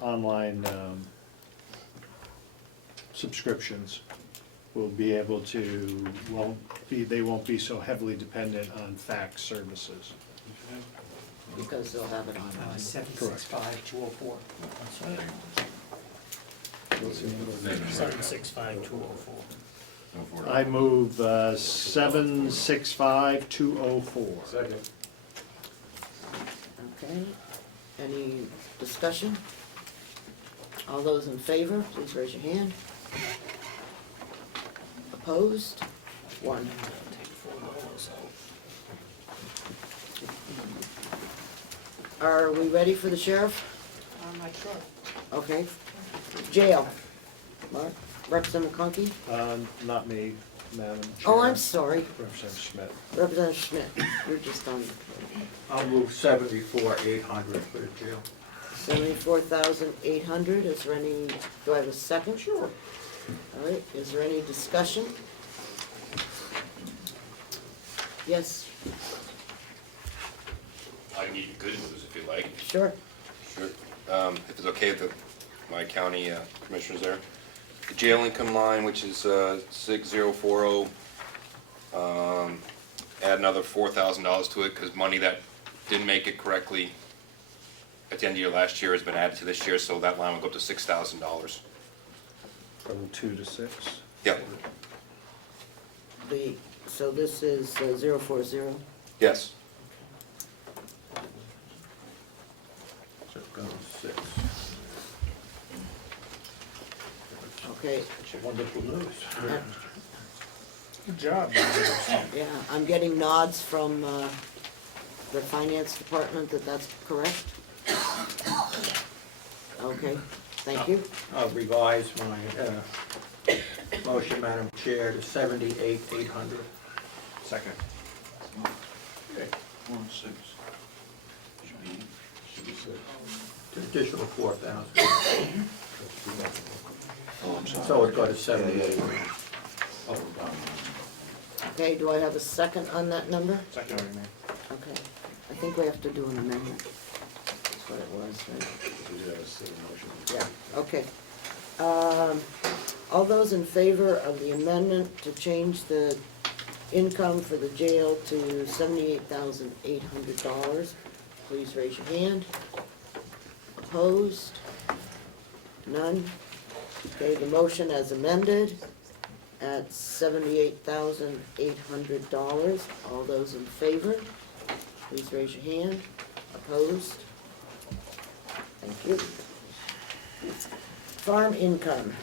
Online subscriptions will be able to, they won't be so heavily dependent on fax services. Because they'll have it online. 765,204. That's right. 765-204. I move 765-204. Second. Okay, any discussion? All those in favor, please raise your hand. Opposed? One. Take $4 out. Are we ready for the sheriff? I'm not sure. Okay. Jail. Mark, Representative Conkey? Not me, Madam Chair. Oh, I'm sorry, Representative Schmidt. Representative Schmidt, you're just on I'll move 74,800 for the jail. 74,800, is there any, do I have a second? Sure. All right, is there any discussion? Yes, I can give you good news if you like. sure. Sure. If it's okay with my county commissioners there. The jail income line, which is 6040, add another $4,000 to it because money that didn't make it correctly at the end of year last year has been added to this year, so that line will go up to $6,000. From 2 to 6? Yep. So this is 040? Yes. So it goes 6. Okay. Wonderful news. Good job. Yeah, I'm getting nods from the finance department that that's correct. Okay, thank you. I'll revise my motion, Madam Chair, to 78,800. Second. To additional 4,000. So it got to 78. Okay, do I have a second on that number? Second, Okay, I think we have to do an amendment. That's what it was, right? Yeah, okay. All those in favor of the amendment to change the income for the jail to $78,800, please raise your hand. Opposed? None? Okay, the motion as amended at $78,800. All those in favor, please raise your hand. Opposed? Thank you. Farm income.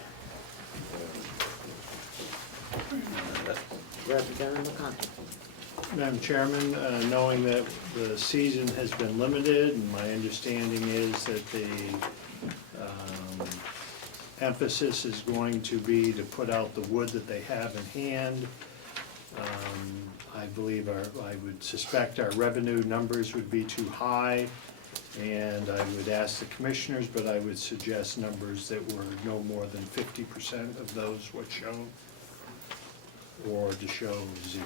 Representative McConaughey. Madam Chairman, knowing that the season has been limited, and my understanding is that the emphasis is going to be to put out the wood that they have in hand. I believe I would suspect our revenue numbers would be too high, and I would ask the commissioners, but I would suggest numbers that were no more than 50% of those what's shown, or to show 0.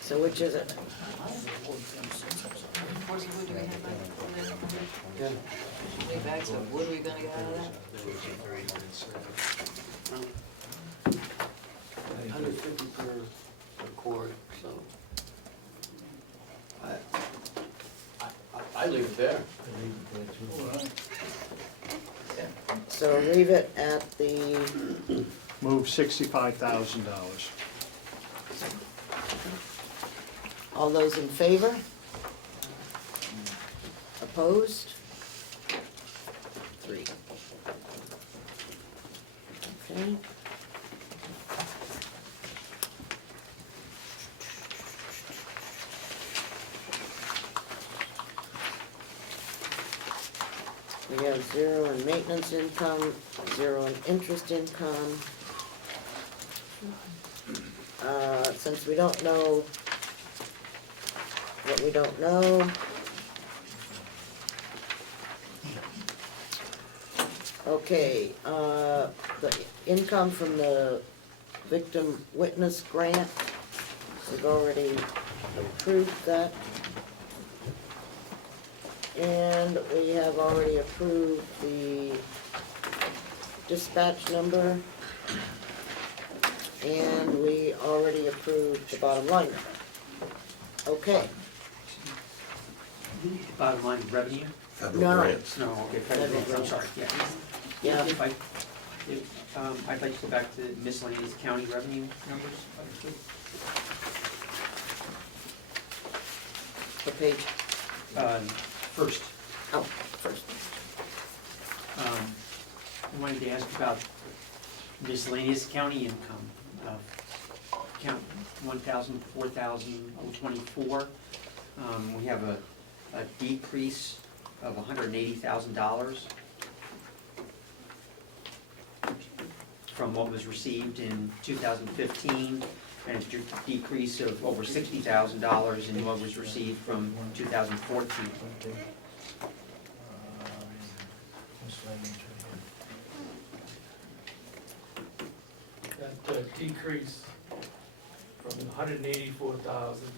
So which is it? How many bags of wood are we gonna get out of that? 150 per cord, so. I leave it there. So leave it at the, Move $65,000. all those in favor? Opposed? 3. Okay. We have 0 in maintenance income, 0 in interest income. Since we don't know what we don't know, okay, the income from the victim witness grant, we've already approved that. And we have already approved the dispatch number. And we already approved the bottom line number. Okay. Bottom line revenue? No. grants. No, okay, federal grants, I'm sorry, yeah. Yeah. If I'd like to go back to miscellaneous county revenue numbers, understood. What page? First, Oh, first. I wanted to ask about miscellaneous county income. Count 1,000, 4,024. We have a decrease of $180,000 from what was received in 2015, and a decrease of over $60,000 in what was received from 2014. That decrease from 184,000,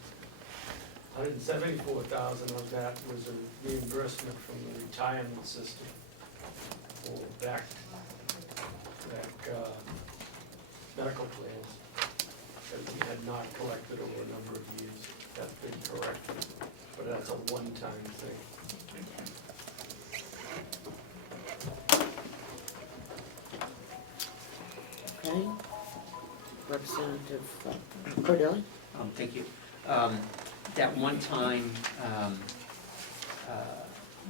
174,000 of that was a reimbursement from the retirement system for back medical plans that we had not collected over a number of years. That's been corrected, but that's a one-time thing. Okay. Representative Cordelli? Thank you. That one-time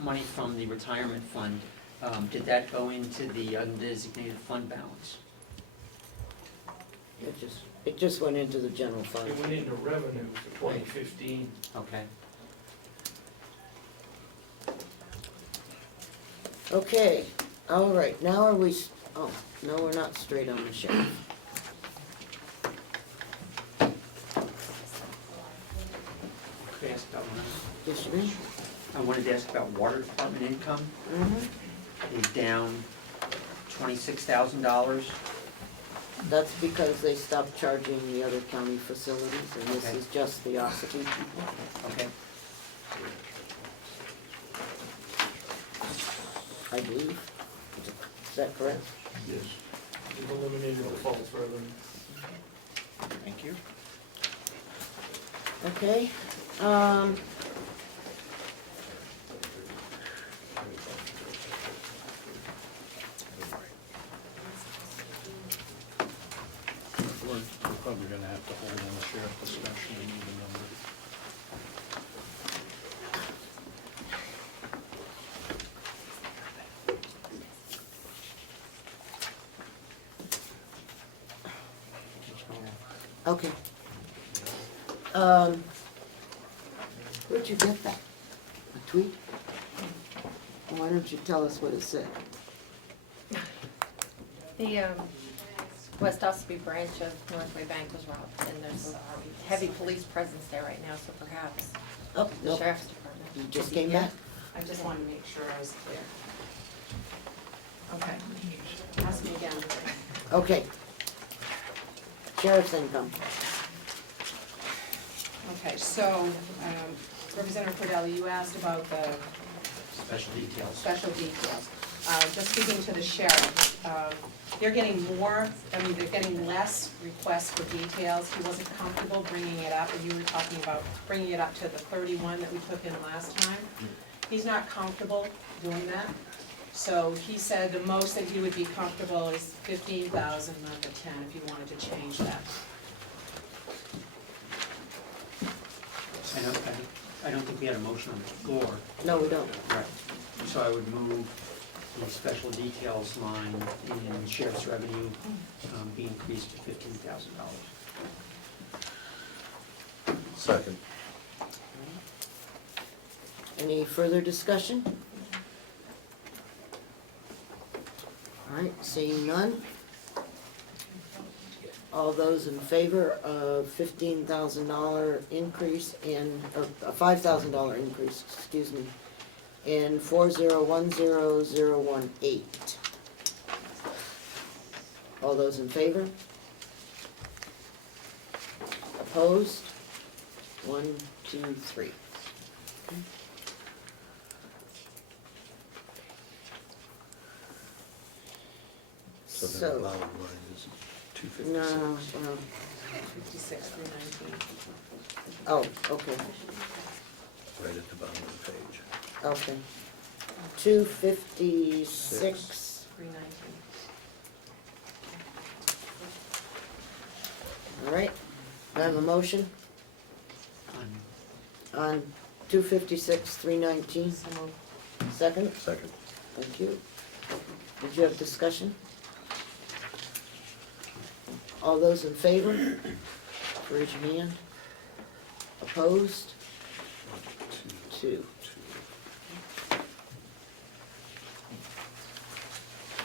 money from the retirement fund, did that go into the undesignated fund balance? It just went into the general fund. It went into revenue for 2015. Okay. Okay, all right, now are we, oh, no, we're not straight on the sheriff. Could I ask about one? Yes, you may. I wanted to ask about water department income. Mm-hmm. Is down $26,000. That's because they stopped charging the other county facilities, and this Okay. is just the Ossipee people. Okay. I believe. Is that correct? Yes. We've eliminated the false revenue. Thank you. Okay, We're probably gonna have to hold on the sheriff discussion and even number. okay. Where'd you get that? A tweet? Why don't you tell us what it said? The West Ossipee branch of Northway Bank was robbed, and there's a heavy police presence there right now, so perhaps Oh, the no, sheriff's department. you just came Yeah. back? I just wanted to make sure I was clear. Okay. Ask me again. Okay. Sheriff's income. Okay, so, Representative Cordelli, you asked about the Special details. special details. Just speaking to the sheriff, they're getting more, they're getting less requests for details. He wasn't comfortable bringing it up, and you were talking about bringing it up to the 31 that we took in last time. He's not comfortable doing that. So he said the most that he would be comfortable is 15,000, not the 10, if you wanted to change that. I don't think we had a motion on the floor. No, we don't. Right. So I would move the special details line in sheriff's revenue be increased to $15,000. Second. Any further discussion? All right, seeing none. All those in favor of $15,000 increase in, or a $5,000 increase, excuse me, in 4010018. All those in favor? Opposed? 1, 2, 3. So So- the bottom line is No, 256. no. 56,319. Oh, okay, Right at the bottom of the page. okay. 256. 319. All right, I have a motion on 256, 319. So moved. Second, Second. thank you. Did you have discussion? All those in favor, raise your hand. Opposed? 2.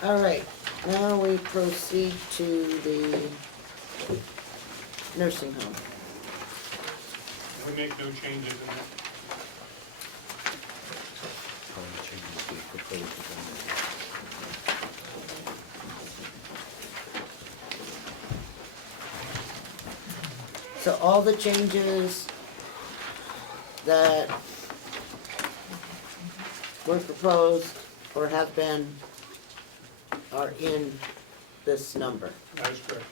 All right, now we proceed to the nursing home. We make no changes in that. All the changes we proposed have been made. So all the changes that were proposed or have been are in this number, That is correct.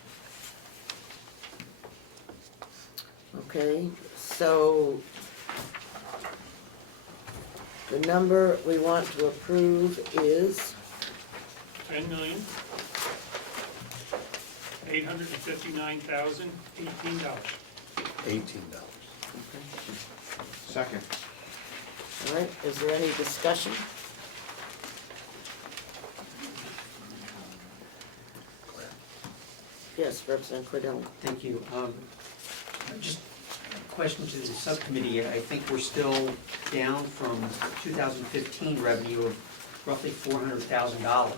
okay? So the number we want to approve is, $10,859,018. $18. Second. all right, is there any discussion? Yes, Representative Cordell. Thank you. Just a question to the subcommittee. I think we're still down from 2015 revenue of roughly $400,000.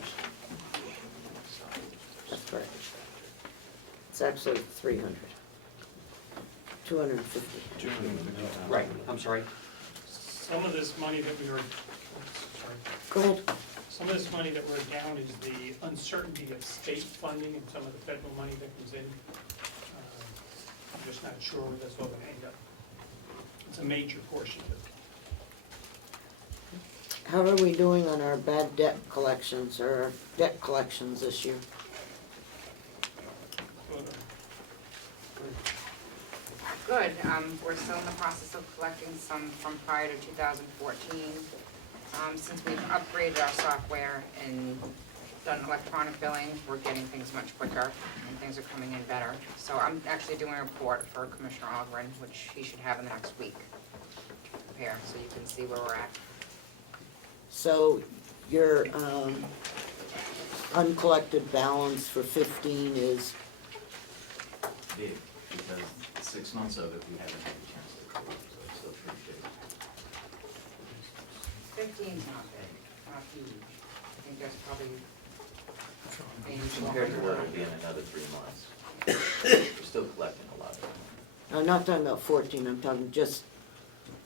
That's correct. It's actually 300. 250. Right, I'm sorry. Some of this money that we were, sorry. Go ahead. Some of this money that we're down is the uncertainty of state funding and some of the federal money that comes in. I'm just not sure where that's all gonna end up. It's a major portion of it. How are we doing on our bad debt collections or debt collections this year? Good, we're still in the process of collecting some from prior to 2014. Since we've upgraded our software and done electronic billing, we're getting things much quicker and things are coming in better. So I'm actually doing a report for Commissioner Ogren, which he should have in the next week to prepare, so you can see where we're at. So your uncollected balance for 15 is, Big, because 6 months of it, we haven't had a chance to collect, so it's still pretty big. 15's not big, not huge. I think that's probably maybe Compared to where it would be in another 3 months. We're still collecting a lot of it. I'm not talking about 14, I'm talking just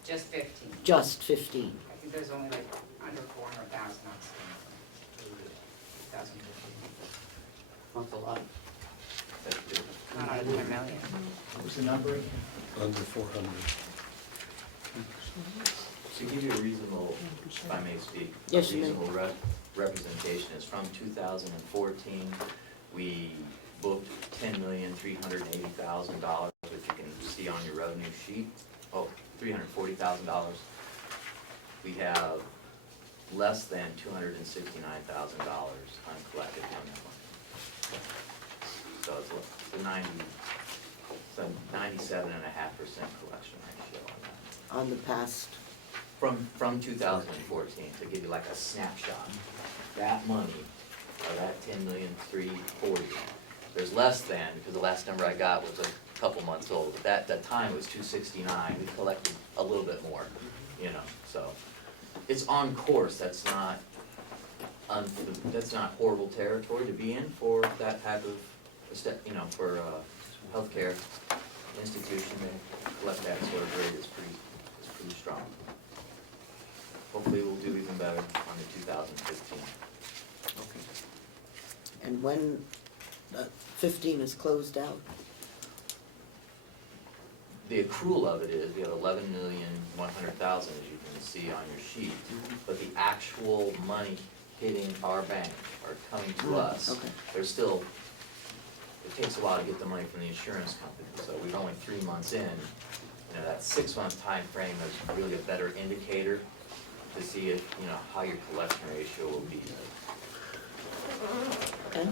15. just 15. I think there's only like under 400,000 outstanding from 2015. That's a lot. Not out of 10 million. What was the number? Under 400. To give you a reasonable, if I may speak, a Yes, you may. reasonable representation is from 2014, we booked $10,380,000, which you can see on your revenue sheet. Oh, $340,000. We have less than $269,000 uncollected from that money. So it's a 97.5% collection ratio on that. On the past. From 2014, to give you like a snapshot, that money, or that 10,340,000, there's less than, because the last number I got was a couple months old, but at that time it was 269, we collected a little bit more, so. It's on course, that's not horrible territory to be in for that type of, for a healthcare institution, to collect that sort of rate is pretty strong. Hopefully we'll do even better on the 2015. Okay. And when 15 is closed out? The accrual of it is, we have 11,100,000, as you can see on your sheet, but the actual money hitting our bank or coming to us, Okay. there's still, it takes a while to get the money from the insurance company, so we're only 3 months in. That 6-month time frame is really a better indicator to see if, how your collection ratio will be. Okay.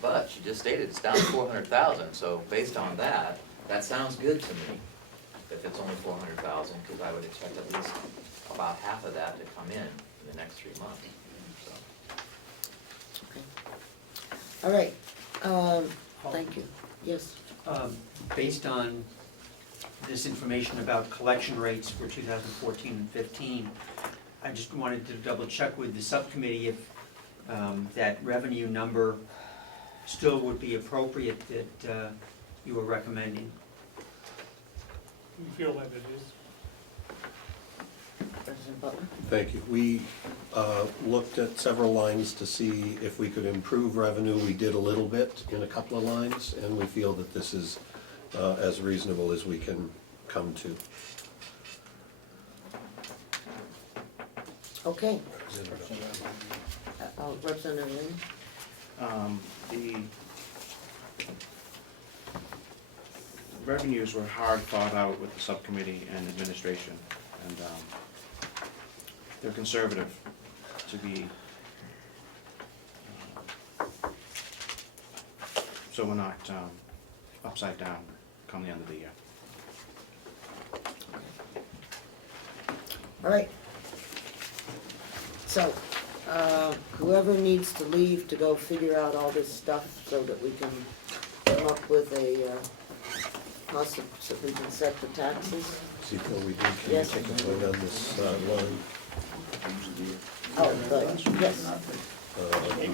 But you just stated it's down 400,000, so based on that, that sounds good to me. If it's only 400,000, because I would expect at least about half of that to come in the next 3 months, so. Okay. All right. Thank you. Yes. Based on this information about collection rates for 2014 and 15, I just wanted to double check with the subcommittee if that revenue number still would be appropriate that you were recommending. We feel that it is. President Butler? Thank you. We looked at several lines to see if we could improve revenue. We did a little bit in a couple of lines, and we feel that this is as reasonable as we can come to. Okay. Representative Lynn? The revenues were hard thought out with the subcommittee and administration, and they're conservative to be, so we're not upside down come the end of the year. All right. So, Whoever needs to leave to go figure out all this stuff so that we can come up with a, cost of, so we can set the taxes. Before we do, can you Yes. take a vote on this line? Oh, good, yes.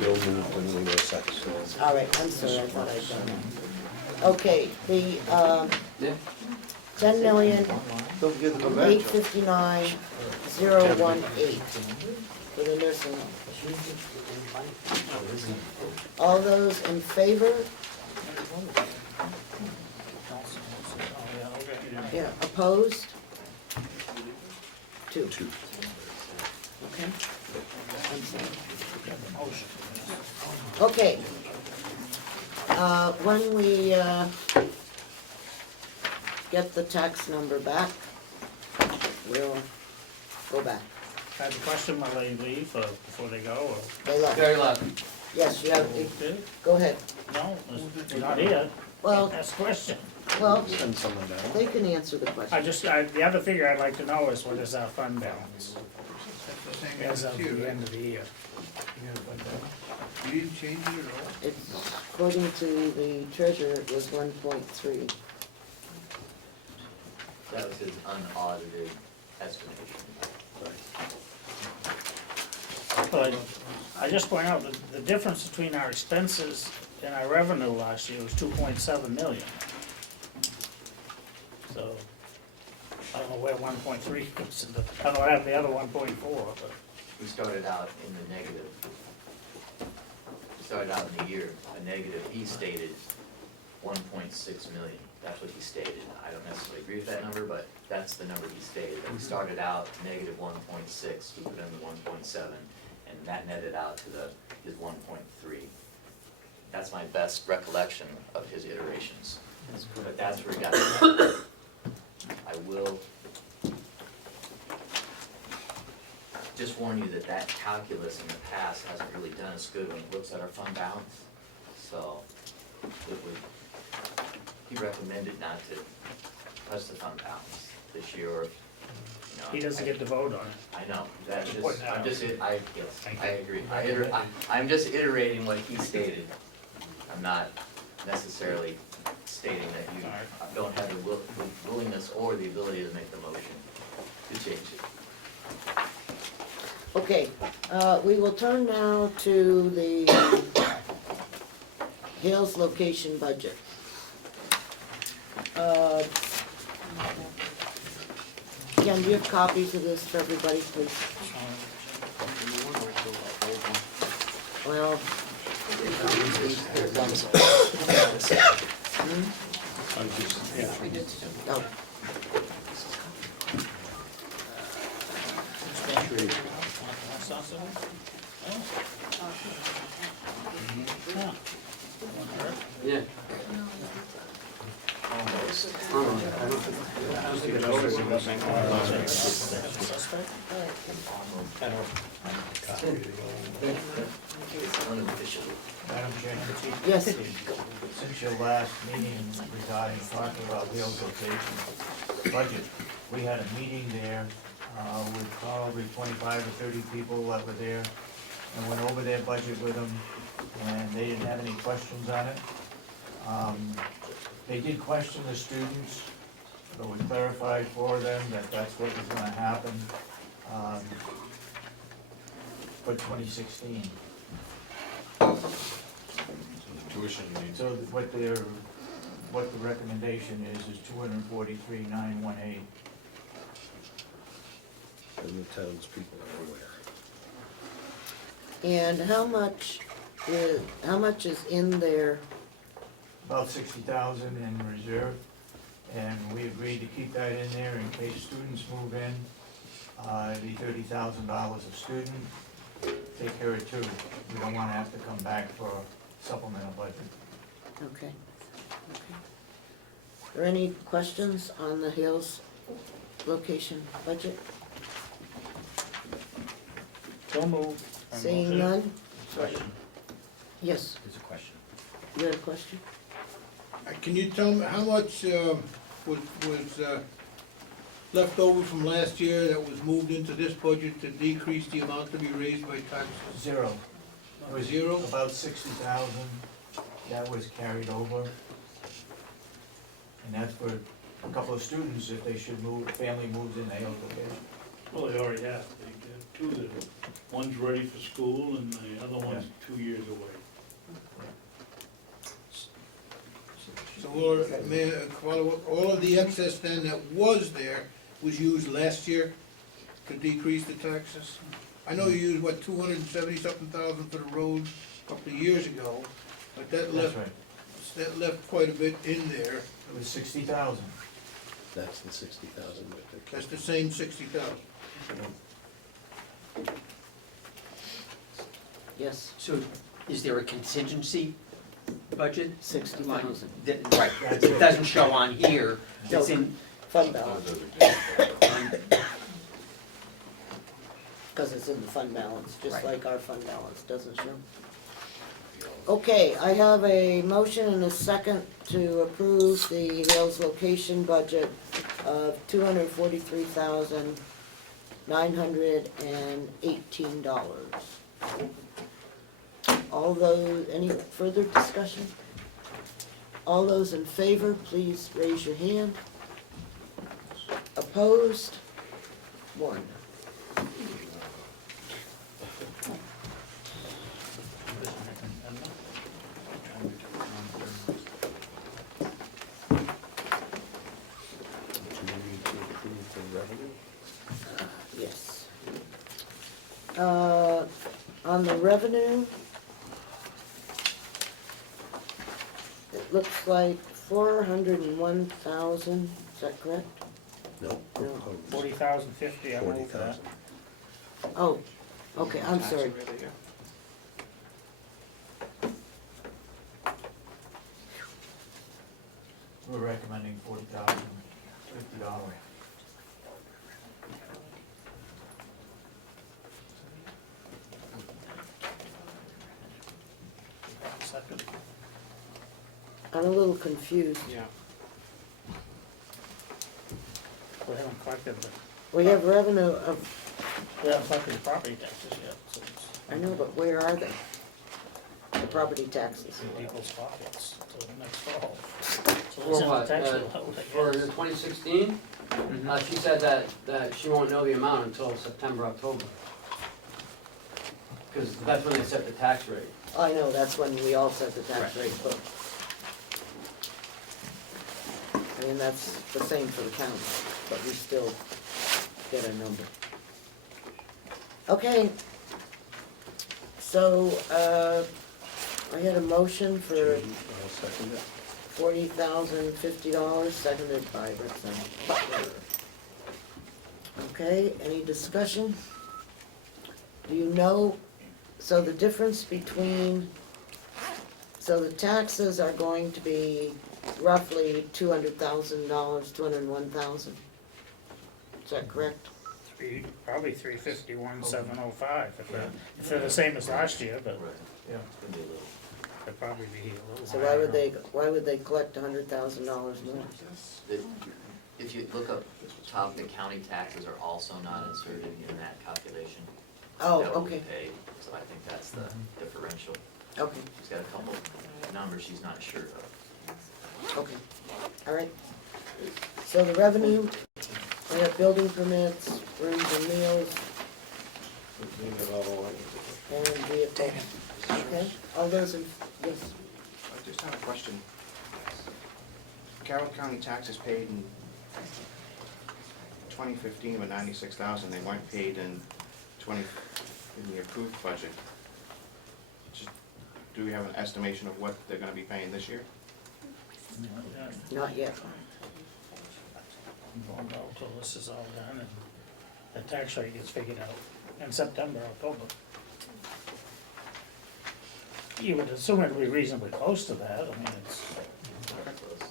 Bill moved and Leo second. All right, I'm sorry, I thought I'd done that. Okay, the, 10,859,018 for the nursing home. All those in favor? Yeah, opposed? Two. Okay. I'm sorry. Okay. When we, get the tax number back, we'll go back. I have a question while they leave, or before they go, or? They left. Very left. Yes, you have, go ahead. No, it's not here. Well, That's a question. well, Send someone down. they can answer the question. The other figure I'd like to know is what is our fund balance That's the same as as of you, the right? end of the year? You didn't change it at all? It's, according to the treasurer, it was 1.3. That was his unaudited estimation. But I just point out that the difference between our expenses and our revenue last year was 2.7 million. So, I don't know where 1.3 goes in I don't have the other 1.4, but. We started out in the negative. We started out in the year, a negative, he stated 1.6 million. That's what he stated. I don't necessarily agree with that number, but that's the number he stated. That we started out negative 1.6, we put in the 1.7, and that netted out to his 1.3. That's my best recollection of his iterations. But that's where he got it. I will just warn you that that calculus in the past hasn't really done us good when he looks at our fund balance. So he recommended not to touch the fund balance this year, or, He doesn't get to vote on it. I know, that's Just just, point that I'm out. just, yes, Thank I you. agree. I'm just iterating what he stated. I'm not necessarily stating that you don't have the willingness or the ability to make the motion to change it. Okay, we will turn now to the Hales location budget. Ken, do you have copies of this for everybody, please? Well. Oh. Yeah. Madam Chairman? Yes. Since your last meeting regarding talking about Hales location budget, we had a meeting there with probably 25 or 30 people that were there, and went over their budget with them, and they didn't have any questions on it. They did question the students, but we clarified for them that that's what was gonna happen for 2016. Tuition needs. So what the recommendation is 243,918. And the townspeople are aware. And how much is in there? About 60,000 in reserve, and we agreed to keep that in there in case students move in. It'd be $30,000 a student, take care of two. We don't wanna have to come back for a supplemental budget. Okay. Are there any questions on the Hales location budget? So moved. Seeing none? Question, Yes, there's a question. you had a question? Can you tell me how much was left over from last year that was moved into this budget to decrease the amount to be raised by taxes? Zero. It was Zero? about 60,000 that was carried over. And that's for a couple of students, if they should move, family moves in, they have to pay. Well, they already have, they get two that, one's ready for school and the other one's 2 years away. So all of the excess then that was there was used last year to decrease the taxes? I know you used, what, 270-something thousand for the roads a couple of years ago, but that That's left, right. that left quite a bit in there. It was 60,000. That's the 60,000 that they're. That's the same 60,000. Yes, So is there a contingency budget? 60,000. Right, it doesn't show on here, it's in, Fund balance. Because it's in the fund balance, just Right. like our fund balance doesn't show. Okay, I have a motion and a second to approve the Hales location budget of $243,918. All those, any further discussion? All those in favor, please raise your hand. Opposed? One. Yes. On the revenue, it looks like 401,000, is that correct? No, proposed. 40,050, I move that. 40,000. Oh, okay, I'm sorry. We're recommending $40,050. Second. I'm a little confused. Yeah. We haven't collected the, We have revenue of, we haven't collected the property taxes yet, so it's I know, but where are they? The property taxes. in people's pockets till next fall. So For it's in the what, tax for bill, I the guess. 2016? She said that she won't know the amount until September, October. Because that's when they set the tax rate. I know, that's when we all set the tax Right. rate, but. I mean, that's the same for the county, but we still get a number. Okay. So, I had a motion for I'll second it. $40,050, seconded by Representative Butler. Okay, any discussion? Do you know, so the difference between, so the taxes are going to be roughly $200,000, 201,000. Is that correct? Probably 351,705, if they're the same as last year, but Yeah. they'd probably be a little So higher. why would they collect $100,000 more? If you look up top, the county taxes are also not inserted in that calculation. Oh, That will be okay. paid, so I think that's the differential. Okay, She's got a couple numbers she's not sure of. okay, all right. So the revenue, we have building permits, rooms and meals, and vehicle. Okay, all those in, yes, I just have a question. Carroll County taxes paid in 2015 were 96,000. They weren't paid in in the approved budget. Just, do we have an estimation of what they're gonna be paying this year? not yet. Won't know till this is all done and the tax rate gets figured out in September, October. You would assume it'd be reasonably close to that, I mean, it's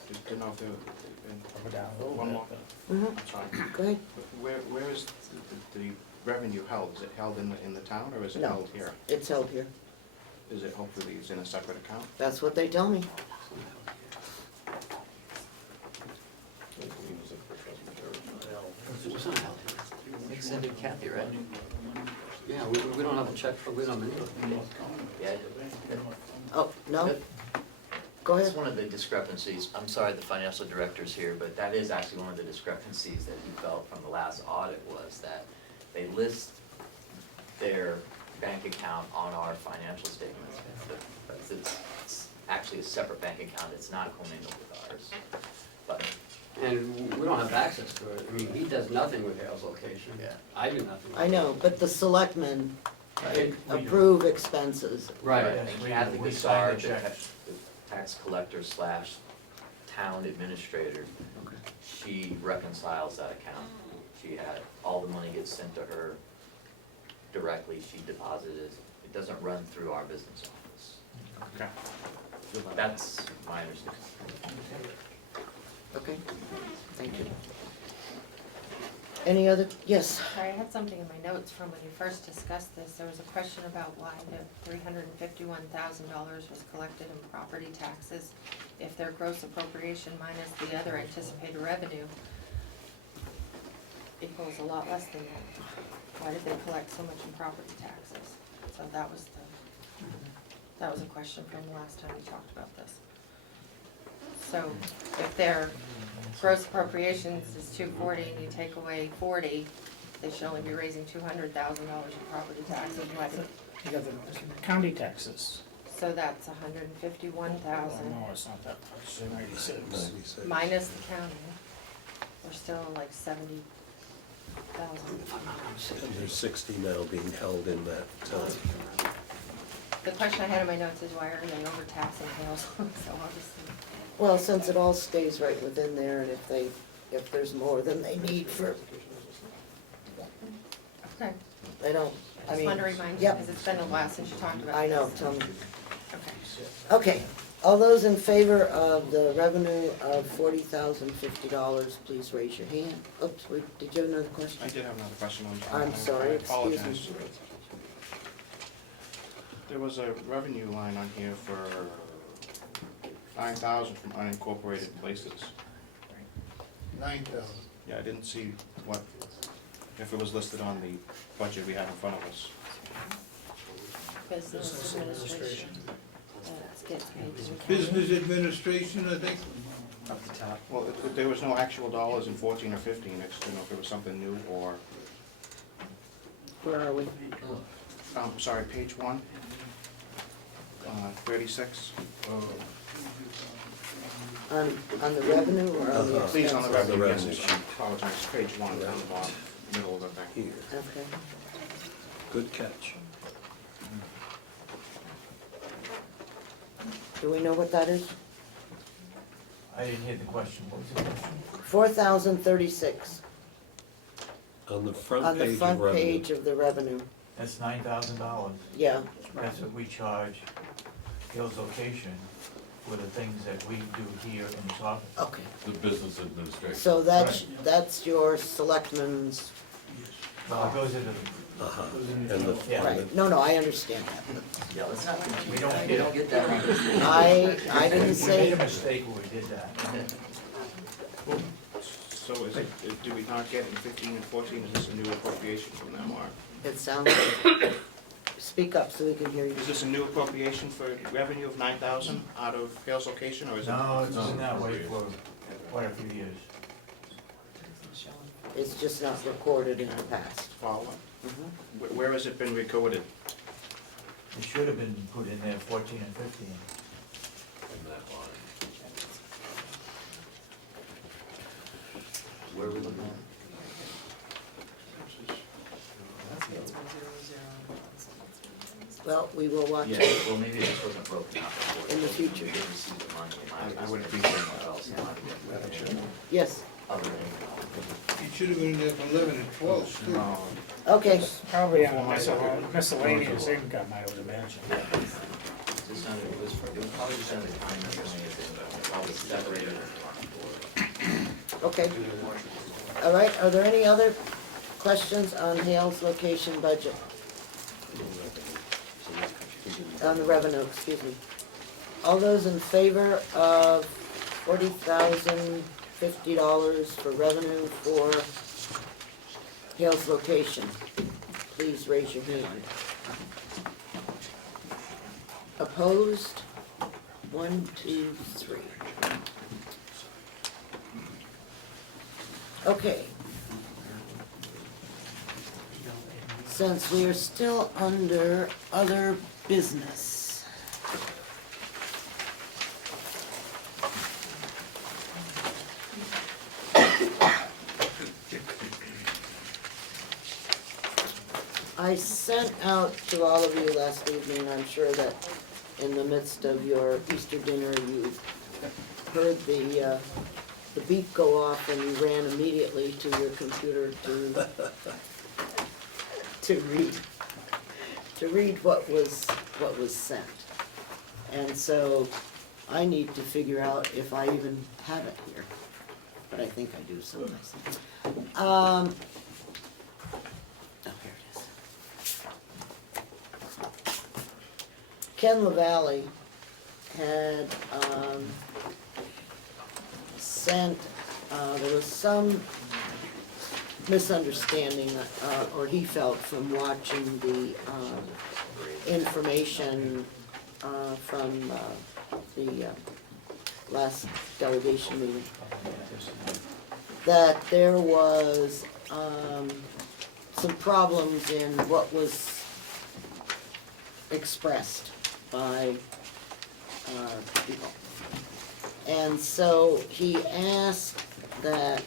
Just didn't know if they were. up or down a little One bit, more. but. Mhm. I'm sorry. Go ahead. Where is the revenue held? Is it held in the town or is it No. held here? It's held here. Is it hopefully it's in a separate account? That's what they tell me. Send it Kathy, right? Yeah, we don't have a check for, we don't have any. Yeah. Oh, no? Go That's ahead. one of the discrepancies, I'm sorry, the financial director's here, but that is actually one of the discrepancies that he felt from the last audit was that they list their bank account on our financial statements, but it's actually a separate bank account, it's not commingled with ours. But, And we don't have access to it. I mean, he does nothing with Hale's location. yeah. I do nothing. I know, but the selectmen Right. approve expenses. Right. And Kathy we Gassar, sign the checks. the tax collector slash town administrator, she reconciles that account. She had, all the money gets sent to her directly, she deposited it. It doesn't run through our business office. Okay. That's my understanding. Okay, thank you. Any other, yes, Sorry, I had something in my notes from when you first discussed this. There was a question about why the $351,000 was collected in property taxes if their gross appropriation minus the other anticipated revenue equals a lot less than that. Why did they collect so much in property taxes? So that was a question from the last time we talked about this. So if their gross appropriations is $240 and you take away 40, they should only be raising $200,000 in property taxes. Why did- You got the county taxes. So that's $151,000 No, it's not that much, 96. 96. minus the county. We're still like 70,000. There's 60 now being held in that, The question I had in my notes is why are they overtaxing Hales? So I'll just, well, since it all stays right within there, and if there's more than they need for, okay. they don't, I Just mean. wanted to remind you, Yep, because it's been a while since you talked about I this. know, tell me. Okay. Okay, all those in favor of the revenue of $40,050, please raise your hand. Oops, did you have another question? I did have another question on. I'm sorry, I excuse me. apologize. There was a revenue line on here for 9,000 from unincorporated places. 9,000. Yeah, I didn't see what, if it was listed on the budget we have in front of us. Business administration. That gets paid to the county. Business administration, I think. Up the top. Well, there was no actual dollars in 14 or 15, I just didn't know if it was something new or, Where are we? sorry, page 1, 36. On the revenue or on the Please, on the expenses? revenue, revenue yes, sheet. apologize, page 1, down the bottom, middle of the thing. here, Okay. good catch. Do we know what that is? I didn't hear the question, what was the question? 4,036 On the front on the page of front revenue. page of the revenue. That's $9,000. Yeah, That's what we charge Hill's location for the things that we do here in this office. okay. The business administration. So that's your selectmen's, Well, it goes into Uh-huh. the, And the, yeah. right, no, I understand that. Yeah, let's not We confuse don't that, get we it. don't get that wrong. I didn't We say, made a mistake when we did that. So is it, do we not get in 15 and 14, is this a new appropriation from them, or? it sounds like, speak up so we can hear you. Is this a new appropriation for revenue of 9,000 out of Hale's location, or is it? No, it's been that way for quite a few years. It's just not recorded in the past. Following. Mhm. Where has it been recorded? It should have been put in there 14 and 15. In that line. Where are we looking at? Well, we will watch Yeah, it well, maybe this wasn't broken out before. in the future. We didn't receive the money, it might have I would just appreciate been somewhere else, it might have been Yes, other income. It should have been there for 11 and 12, too. No. okay, Probably on miscellaneous income, I would imagine. Just under, it was probably just under county miscellaneous income, probably separated from okay. All right, are there any other questions on Hale's location budget? On the revenue, excuse me. All those in favor of $40,050 for revenue for Hale's location, please raise your hand. Opposed? 1, 2, 3. Okay. Since we are still under other business. I sent out to all of you last evening, I'm sure that in the midst of your Easter dinner, you heard the beep go off and you ran immediately to your computer to read what was sent. And so I need to figure out if I even have it here, but I think I do someplace. Oh, here it is. Ken LaValle had sent, there was some misunderstanding, or he felt from watching the information from the last delegation meeting, that there was some problems in what was expressed by people. And so he asked that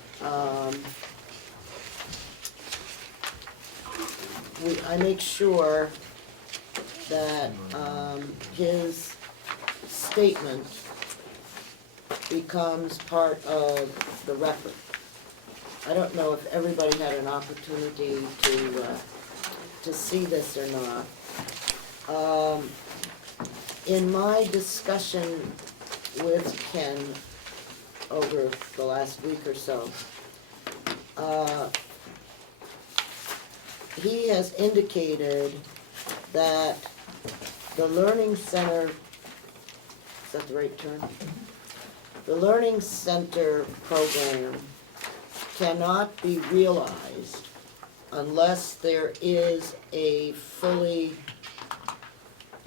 I make sure that his statement becomes part of the record. I don't know if everybody had an opportunity to see this or not. In my discussion with Ken over the last week or so, he has indicated that the Learning Center, is that the right term? The Learning Center program cannot be realized unless there is a fully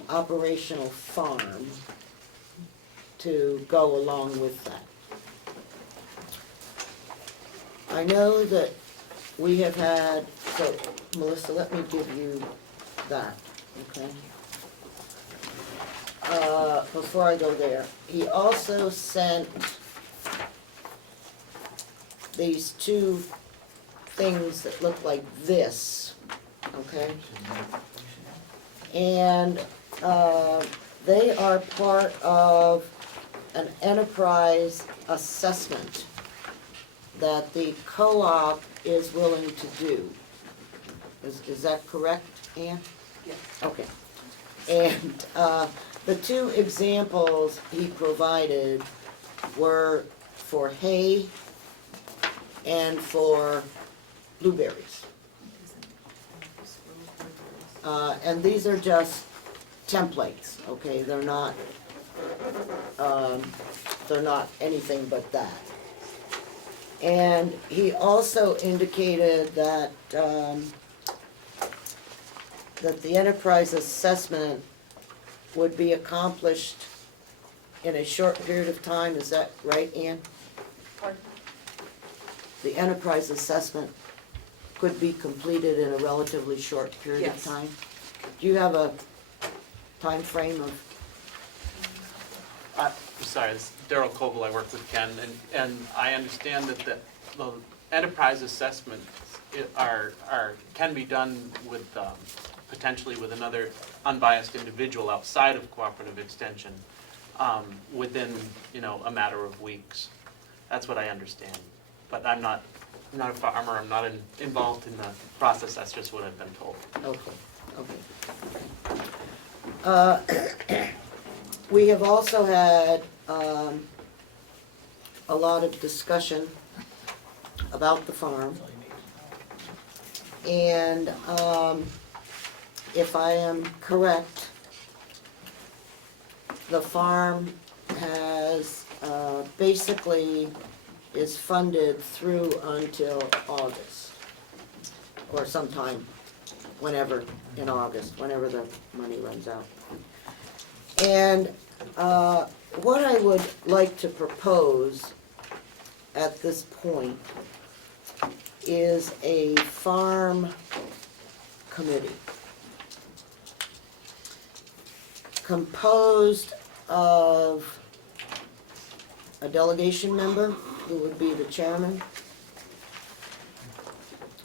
operational farm to go along with that. I know that we have had, so Melissa, let me give you that, okay? Before I go there, he also sent these two things that look like this, okay? And they are part of an enterprise assessment that the co-op is willing to do. Is that correct, Ann? Yes. Okay. And the two examples he provided were for hay and for blueberries. And these are just templates, okay? They're not anything but that. And he also indicated that that the enterprise assessment would be accomplished in a short period of time. Is that right, Ann? Pardon? The enterprise assessment could be completed in a relatively short period of Yes. time? Do you have a time frame of? I'm sorry, it's Darrell Koval, I work with Ken, and I understand that the enterprise assessments can be done with, potentially with another unbiased individual outside of cooperative extension, within, a matter of weeks. That's what I understand. But I'm not a farmer, I'm not involved in the process, that's just what I've been told. Okay. We have also had a lot of discussion about the farm. And if I am correct, the farm has basically is funded through until August. or sometime, whenever, in August, whenever the money runs out. And what I would like to propose at this point is a farm committee composed of a delegation member, who would be the chairman,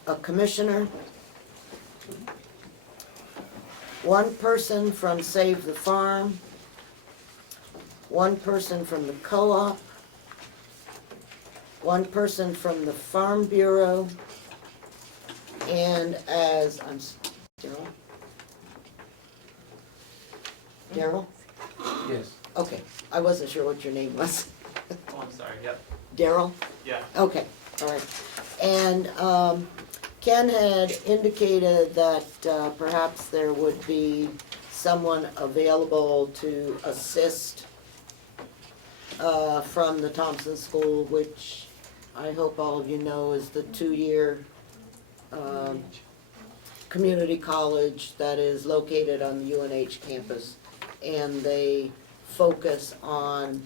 a commissioner, one person from Save the Farm, one person from the co-op, one person from the Farm Bureau, and as, Daryl? Daryl? Yes. Okay, I wasn't sure what your name was. Oh, I'm sorry, yep, Daryl? yeah. Okay, all right. And Ken had indicated that perhaps there would be someone available to assist from the Thompson School, which I hope all of you know is the two-year community college that is located on the UNH campus. And they focus on,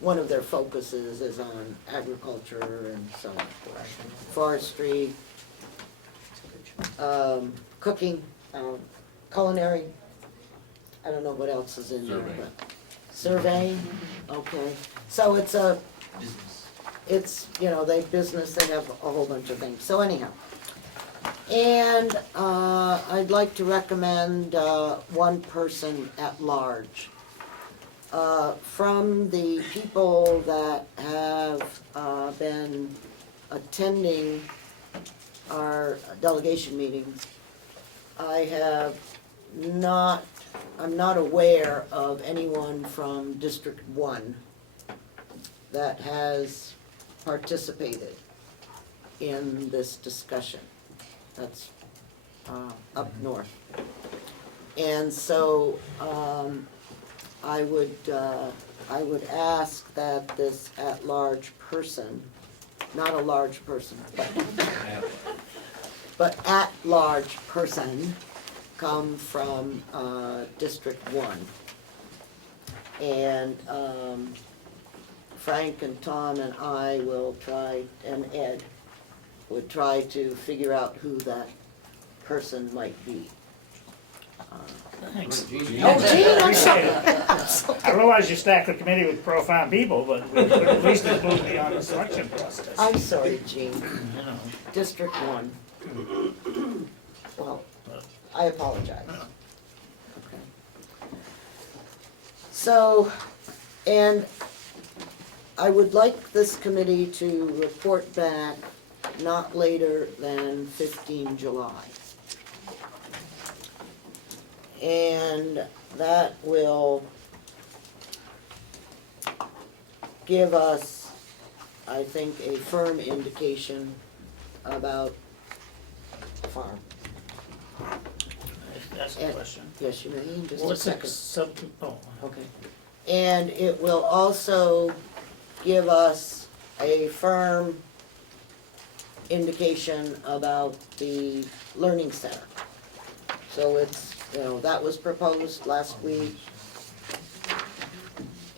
one of their focuses is on agriculture and so on, forestry, cooking, culinary, I don't know what else is in there, but surveying, okay. So it's a, it's, you know, they have a whole bunch of things, so anyhow. And I'd like to recommend one person at large. From the people that have been attending our delegation meetings, I'm not aware of anyone from District 1 that has participated in this discussion. That's up north. And so I would ask that this at-large person, not a large person, but at-large person come from District 1. And Frank and Tom and I will try, and Ed would try to figure out who that person might be. Thanks. Oh, Gene, I'm sorry. I realize you stacked the committee with profound people, but we could at least include me on the selection process. I'm sorry, Gene. You know. District 1. Well, I apologize. Okay. So, and I would like this committee to report back not later than 15 July. And that will give us, I think, a firm indication about the farm. That's a question. Yes, you may, in just a What's the second. oh, Okay. And it will also give us a firm indication about the learning center. So it's, you know, that was proposed last week.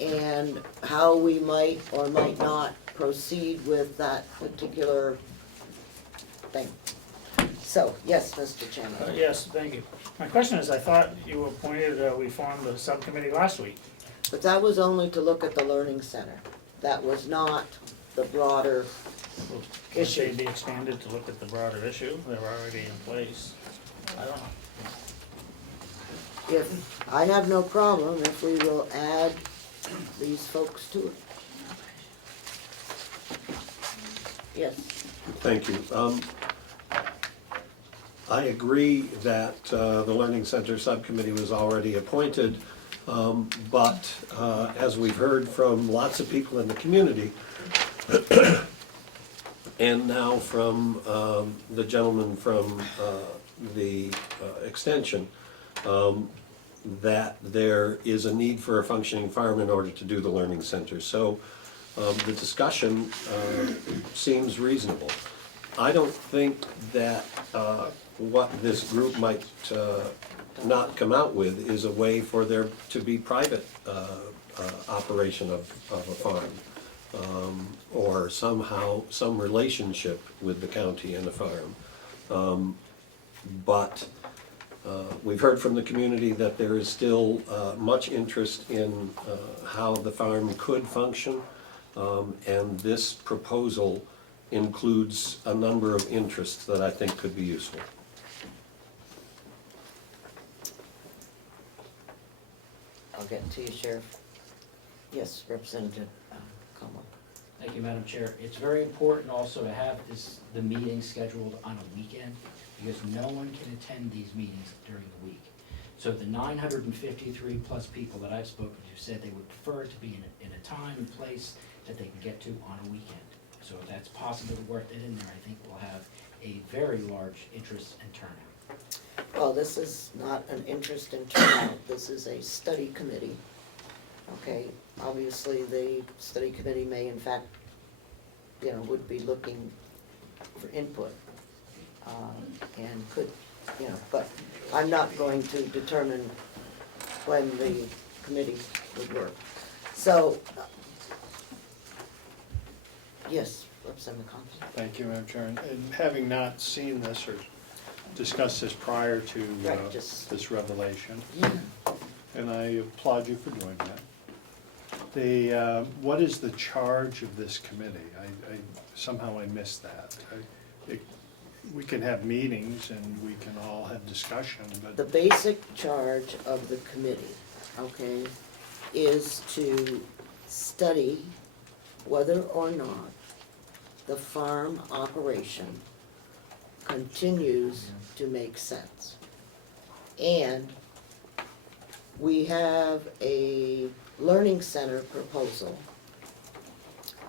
And how we might or might not proceed with that particular thing. So, yes, Mr. Chairman. yes, thank you. My question is, I thought you appointed, we formed a subcommittee last week. But that was only to look at the learning center. That was not the broader Should issue. they be expanded to look at the broader issue? They're already in place. I don't know. If, I have no problem if we will add these folks to it. Yes. Thank you. I agree that the Learning Center Subcommittee was already appointed, but as we've heard from lots of people in the community, and now from the gentleman from the Extension, that there is a need for a functioning farm in order to do the Learning Center. So the discussion seems reasonable. I don't think that what this group might not come out with is a way for there to be private operation of a farm, or somehow, some relationship with the county and the farm. But we've heard from the community that there is still much interest in how the farm could function, and this proposal includes a number of interests that I think could be useful. I'll get to you, Sheriff. Yes, Representative Comeau. Thank you, Madam Chair. It's very important also to have the meeting scheduled on a weekend, because no one can attend these meetings during the week. So the 953 plus people that I've spoken to said they would prefer it to be in a time and place that they can get to on a weekend. So if that's possible to work that in there, I think we'll have a very large interest and turnout. Well, this is not an interest in turnout, this is a study committee. Okay, obviously the study committee may in fact, would be looking for input. And could, but I'm not going to determine when the committee would work. So, yes, Representative Compton. Thank you, Madam Chair. And having not seen this or discussed this prior to Right, just- this revelation, Yeah. and I applaud you for doing that. What is the charge of this committee? Somehow I missed that. We can have meetings and we can all have discussion, but The basic charge of the committee, okay, is to study whether or not the farm operation continues to make sense. And we have a learning center proposal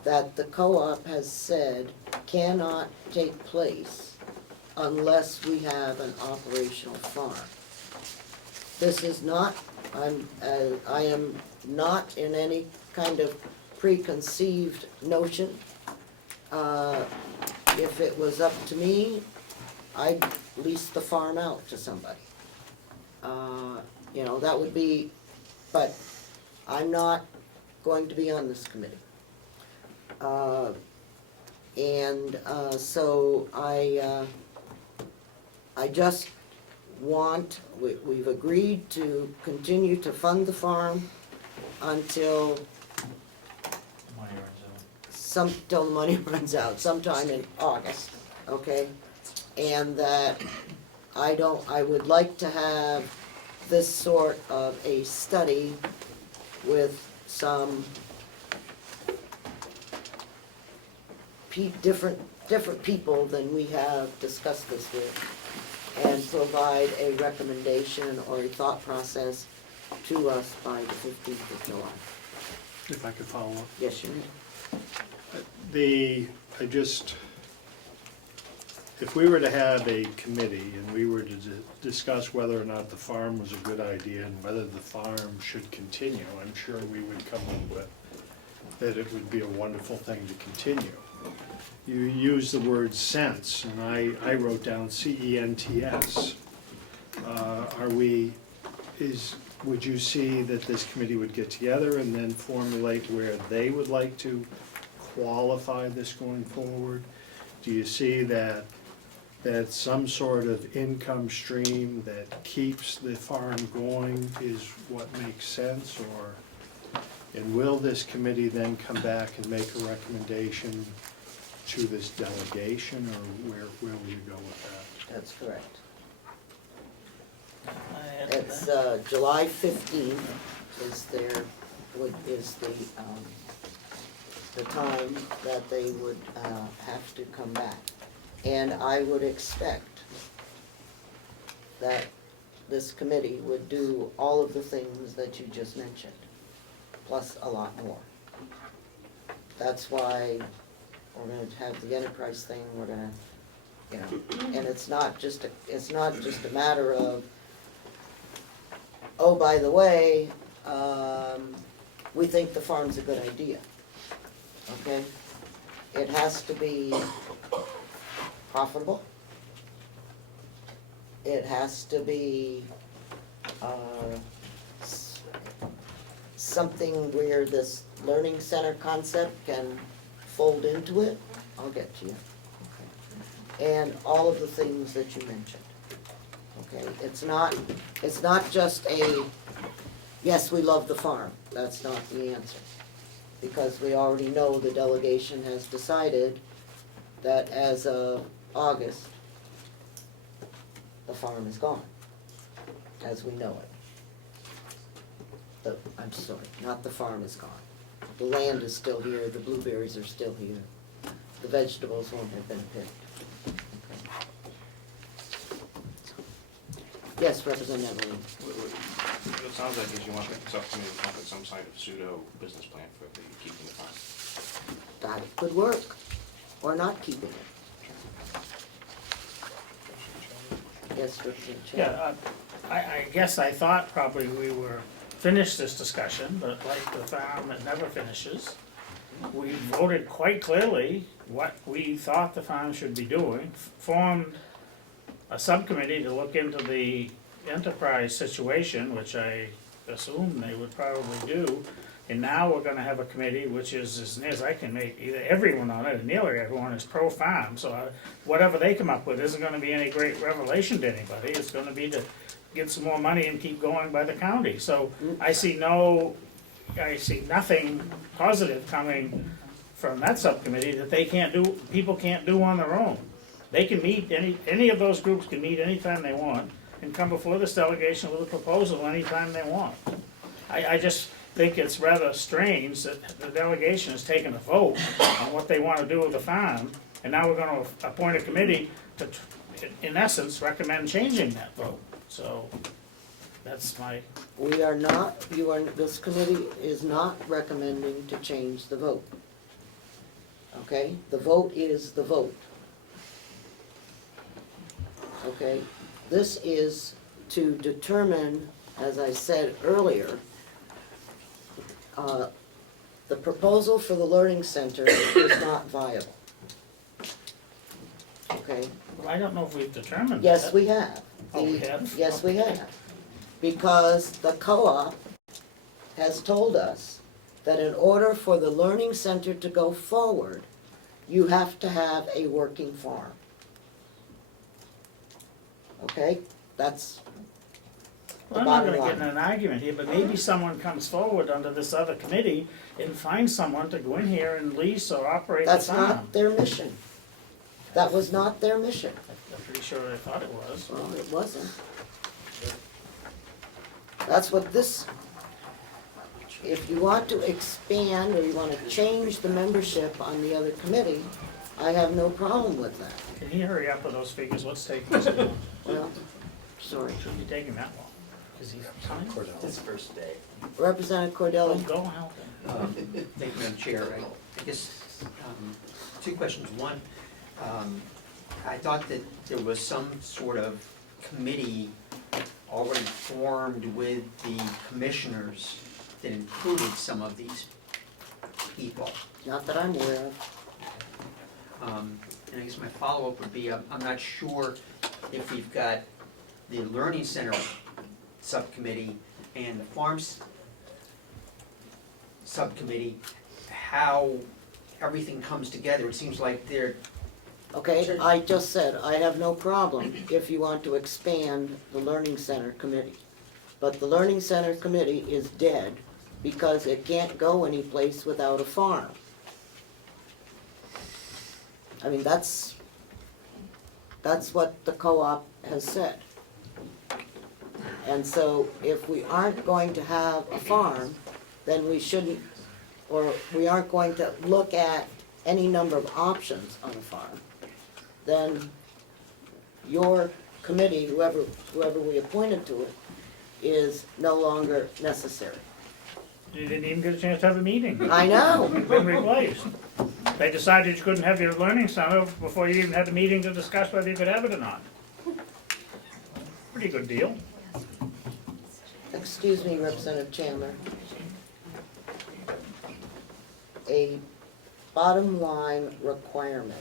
that the co-op has said cannot take place unless we have an operational farm. This is not, I am not in any kind of preconceived notion. If it was up to me, I'd lease the farm out to somebody. That would be, but I'm not going to be on this committee. So I just want, we've agreed to continue to fund the farm until Money runs out. till the money runs out, sometime in August, okay? And that I would like to have this sort of a study with some different people than we have discussed this with, and provide a recommendation or a thought process to us by the 15th of July. if I could follow up. Yes, you may. If we were to have a committee and we were to discuss whether or not the farm was a good idea and whether the farm should continue, I'm sure we would come up with that it would be a wonderful thing to continue. You use the word sense, and I wrote down CENTS. Would you see that this committee would get together and then formulate where they would like to qualify this going forward? Do you see that some sort of income stream that keeps the farm going is what makes sense, and will this committee then come back and make a recommendation to this delegation, or where will you go with that? That's correct. It's July 15th is the time that they would have to come back. And I would expect that this committee would do all of the things that you just mentioned, plus a lot more. That's why we're gonna have the enterprise thing, we're gonna, and it's not just a matter of, oh, by the way, we think the farm's a good idea, okay? It has to be profitable. It has to be, something where this learning center concept can fold into it. I'll get to you. Okay. And all of the things that you mentioned. Okay, it's not just a, yes, we love the farm. That's not the answer. Because we already know the delegation has decided that as of August, the farm is gone, as we know it. I'm sorry, not the farm is gone. The land is still here, the blueberries are still here. The vegetables won't have been picked. Okay. Yes, Representative Evelyn. What it sounds like is you want the subcommittee to come up with some sort of pseudo business plan for the keeping the farm. That could work, or not keeping it. Yes, Representative Chair. Yeah, I guess I thought probably we were finished this discussion, but like the farm, it never finishes. We voted quite clearly what we thought the farm should be doing, formed a subcommittee to look into the enterprise situation, which I assume they would probably do. And now we're gonna have a committee, which is, as near as I can make, either everyone on it, or nearly everyone is pro-farm. So whatever they come up with isn't gonna be any great revelation to anybody. It's gonna be to get some more money and keep going by the county. So I see nothing positive coming from that subcommittee that they can't do, people can't do on their own. They can meet, any of those groups can meet anytime they want and come before this delegation with a proposal anytime they want. I just think it's rather strange that the delegation has taken a vote on what they want to do with the farm, and now we're gonna appoint a committee to, in essence, recommend changing that vote. So, that's my, We are not, this committee is not recommending to change the vote. Okay, the vote is the vote. Okay, this is to determine, as I said earlier, the proposal for the Learning Center is not viable. Okay, well, I don't know if we've determined that. yes, we have. Oh, we have? Yes, we have. Because the co-op has told us that in order for the Learning Center to go forward, you have to have a working farm. Okay, that's the Well, I'm not bottom gonna get in line. an argument here, but maybe someone comes forward under this other committee and finds someone to go in here and lease or operate the That's farm. not their mission. That was not their mission. I'm pretty sure I thought it was. Well, it wasn't. That's what this, if you want to expand or you want to change the membership on the other committee, I have no problem with that. Can you hurry up with those figures? What's taking so long? Well, sorry. Shouldn't be taking that long. Is he coming? His first day. Representative Don't Cordelli. go help him. Thank you, Madam Chair. I guess, two questions. One, I thought that there was some sort of committee already formed with the commissioners that included some of these people. Not that I'm aware of. And I guess my follow-up would be, I'm not sure if we've got the Learning Center subcommittee and the Farms subcommittee, how everything comes together. It seems like they're, Okay, I just said, I have no problem if you want to expand the Learning Center committee. But the Learning Center committee is dead because it can't go anyplace without a farm. I mean, that's what the co-op has said. And so if we aren't going to have a farm, then we shouldn't, or we aren't going to look at any number of options on a farm, then your committee, whoever we appointed to it, is no longer necessary. You didn't even get a chance to have a meeting. I know. You've been replaced. They decided you couldn't have your learning center before you even had the meeting to discuss whether you could have it or not. Pretty good deal. Excuse me, Representative Chandler. A bottom line requirement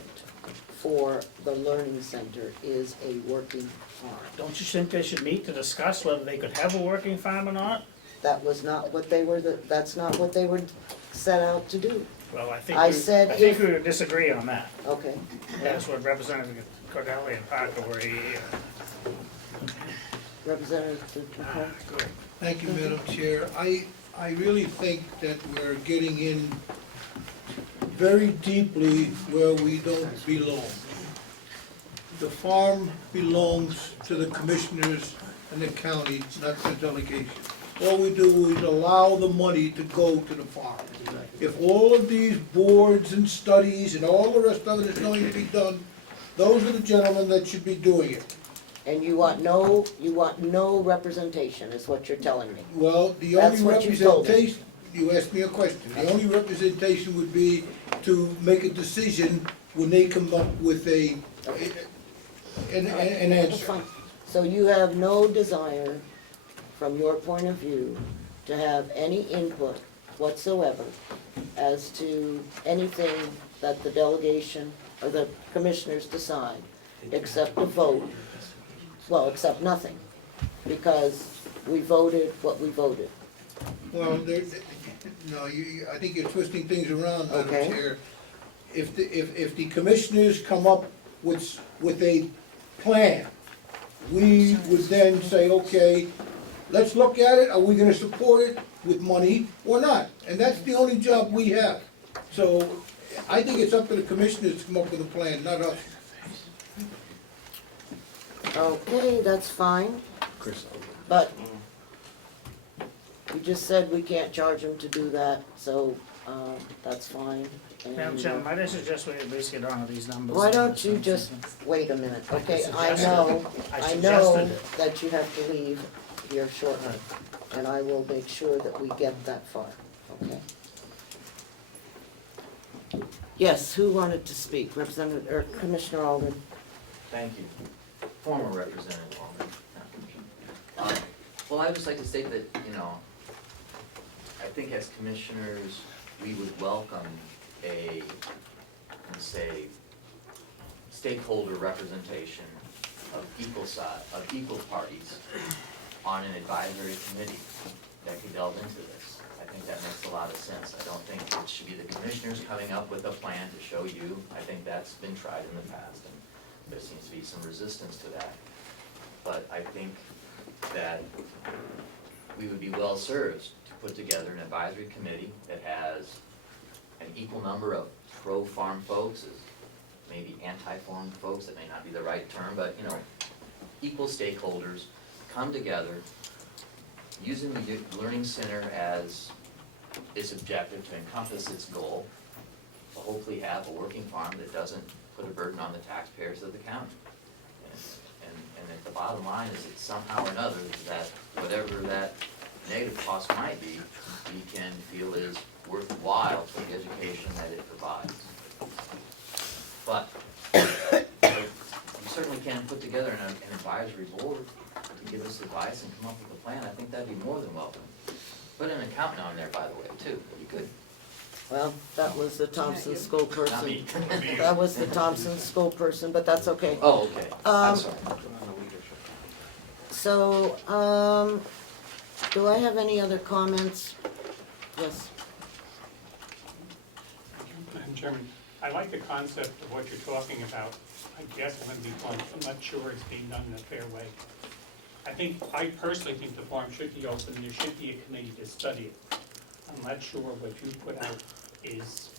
for the learning center is a working farm. Don't you think they should meet to discuss whether they could have a working farm or not? That was not what they were, that's not what they were set out to do. Well, I think I said I think if- we would disagree on that. Okay. That's what Representative Cordelli and Parker were here. Representative Dupont? Thank you, Madam Chair. I really think that we're getting in very deeply where we don't belong. The farm belongs to the commissioners and the county, not the delegation. All we do is allow the money to go to the farm. If all of these boards and studies and all the rest of it is going to be done, those are the gentlemen that should be doing it. And you want no representation, is what you're telling me. Well, the That's only what you told me. representation, you asked me a question, the only representation would be to make a decision when they come up with an answer. Fine. So you have no desire, from your point of view, to have any input whatsoever as to anything that the delegation or the commissioners decide, except a vote, well, except nothing, because we voted what we voted. Well, no, I think you're twisting things around, Madam Okay. Chair. If the commissioners come up with a plan, we would then say, okay, let's look at it, are we gonna support it with money or not? And that's the only job we have. So I think it's up to the commissioners to come up with a plan, not us. Okay, that's fine, but you just said we can't charge them to do that, so, that's fine. Madam And, Chairman, might I suggest we at least get on to these numbers? why don't you just wait a minute, okay? I I know suggested it. that you have to leave here shortly, and I will make sure that we get that far, okay? Yes, who wanted to speak? Representative, or Commissioner Alden? Thank you. Former Representative Alden. Well, I'd just like to state that, I think as commissioners, we would welcome a, let's say, stakeholder representation of equal parties on an advisory committee that could delve into this. I think that makes a lot of sense. I don't think it should be the commissioners coming up with a plan to show you. I think that's been tried in the past, and there seems to be some resistance to that. But I think that we would be well served to put together an advisory committee that has an equal number of pro-farm folks, as maybe anti-farm folks, that may not be the right term, but, equal stakeholders come together using the Learning Center as its objective to encompass its goal, to hopefully have a working farm that doesn't put a burden on the taxpayers of the county. And if the bottom line is that somehow or another, that whatever that negative cost might be, we can feel is worthwhile for the education that it provides. But you certainly can put together an advisory board to give us advice and come up with a plan. I think that'd be more than welcome. Put an accountant on there, by the way, too. You could. Well, that was the Thompson school Not person. me. That was the Thompson school person, but that's okay. Oh, okay. I'm sorry. So, do I have any other comments? Yes. Madam Chairman, I like the concept of what you're talking about. I guess I'm gonna be blunt, I'm not sure it's being done in a fair way. I personally think the farm should be open, there should be a committee to study it. I'm not sure what you put out is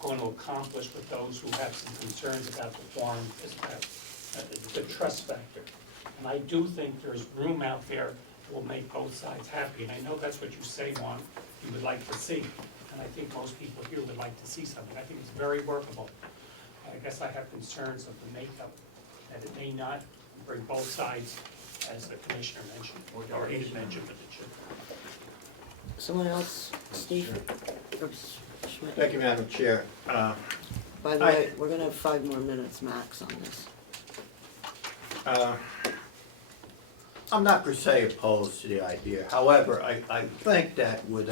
going to accomplish with those who have some concerns about the farm, is about the trust factor. And I do think there's room out there that will make both sides happy, and I know that's what you say, Juan, you would like to see. And I think most people here would like to see something. I think it's very workable. I guess I have concerns of the makeup, that it may not bring both sides, as the commissioner mentioned, or he had mentioned, but it should. Someone else, Steve? Or Schmidt? Thank you, Madam Chair. By the way, we're gonna have 5 more minutes max on this. I'm not per se opposed to the idea. However, I think that with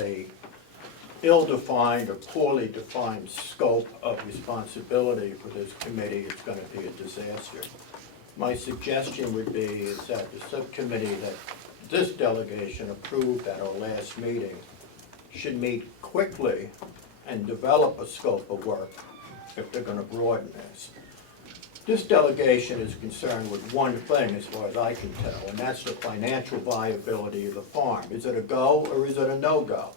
ill-defined or poorly defined scope of responsibility for this committee, it's gonna be a disaster. My suggestion would be is that the subcommittee that this delegation approved at our last meeting should meet quickly and develop a scope of work if they're gonna broaden this. This delegation is concerned with one thing as far as I can tell, and that's the financial viability of the farm. Is it a go or is it a no-go?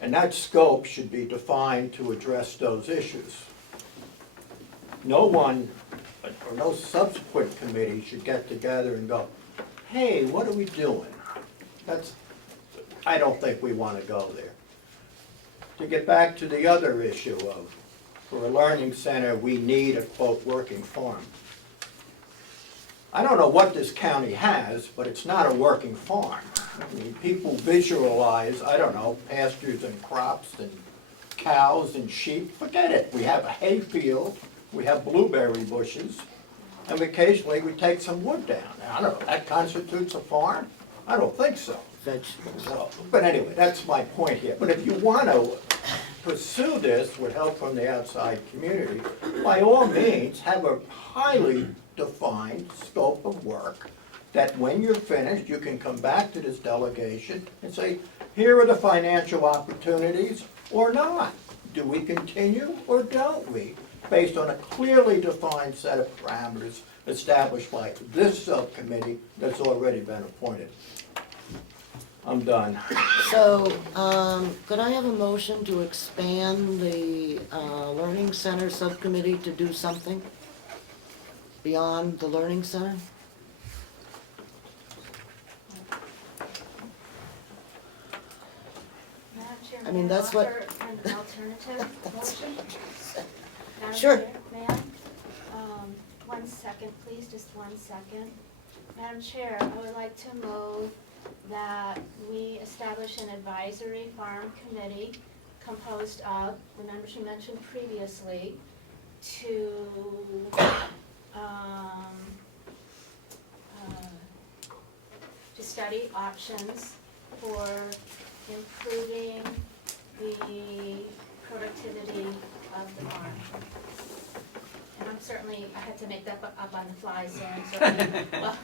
And that scope should be defined to address those issues. No one, or no subsequent committee should get together and go, hey, what are we doing? I don't think we want to go there. To get back to the other issue of, for a learning center, we need a quote, working farm. I don't know what this county has, but it's not a working farm. I mean, people visualize, I don't know, pastures and crops and cows and sheep, forget it. We have a hay field, we have blueberry bushes, and occasionally we take some wood down. Now, I don't know, that constitutes a farm? I don't think so. Vegetables. So, but anyway, that's my point here. But if you want to pursue this with help from the outside community, by all means, have a highly defined scope of work that when you're finished, you can come back to this delegation and say, here are the financial opportunities or not. Do we continue or don't we? Based on a clearly defined set of parameters established by this subcommittee that's already been appointed. I'm done. So, could I have a motion to expand the Learning Center subcommittee to do something beyond the Learning Center? Madam Chair, I mean, may that's what- offer an alternative motion? Madam Sure. Chair, may I? 1 second, please, just 1 second. Madam Chair, I would like to move that we establish an advisory farm committee composed of the members you mentioned previously to study options for improving the productivity of the farm. And I'm certainly, I had to make that up on the fly, so I'm certainly, well,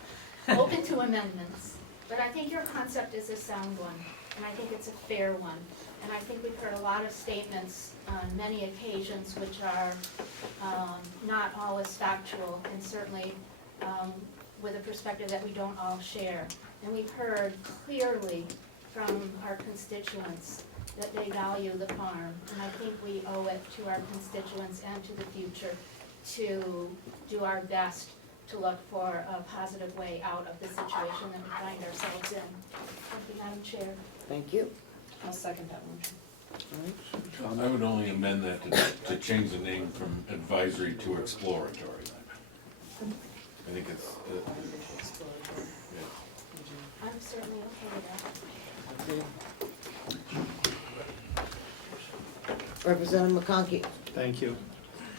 open to amendments. But I think your concept is a sound one, and I think it's a fair one. And I think we've heard a lot of statements on many occasions which are not always factual, and certainly with a perspective that we don't all share. And we've heard clearly from our constituents that they value the farm. And I think we owe it to our constituents and to the future to do our best to look for a positive way out of the situation that we find ourselves in. Thank you, Madam Chair. Thank you. I'll second that motion. All right. I would only amend that to change the name from advisory to exploratory. I think it's, I'm certainly okay with that. Okay. Representative McConkey. Thank you.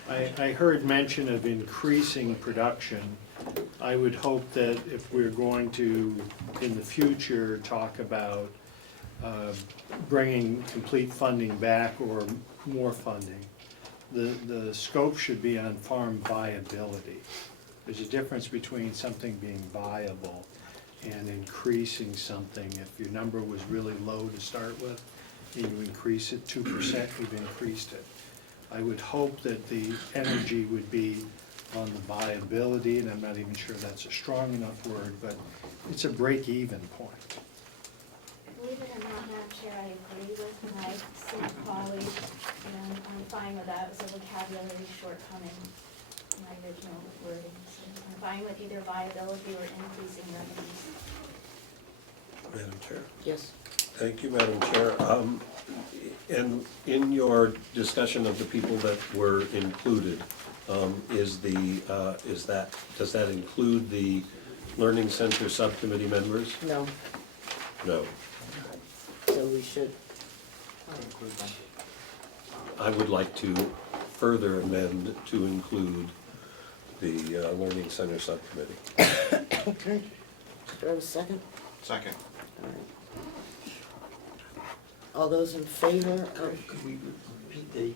I heard mention of increasing production. I would hope that if we're going to, in the future, talk about bringing complete funding back or more funding, the scope should be on farm viability. There's a difference between something being viable and increasing something. If your number was really low to start with, and you increase it 2%, you've increased it. I would hope that the energy would be on the viability, and I'm not even sure that's a strong enough word, but it's a break-even point. Believe it or not, Madam Chair, I agree with my city colleague, and I'm fine with that as a vocabulary shortcoming in my original wording. So I'm fine with either viability or increasing revenues. Madam Chair. Yes. Thank you, Madam Chair. And in your discussion of the people that were included, does that include the Learning Center subcommittee members? No. No. So we should. I would like to further amend to include the Learning Center subcommittee. Okay. Do I have a second? Second. All right. All those in favor of, Could we repeat the?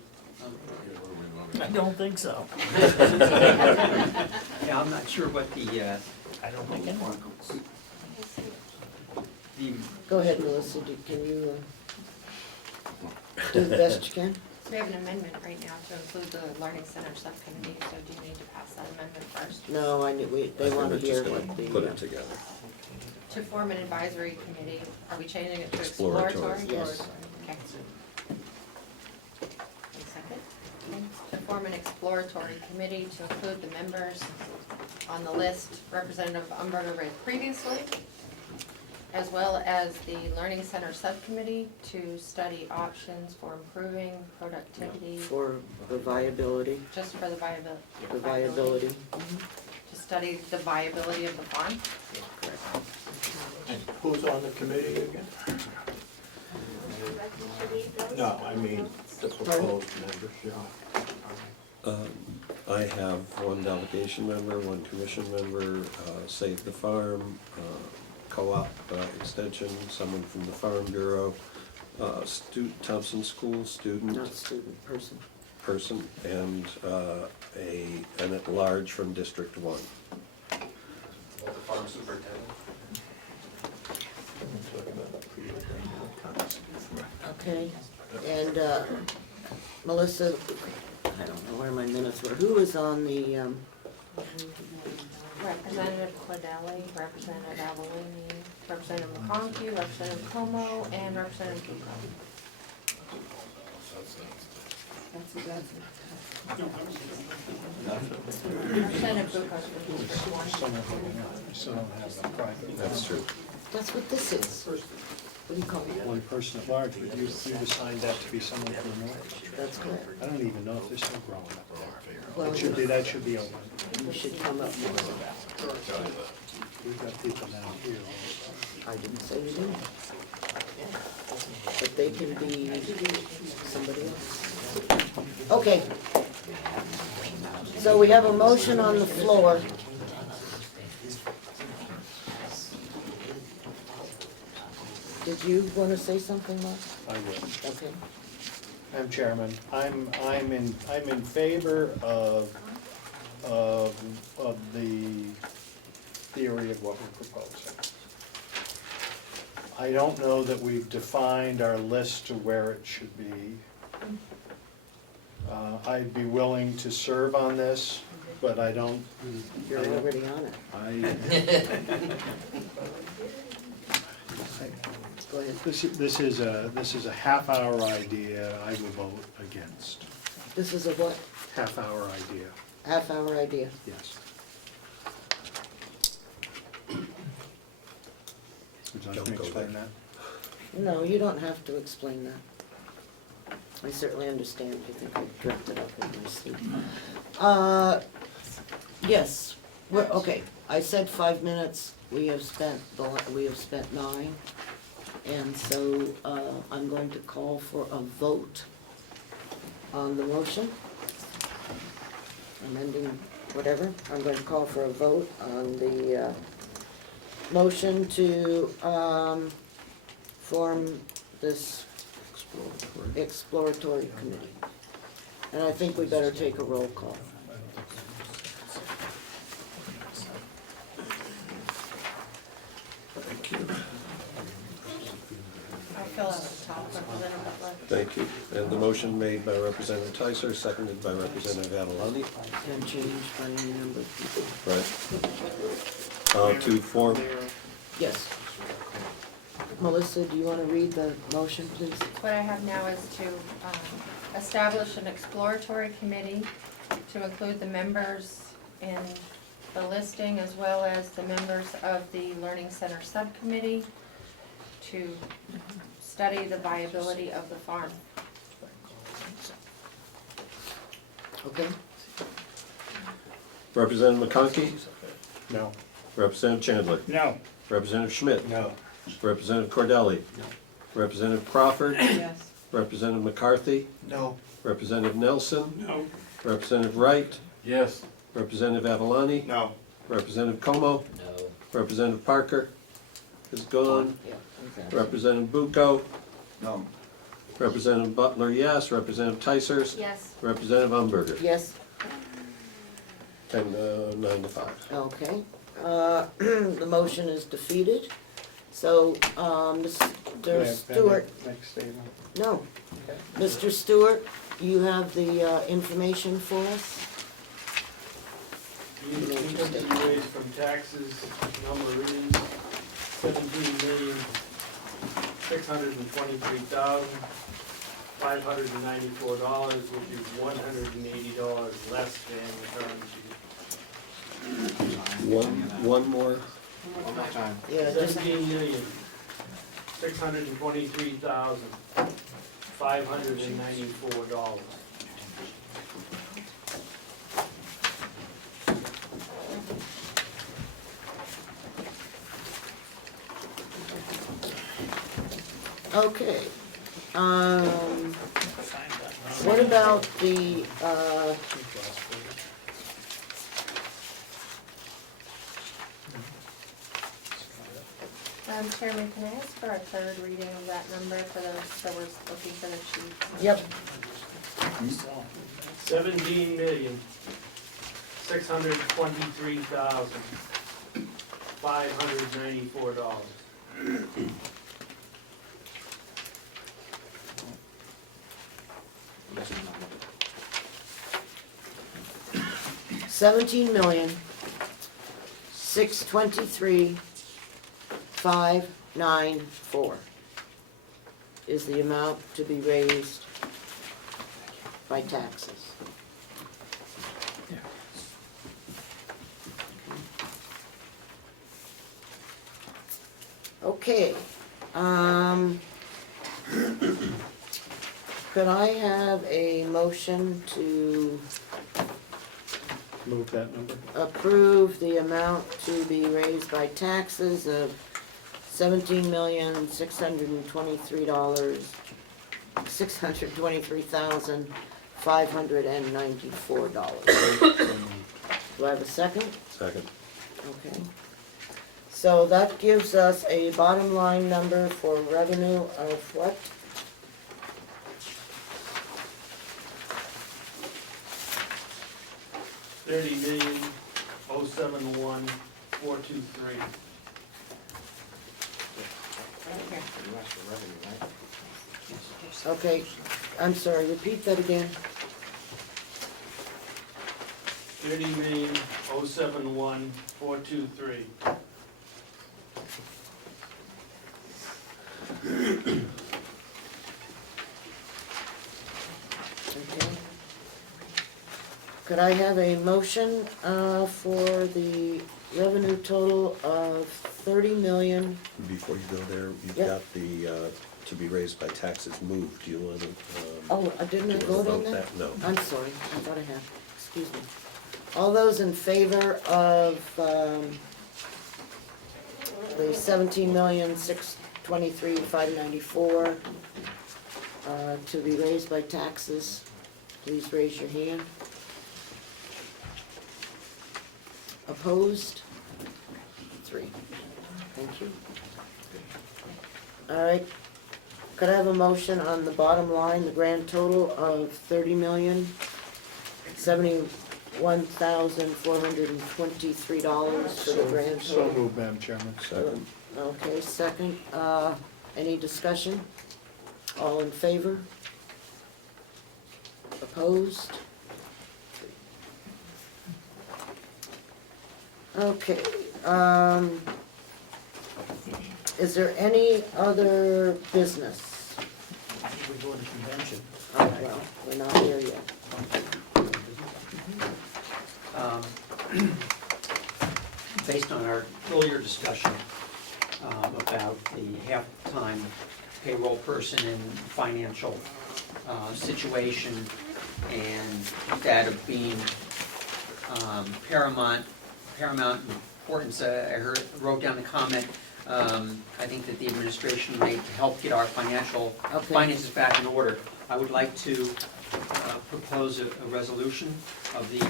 I don't think so. Yeah, I'm not sure what the, I don't think anyone. the, go ahead, Melissa, can you do the best you can? We have an amendment right now to include the Learning Center Subcommittee, so do you need to pass that amendment first? No, they want to hear what the. Put it together. To form an advisory committee, are we changing it to Exploratory. exploratory? Yes. Okay. One second. To form an exploratory committee to include the members on the list, Representative Umberger read previously, as well as the Learning Center Subcommittee to study options for improving productivity, For the viability, just for the viability. the viability. To study the viability of the farm. And who's on the committee again? No, I mean, the proposed members, yeah. I have one delegation member, one commission member, Save the Farm, Co-op Extension, someone from the Farm Bureau, Thompson School student. Not student, person. And an at-large from District 1. The farm superintendent? Okay, and Melissa, I don't know where my minutes were, who was on the, Representative Cordelli, Representative Avellini, Representative McConkey, Representative Comeau, and Representative Bucco. Representative Bucco's been here for one. That's true. that's what this is. What do you call it? One person at large, but you've assigned that to be someone from the north. That's correct. I don't even know if they're still growing up there. Well, That should be open. we should come up with We've got people down here. I didn't say you didn't. But they can be somebody else. Okay. So we have a motion on the floor. Did you want to say something, Mark? I will. Okay. Madam Chairman, I'm in favor of the theory of what we're proposing. I don't know that we've defined our list to where it should be. I'd be willing to serve on this, but I don't. You're already on it. Go ahead. This is a half-hour idea I would vote against. This is a what? Half-hour idea, Half-hour idea? yes. Would you like Don't me to go explain there. that? No, you don't have to explain that. I certainly understand. I think I drifted up in my sleep. Yes, okay. I said 5 minutes. We have spent 9. And so, I'm going to call for a vote on the motion. Amending whatever. I'm going to call for a vote on the, motion to, form this exploratory committee. And I think we better take a roll call. Thank you. I'll fill out the top, Representative Butler. Thank you. And the motion made by Representative Tyser, seconded by Representative Adelante. And changed by any number of people. Right. To form, Yes. Melissa, do you want to read the motion, please? What I have now is to establish an exploratory committee to include the members in the listing as well as the members of the Learning Center Subcommittee to study the viability of the farm. Okay. Representative McConkey, No. Representative Chandler, No. Representative Schmidt, No. Representative Cordelli, Representative Crawford, Yes. Representative McCarthy, No. Representative Nelson, No. Representative Wright, Yes. Representative Avalani, No. Representative Como, No. Representative Parker is gone, Yeah. exactly. Representative Bucco, No. Representative Butler, yes. Representative Tysers? Yes. Representative Umberger? Yes, 9 to 5. okay. The motion is defeated. So, Mr. Stewart, Next statement. no. Mr. Stewart, you have the information for us? The income to be raised from taxes number is $17,623,594, which is $180 less than the current year. One more. One more time. Yeah, just, $17,623,594. okay. What about the, Chairman, can I ask for a third reading of that number for those, so we're looking for the sheet? yep, 17,623,594. Yes, and no. 17,623,594 is the amount to be raised by taxes. Okay, could I have a motion to Move that number. approve the amount to be raised by taxes of $17,623,594? Do I have a second? Second. Okay. So that gives us a bottom line number for revenue of what? $30,071,423. You asked for revenue, right? Okay, I'm sorry, repeat that again. $30,071,423. Okay. Could I have a motion for the revenue total of 30,000,000? Before you go there, you've Yep. got the, to be raised by taxes moved. Do you want to? Oh, didn't I vote on that? No. I'm sorry, I thought I had, excuse me. All those in favor of the 17,623,594 to be raised by taxes, please raise your hand. Opposed? 3. Thank you. All right, could I have a motion on the bottom line, the grand total of $30,071,423 for the grand So total? moved, Madam Chairman. Second. Okay, second, any discussion? All in favor? Opposed? Okay, is there any other business? We're going to convention. Oh, well, we're not here yet. Based on our earlier discussion about the half-time payroll person and financial situation, and that of being paramount importance, I wrote down the comment, I think that the administration may help get our finances back in order. I would like to propose a resolution of the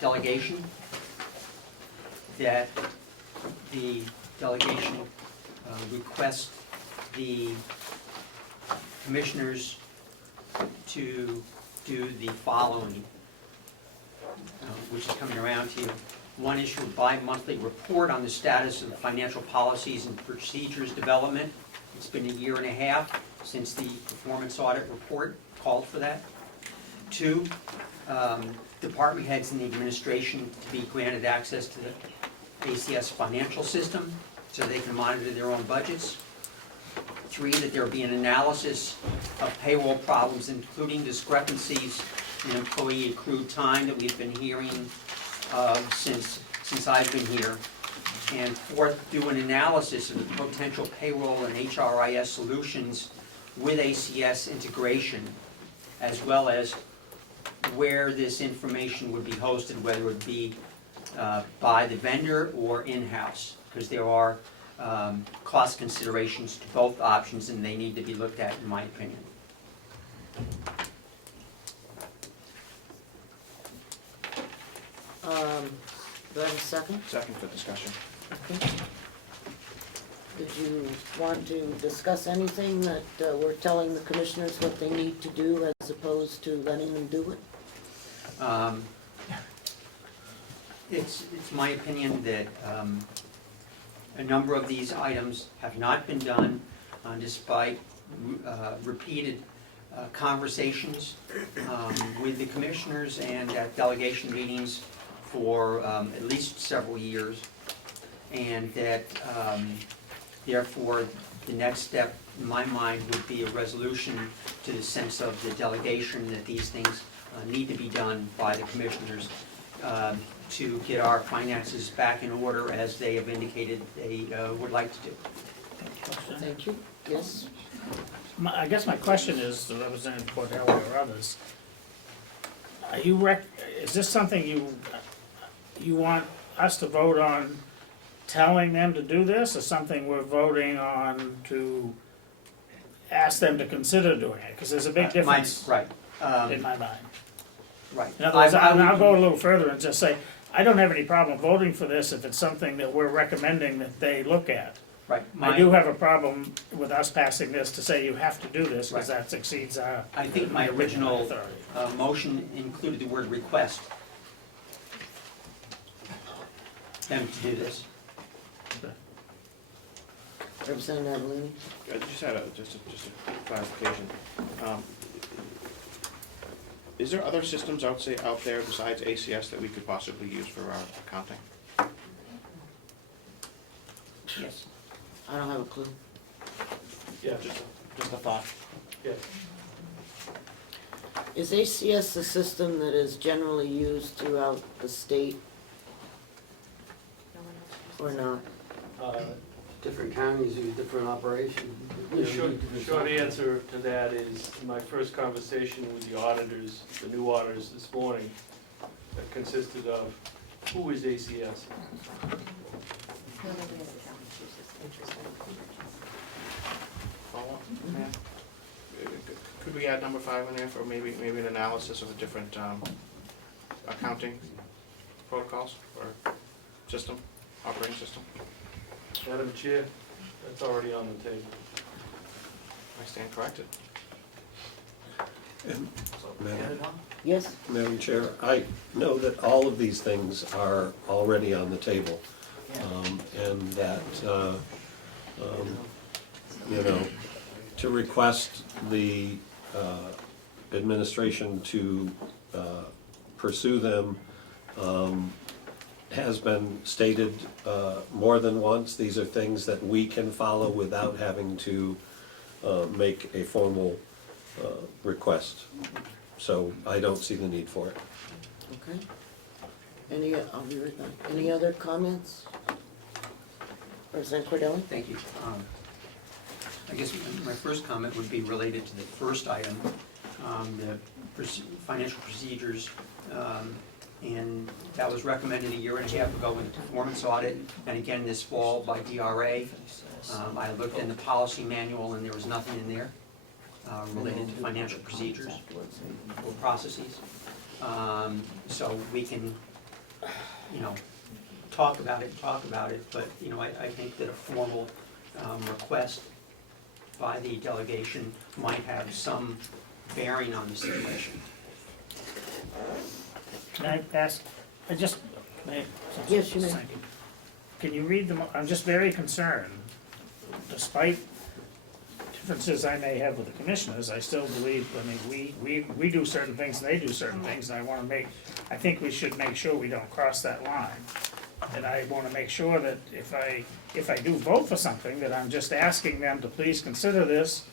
delegation, that the delegation request the commissioners to do the following, which is coming around to you. One, issue a bi-monthly report on the status of financial policies and procedures development. It's been a year and a half since the performance audit report called for that. Two, department heads in the administration to be granted access to the ACS financial system so they can monitor their own budgets. Three, that there be an analysis of payroll problems, including discrepancies in employee accrued time that we've been hearing since I've been here. And fourth, do an analysis of the potential payroll and HRIS solutions with ACS integration, as well as where this information would be hosted, whether it would be by the vendor or in-house, because there are cost considerations to both options and they need to be looked at, in my opinion. Do I have a second? Second for discussion. Okay. Did you want to discuss anything that we're telling the commissioners what they need to do as opposed to letting them do it? It's my opinion that a number of these items have not been done despite repeated conversations with the commissioners and at delegation meetings for at least several years, and that therefore the next step in my mind would be a resolution to the sense of the delegation that these things need to be done by the commissioners to get our finances back in order as they have indicated they would like to do. Thank you. Yes? I guess my question is, to Representative Cordell or others, is this something you want us to vote on telling them to do this, or something we're voting on to ask them to consider doing it? Because there's a big difference Right. in my mind. Right. In other words, I'll go a little further and just say, I don't have any problem voting for this if it's something that we're recommending that they look at. Right. I do have a problem with us passing this to say you have to do this, because that exceeds our. I think my original motion included the word request them to do this. Representative Avelini? I just had just a clarification. Is there other systems out there besides ACS that we could possibly use for our accounting? Yes. I don't have a clue. Yeah, Just a thought. yeah. Is ACS the system that is generally used throughout the state or not? Different counties use different operations. The short answer to that is, my first conversation with the auditors, the new auditors this morning, that consisted of, who is ACS? Follow-up? Yeah. Could we add number 5 in there for maybe an analysis of the different accounting protocols or system, operating system? Madam Chair, that's already on the table. I stand corrected. Yes? Madam Chair, I know that all of these things are already on the table. And that, to request the administration to pursue them has been stated more than once. These are things that we can follow without having to make a formal request. So I don't see the need for it. Okay. I'll be right back. Any other comments? Representative Cordelli? Thank you. I guess my first comment would be related to the first item, the financial procedures. And that was recommended a year and a half ago in the performance audit, and again this fall by DRA. I looked in the policy manual and there was nothing in there related to financial procedures or processes. So we can, talk about it, but, I think that a formal request by the delegation might have some bearing on the situation. Can I ask, I just, may, Yes, you may. thank you. Can you read them, I'm just very concerned, despite differences I may have with the commissioners, I still believe, I mean, we do certain things and they do certain things, and I think we should make sure we don't cross that line. And I wanna make sure that if I do vote for something, that I'm just asking them to please consider this.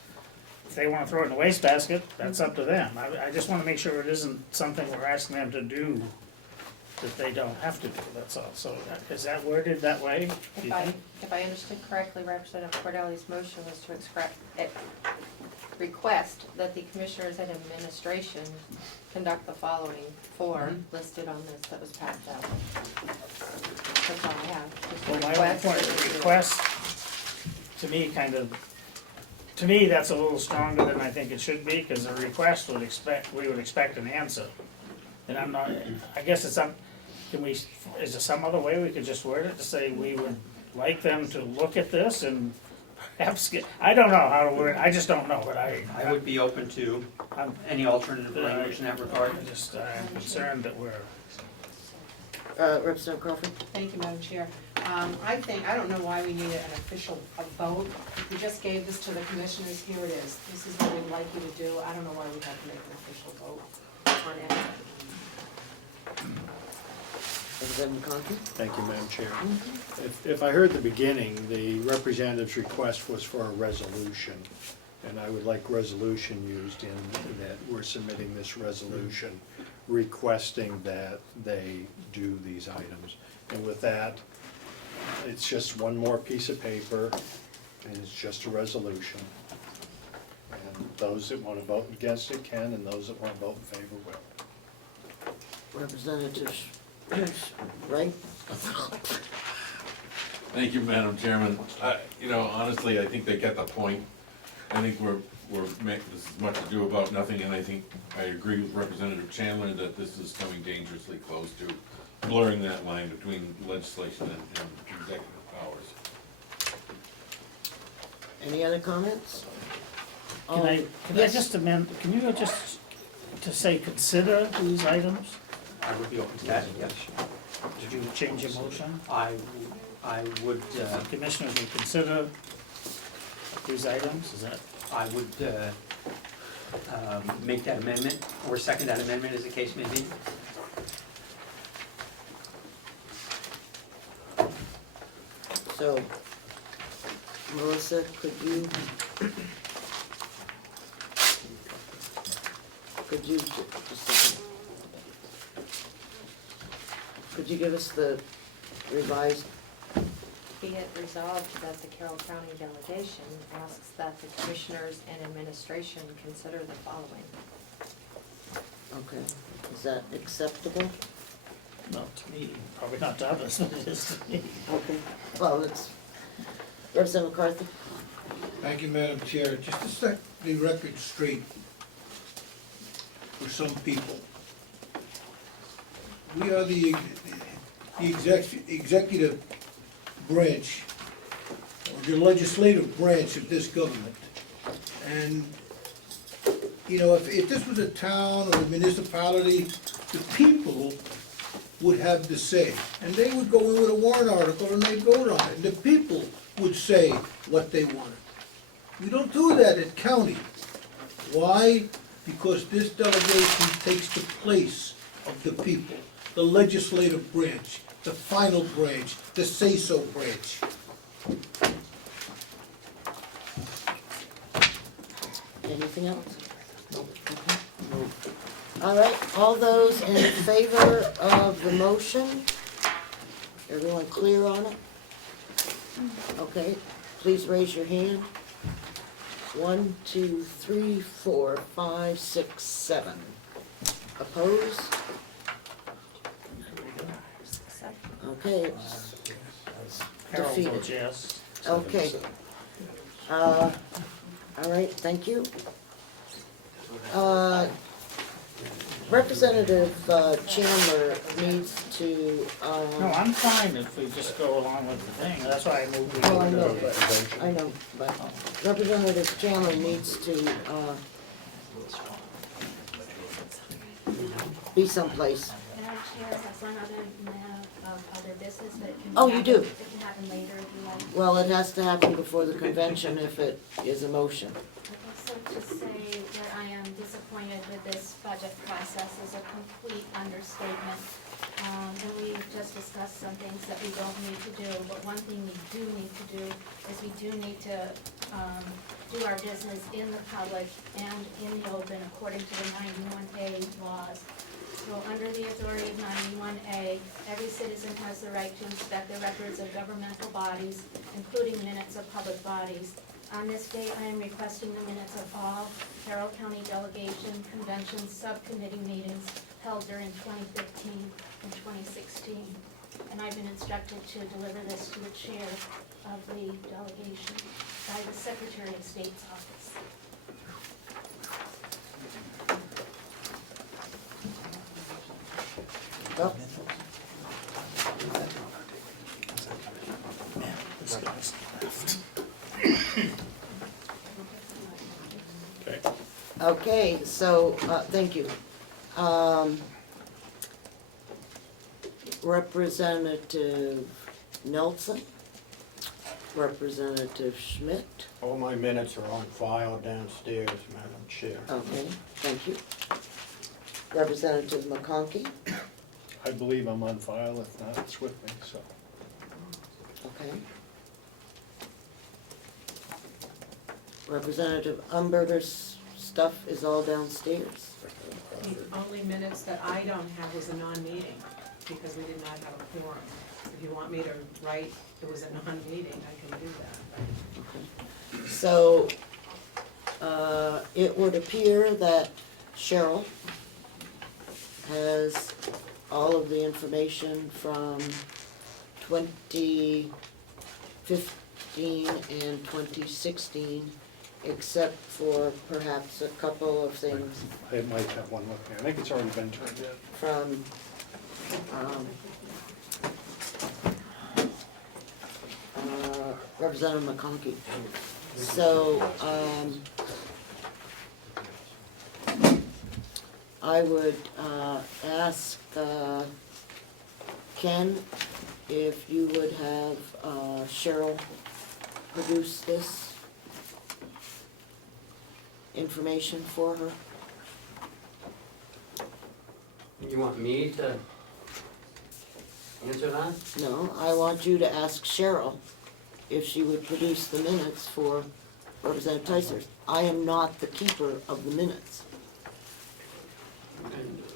If they wanna throw it in the wastebasket, that's up to them. I just wanna make sure it isn't something we're asking them to do that they don't have to do, that's all. So is that worded that way, do you think? If I understood correctly, Representative Cordeli's motion was to request that the commissioners and administration conduct the following four listed on this that was passed out. That's all I have. Just a Well, my only point, request. request, to me, that's a little stronger than I think it should be, cause a request we would expect an answer. And I'm not, I guess it's up, is there some other way we could just word it to say we would like them to look at this and perhaps I don't know how to word it, I just don't know, but I would be open to any alternative language in that regard. I'm concerned that we're. Representative Crawford? Thank you, Madam Chair. I don't know why we needed an official vote. We just gave this to the commissioners, here it is. This is what we'd like you to do. I don't know why we have to make an official vote on anything. Representative McConkey? Thank you, Madam Chair. If I heard the beginning, the representative's request was for a resolution, and I would like resolution used in that we're submitting this resolution requesting that they do these items. And with that, it's just one more piece of paper, and it's just a resolution. And those that want to vote against it can, and those that want to vote in favor will. Representative Wright? Thank you, Madam Chairman. You know, honestly, I think they get the point. I think this is much ado about nothing, and I think I agree with Representative Chandler that this is coming dangerously close to blurring that line between legislation and executive powers. Any other comments? Can I Yes. just amend, can you just, to say consider these items? I would be open to that, yes. Did you change your motion? I would, Commissioners will consider these items, is that? I would make that amendment, or second that amendment as the case may be. So, Melissa, could you just a second. Could you give us the revised? Be it resolved that the Carroll County Delegation asks that the commissioners and administration consider the following. Okay, is that acceptable? No, to me, probably not to others, but it is to me. Okay, well, it's, Representative McCarthy? Thank you, Madam Chair. Just to set the record straight for some people. We are the executive branch, or the legislative branch of this government. And, you know, if this was a town or a municipality, the people would have the say. And they would go in with a warrant article and they'd vote on it, and the people would say what they wanted. We don't do that at county. Why? Because this delegation takes the place of the people, the legislative branch, the final branch, the say-so branch. Anything else? Okay. All right, all those in favor of the motion? Everyone clear on it? Okay, please raise your hand. 1, 2, 3, 4, 5, 6, 7. Opposed? Okay, it's Carol defeated. votes yes. Okay. All right, thank you. Representative Chandler needs to, No, I'm fine if we just go along with the thing, that's why I moved. oh, I know, but Representative Chandler needs to, be someplace. Madam Chair, that's one other matter of other business, but it can Oh, you happen- do? It can happen later if you like. Well, it has to happen before the convention if it is a motion. Okay, so to say that I am disappointed with this budget process is a complete understatement. And we just discussed some things that we don't need to do, but one thing we do need to do is we do need to, do our business in the public and in the open according to the 91A laws. So under the authority of 91A, every citizen has the right to inspect the records of governmental bodies, including minutes of public bodies. On this date, I am requesting the minutes of all Carroll County Delegation Convention Subcommittee meetings held during 2015 and 2016. And I've been instructed to deliver this to the chair of the delegation by the Secretary of State's office. Oh, okay, so, thank you. Representative Nelson, Representative Schmidt, All my minutes are on file downstairs, Madam Chair. okay, thank you. Representative McConkey, I believe I'm on file, if not, it's with me, so. okay. Representative Umberger's stuff is all downstairs. The only minutes that I don't have was a non-meeting, because we did not have a quorum. If you want me to write, it was a non-meeting, I can do that. So, it would appear that Cheryl has all of the information from 2015 and 2016, except for perhaps a couple of things I might have one with me, I think it's already been turned in. from, Representative McConkey. So, I would, ask, Ken, if you would have, Cheryl produce this information for her. You want me to answer that? No, I want you to ask Cheryl if she would produce the minutes for Representative Tyser. I am not the keeper of the minutes.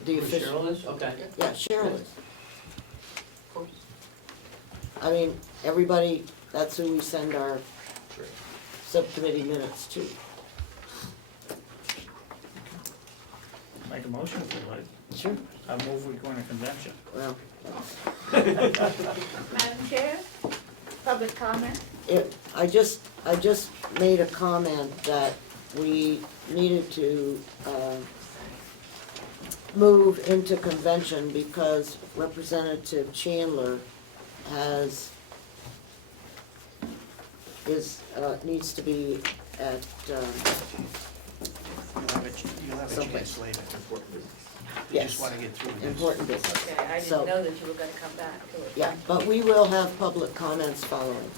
The Who official. Cheryl is? Okay. Yeah, Cheryl is. I mean, everybody, that's who we send our subcommittee minutes to. Make a motion if you like. Sure. I move we go in a convention. Well, Madam Chair, public comment? I just made a comment that we needed to, move into convention because Representative Chandler needs to be at, You'll have a someplace. chance later. You Yes, just wanna get through this. important business. Okay, I So- didn't know that you were gonna come back to it. Yeah, but we will have public comments following.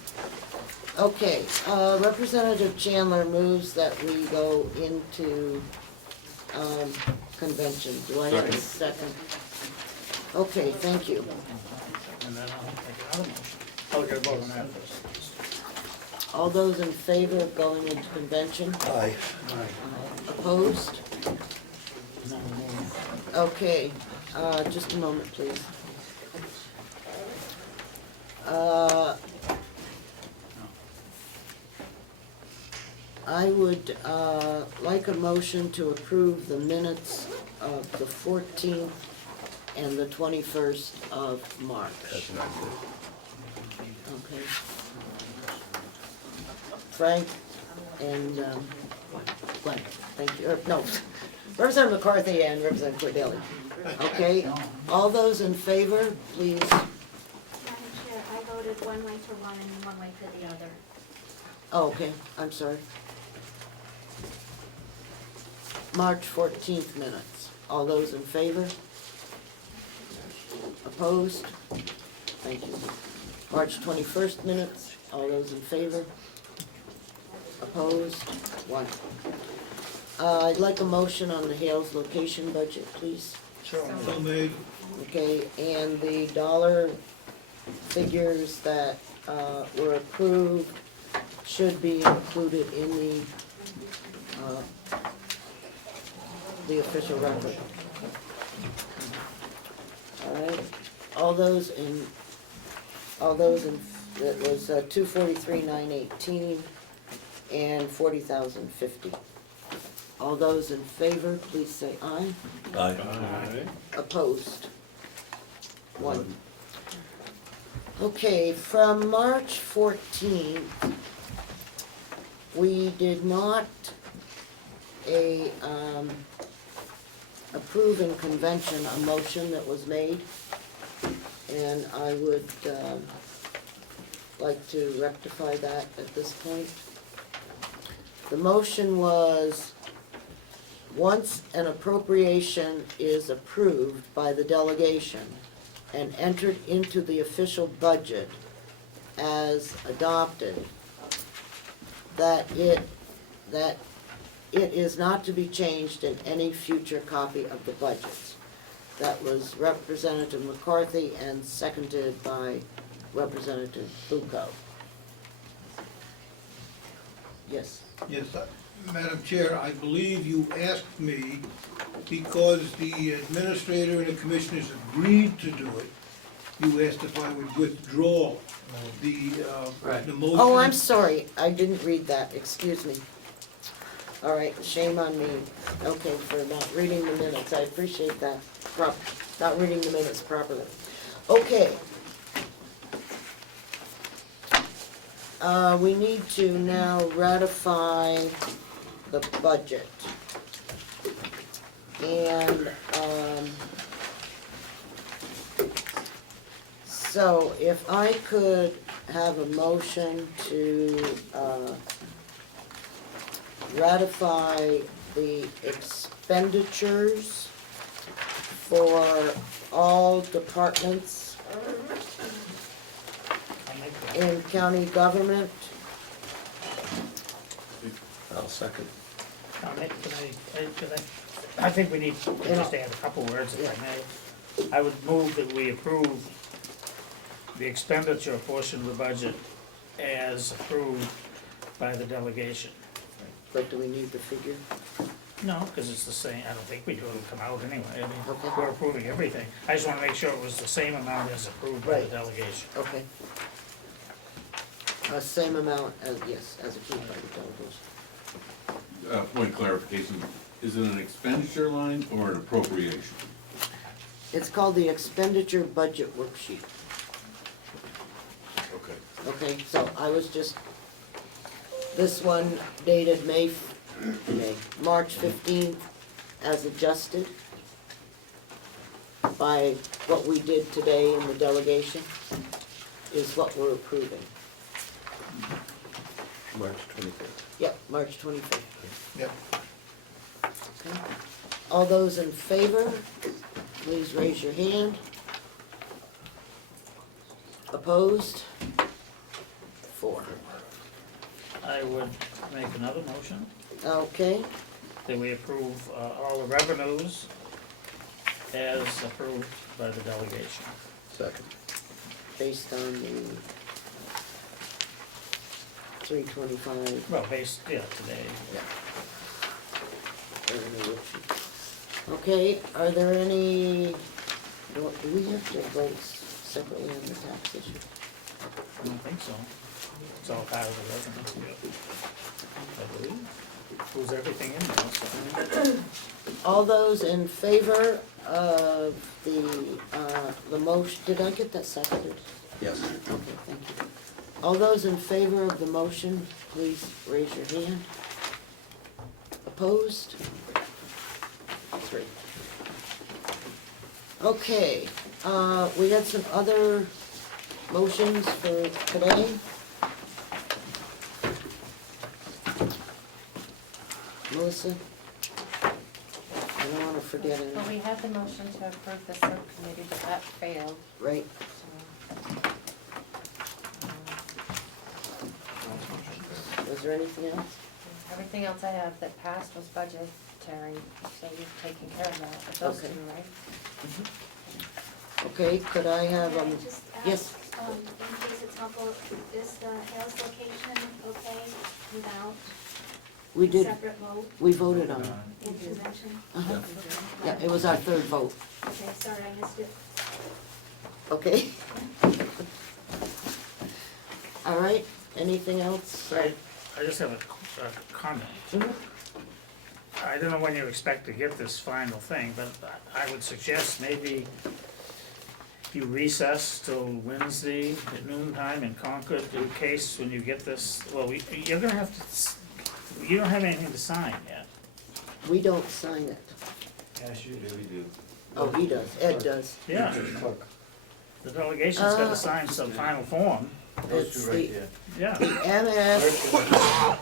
Okay, Representative Chandler moves that we go into, convention. Do I have a second? Okay, thank you. And then I'll make another motion. I'll get a vote on that first. All those in favor of going into convention? Aye. Opposed? Okay, just a moment, please. I would, like a motion to approve the minutes of the 14th and the 21st of March. Okay. Frank and, Glenn, thank you, no, Representative McCarthy and Representative Cordelli. Okay, all those in favor, please. Madam Chair, I voted one way for one and one way for the other. Oh, okay, I'm sorry. March 14th minutes. All those in favor? Opposed? Thank you. March 21st minutes. All those in favor? Opposed? One. I'd like a motion on the Hales location budget, please. So made. Okay, and the dollar figures that were approved should be included in the official record. All right, all those in, that was 243,918 and 40,050. All those in favor, please say aye. Aye. Opposed? One. Okay, from March 14th, we did not approve in convention a motion that was made, and I would like to rectify that at this point. The motion was, once an appropriation is approved by the delegation and entered into the official budget as adopted, that it is not to be changed in any future copy of the budget. That was Representative McCarthy and seconded by Representative Bucco. Yes. Yes, Madam Chair, I believe you asked me, because the administrator and the commissioners agreed to do it, you asked if I would withdraw the motion. Oh, I'm sorry, I didn't read that, excuse me. All right, shame on me, okay, for not reading the minutes, I appreciate that, not reading the minutes properly. Okay. We need to now ratify the budget. And, so if I could have a motion to, ratify the expenditures for all departments in county government. I'll second. I think we need to just add a couple words, if I may. I would move that we approve the expenditure portion of the budget as approved by the delegation. But do we need the figure? No, because it's the same, I don't think we do, it'll come out anyway, I mean, Okay. we're approving everything. I just wanna make sure it was the same amount as approved by the Right. delegation. Okay. Same amount as, yes, as approved by the delegation. Point of clarification, is it an expenditure line or an appropriation? It's called the expenditure budget worksheet. Okay. Okay, so I was just, this one dated March 15th as adjusted by what we did today in the delegation is what we're approving. March 25th. Yep, March 25th. Yep. Okay. All those in favor, please raise your hand. Opposed? 4. I would make another motion Okay, that we approve all the revenues as approved by the delegation. Second. based on the 325. Well, today. Okay, are there any, do we have to vote separately on the tax issue? I don't think so. It's all part of the revenue. I believe. Includes everything in there, so. All those in favor of the motion, did I get that seconded? Yes. Okay, thank you. All those in favor of the motion, please raise your hand. Opposed? three. Okay, we had some other motions for today. Melissa? I don't wanna forget it, Well, we had the motion to approve the subcommittee, but that failed, right? so. Was there anything else? Everything else I have that passed was budgetary, so you've taken care of that, but those two, Okay. right? Okay, could I have, Can I just ask, yes, in case it's helpful, is the Hales location okay without we a did, separate vote we voted on it. in convention? Uh-huh. Yeah, it was our third vote, Okay, sorry, I missed it. okay? All right, anything else? I just have a comment. I don't know when you expect to get this final thing, but I would suggest maybe you recess till Wednesday at noon time in Concord in case when you get this, well, you're gonna have to, you don't have anything to sign yet. We don't sign it. Yes, you do. Oh, he does, Ed does. Yeah. The delegation's gotta sign some final form. Those It's two right the, there. Yeah. the MS,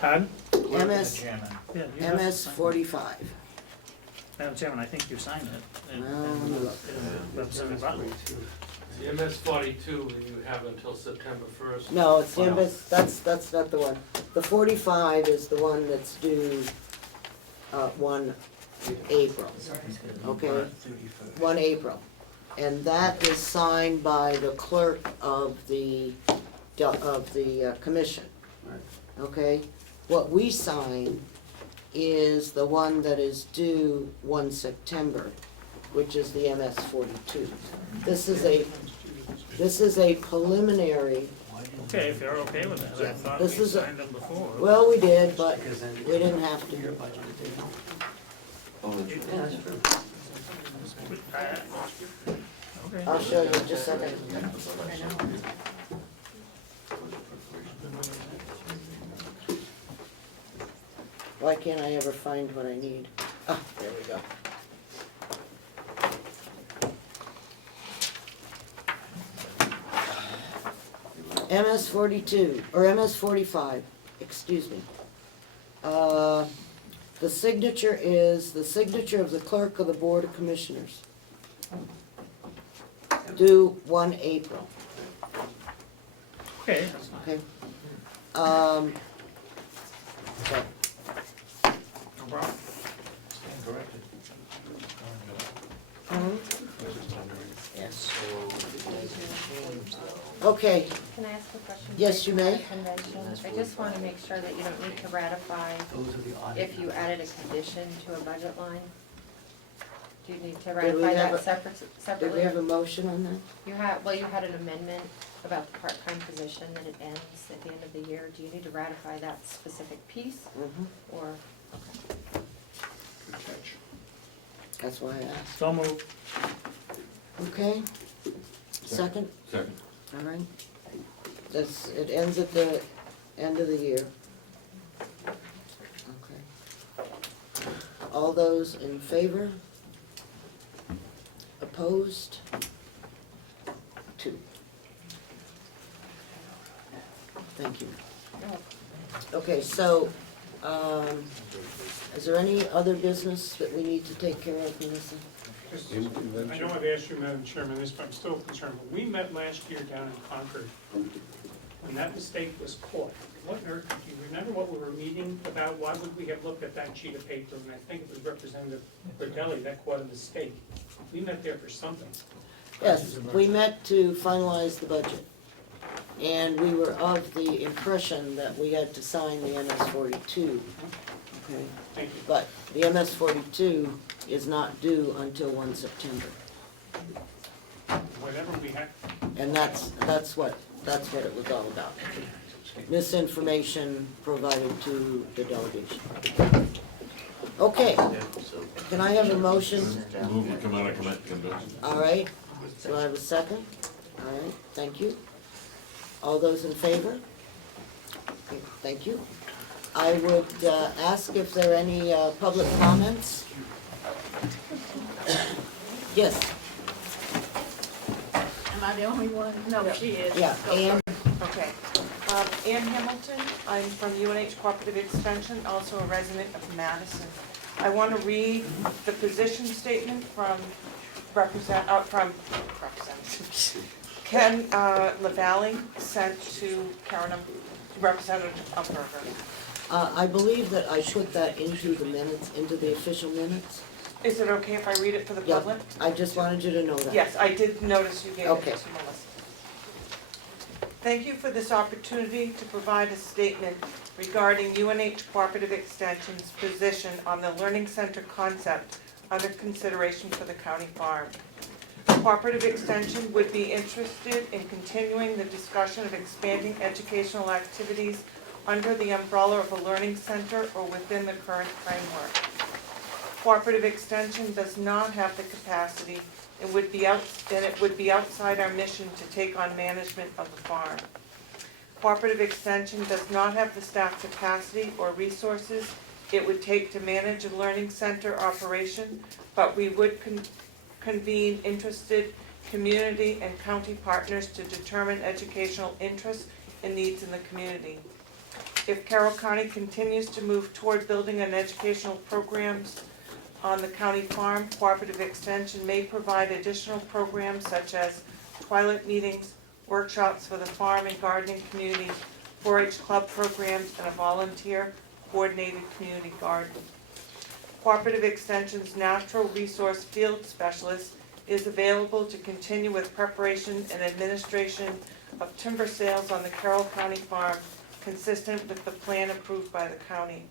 Pardon? Clerk and the MS chairman. Yeah, you have to MS sign it. 45. Madam Chairman, I think you signed it. And- Well, and, let me look. Representative Butler. The MS 42, and you have until September 1st. No, it's the MS, that's not the one. The 45 is the one that's due, 1 April, okay? 1 April. And that is signed by the clerk of the commission, okay? What we sign is the one that is due 1 September, which is the MS 42. This is a preliminary, Okay, if you're okay with that, I thought we This is a- signed them before. well, we did, but we didn't have to. Okay. I'll show you just a second. Why can't I ever find what I need? Ah, there we go. MS 42, or MS 45, excuse me. The signature is the signature of the clerk of the Board of Commissioners. Due 1 April, Okay, that's fine. okay? So, No problem. Stand corrected. yes. So, it doesn't change though. Okay, Can I ask a question? Yes, you may. Convention, I just wanna make sure that you don't need to ratify if you added a condition to a budget line. Do you need to we ratify have that did separately? we have a motion on that? You had an amendment about the part-time position that it ends at the end of the year. Do you need to ratify that specific piece, Mm-hmm. or? Good catch. That's why I asked. So moved. Okay, second, Second. all right. It ends at the end of the year. Okay. All those in favor? Opposed? 2. Thank you. Okay, so, is there any other business that we need to take care of, Melissa? I know I've asked you, Madam Chairman, this, but I'm still concerned. When we met last year down in Concord, when that mistake was caught, what on earth, do you remember what we were meeting about? Why would we have looked at that sheet of paper? And I think it was Representative Cordelli that caught a mistake. We met there for something. Yes, we met to finalize the budget. And we were of the impression that we had to sign the MS 42. Okay. Thank you. But the MS 42 is not due until 1 September. Whatever we had, And that's what it was all about. Misinformation provided to the delegation. Okay, So, can I have a motion? Move to come out of convention. All right, do I have a second? All right, thank you. All those in favor? Okay, thank you. I would ask if there are any public comments. Yes, Am I the only one? No, she is. yeah, and Okay. Ann Hamilton, I'm from UNH Cooperative Extension, also a resident of Madison. I want to read the position statement from Representative Ken LaValle sent to Representative Umberger. I believe that I put that into the minutes, into the official minutes. Is it okay if I read it for the Yeah, public? I just wanted you to know that. Yes, I did notice you gave it Okay. to Melissa. Thank you for this opportunity to provide a statement regarding UNH Cooperative Extension's position on the Learning Center concept under consideration for the county farm. Cooperative Extension would be interested in continuing the discussion of expanding educational activities under the umbrella of a learning center or within the current framework. Cooperative Extension does not have the capacity and it would be outside our mission to take on management of the farm. Cooperative Extension does not have the staff capacity or resources it would take to manage a learning center operation, but we would convene interested community and county partners to determine educational interests and needs in the community. If Carroll County continues to move toward building an educational programs on the county farm, Cooperative Extension may provide additional programs such as twilight meetings, workshops for the farm and gardening community, 4-H club programs, and a volunteer coordinated community garden. Cooperative Extension's natural resource field specialist is available to continue with preparation and administration of timber sales on the Carroll County farm, consistent with the plan approved by the county.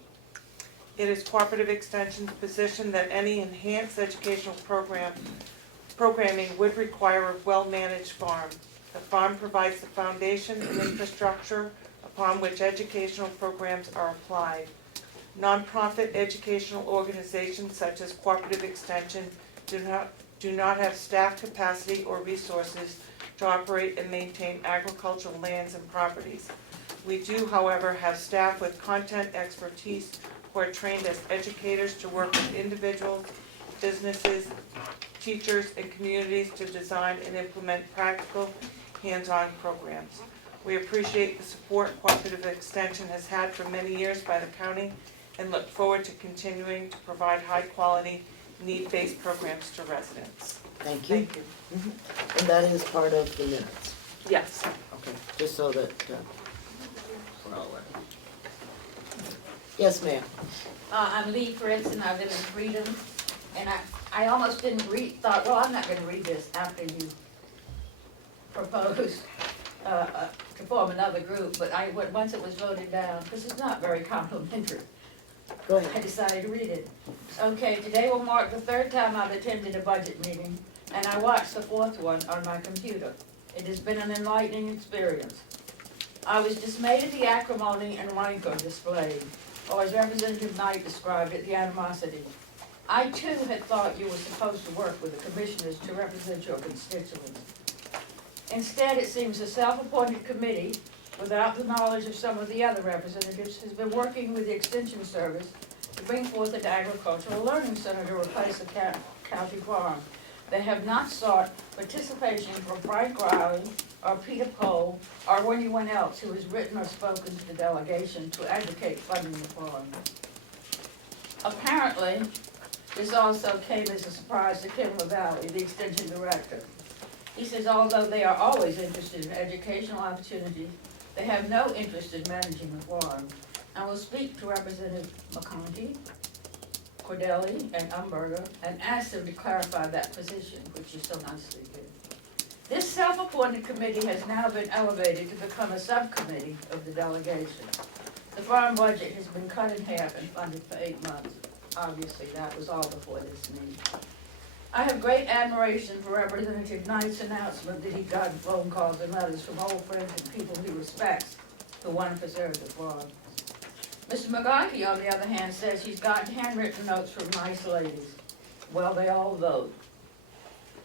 It is Cooperative Extension's position that any enhanced educational programming would require a well-managed farm. The farm provides the foundation and infrastructure upon which educational programs are applied. Nonprofit educational organizations such as Cooperative Extension do not have staff capacity or resources to operate and maintain agricultural lands and properties. We do, however, have staff with content expertise who are trained as educators to work with individuals, businesses, teachers, and communities to design and implement practical, hands-on programs. We appreciate the support Cooperative Extension has had for many years by the county and look forward to continuing to provide high-quality, need-based programs to residents. Thank you. Thank you. Mhm. And that is part of the minutes. Yes. Okay, just so that, we're all aware. Yes, ma'am. I'm Lee Fritz, and I live in Freedom, and I almost didn't thought, well, I'm not gonna read this after you proposed to form another group, but once it was voted down, because it's not very complimentary, Go ahead. I decided to read it. Okay, today will mark the third time I've attended a budget meeting, and I watched the fourth one on my computer. It has been an enlightening experience. I was dismayed at the acrimony and rancor displayed, or as Representative Knight described it, the animosity. I too had thought you were supposed to work with the commissioners to represent your constituents. Instead, it seems a self-appointed committee, without the knowledge of some of the other representatives, has been working with the Extension Service to bring forth an agricultural learning center to replace the county farm. They have not sought participation from Frank Riley or Peter Pohl or anyone else who has written or spoken to the delegation to advocate funding the farm. Apparently, this also came as a surprise to Kim LaValle, the Extension Director. He says although they are always interested in educational opportunities, they have no interest in managing the farm. I will speak to Representative McConkey, Cordelli, and Umberger, and ask them to clarify that position, which you so nicely did. This self-appointed committee has now been elevated to become a subcommittee of the delegation. The farm budget has been cut in half and funded for 8 months. Obviously, that was all before this meeting. I have great admiration for Representative Knight's announcement that he got phone calls and letters from old friends and people he respects who want to preserve the farm. Mr. McGonkey, on the other hand, says he's gotten handwritten notes from nice ladies. Well, they all vote.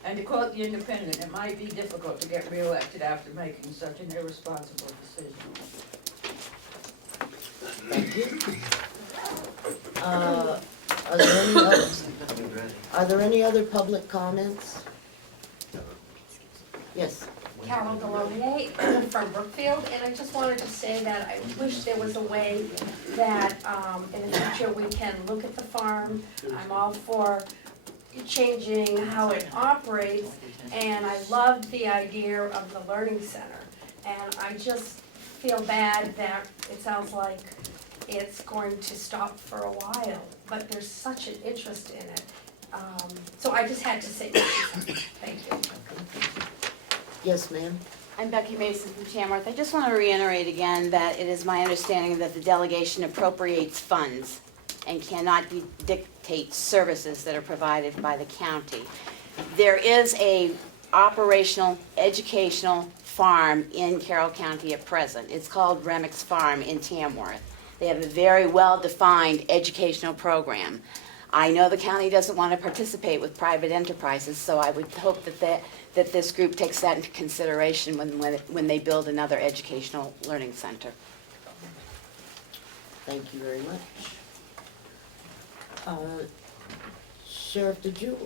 And to quote the Independent, it might be difficult to get reelected after making such an irresponsible decision. Thank you. Are there any others? Are there any other public comments? Yes. Carol Delorier from Brookfield, and I just wanted to say that I wish there was a way that in the future we can look at the farm. I'm all for changing how it operates, and I loved the idea of the learning center. And I just feel bad that it sounds like it's going to stop for a while, but there's such an interest in it. So I just had to say thank you. Yes, ma'am. I'm Becky Mason from Tamworth. I just want to reiterate again that it is my understanding that the delegation appropriates funds and cannot dictate services that are provided by the county. There is a operational educational farm in Carroll County at present. It's called Remick's Farm in Tamworth. They have a very well-defined educational program. I know the county doesn't want to participate with private enterprises, so I would hope that this group takes that into consideration when they build another educational learning center. Thank you very much. Sheriff, did you?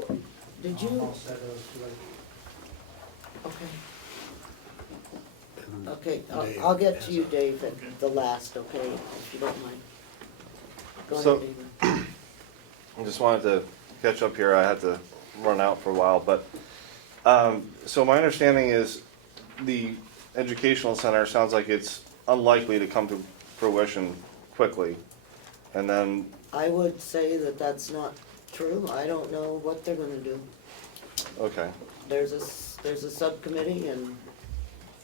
Okay. Okay, I'll get to you, Dave, at the last, okay, if you don't mind. Go ahead, David. I just wanted to catch up here. I had to run out for a while, but so my understanding is the educational center sounds like it's unlikely to come to fruition quickly, and then I would say that that's not true. I don't know what they're gonna do. okay. There's a subcommittee and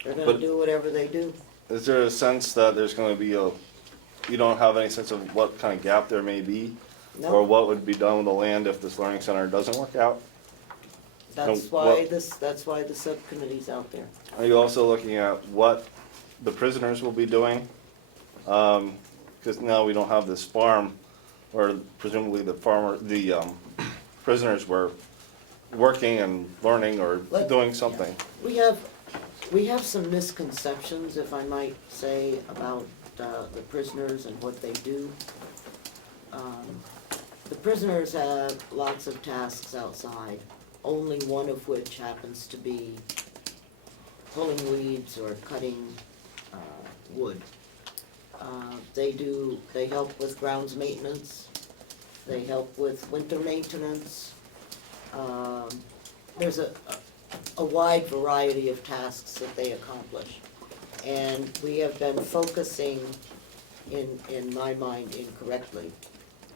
they're gonna But- do whatever they do. Is there a sense that there's going to be you don't have any sense of what kind of gap there may be? No. Or what would be done with the land if this learning center doesn't work out? That's why the subcommittee's out there. Are you also looking at what the prisoners will be doing? Because now we don't have this farm, or presumably the prisoners were working and learning or doing something. We have some misconceptions, if I might say, about the prisoners and what they do. The prisoners have lots of tasks outside, only one of which happens to be pulling weeds or cutting wood. They help with grounds maintenance, they help with winter maintenance. There's a wide variety of tasks that they accomplish. And we have been focusing, in my mind incorrectly,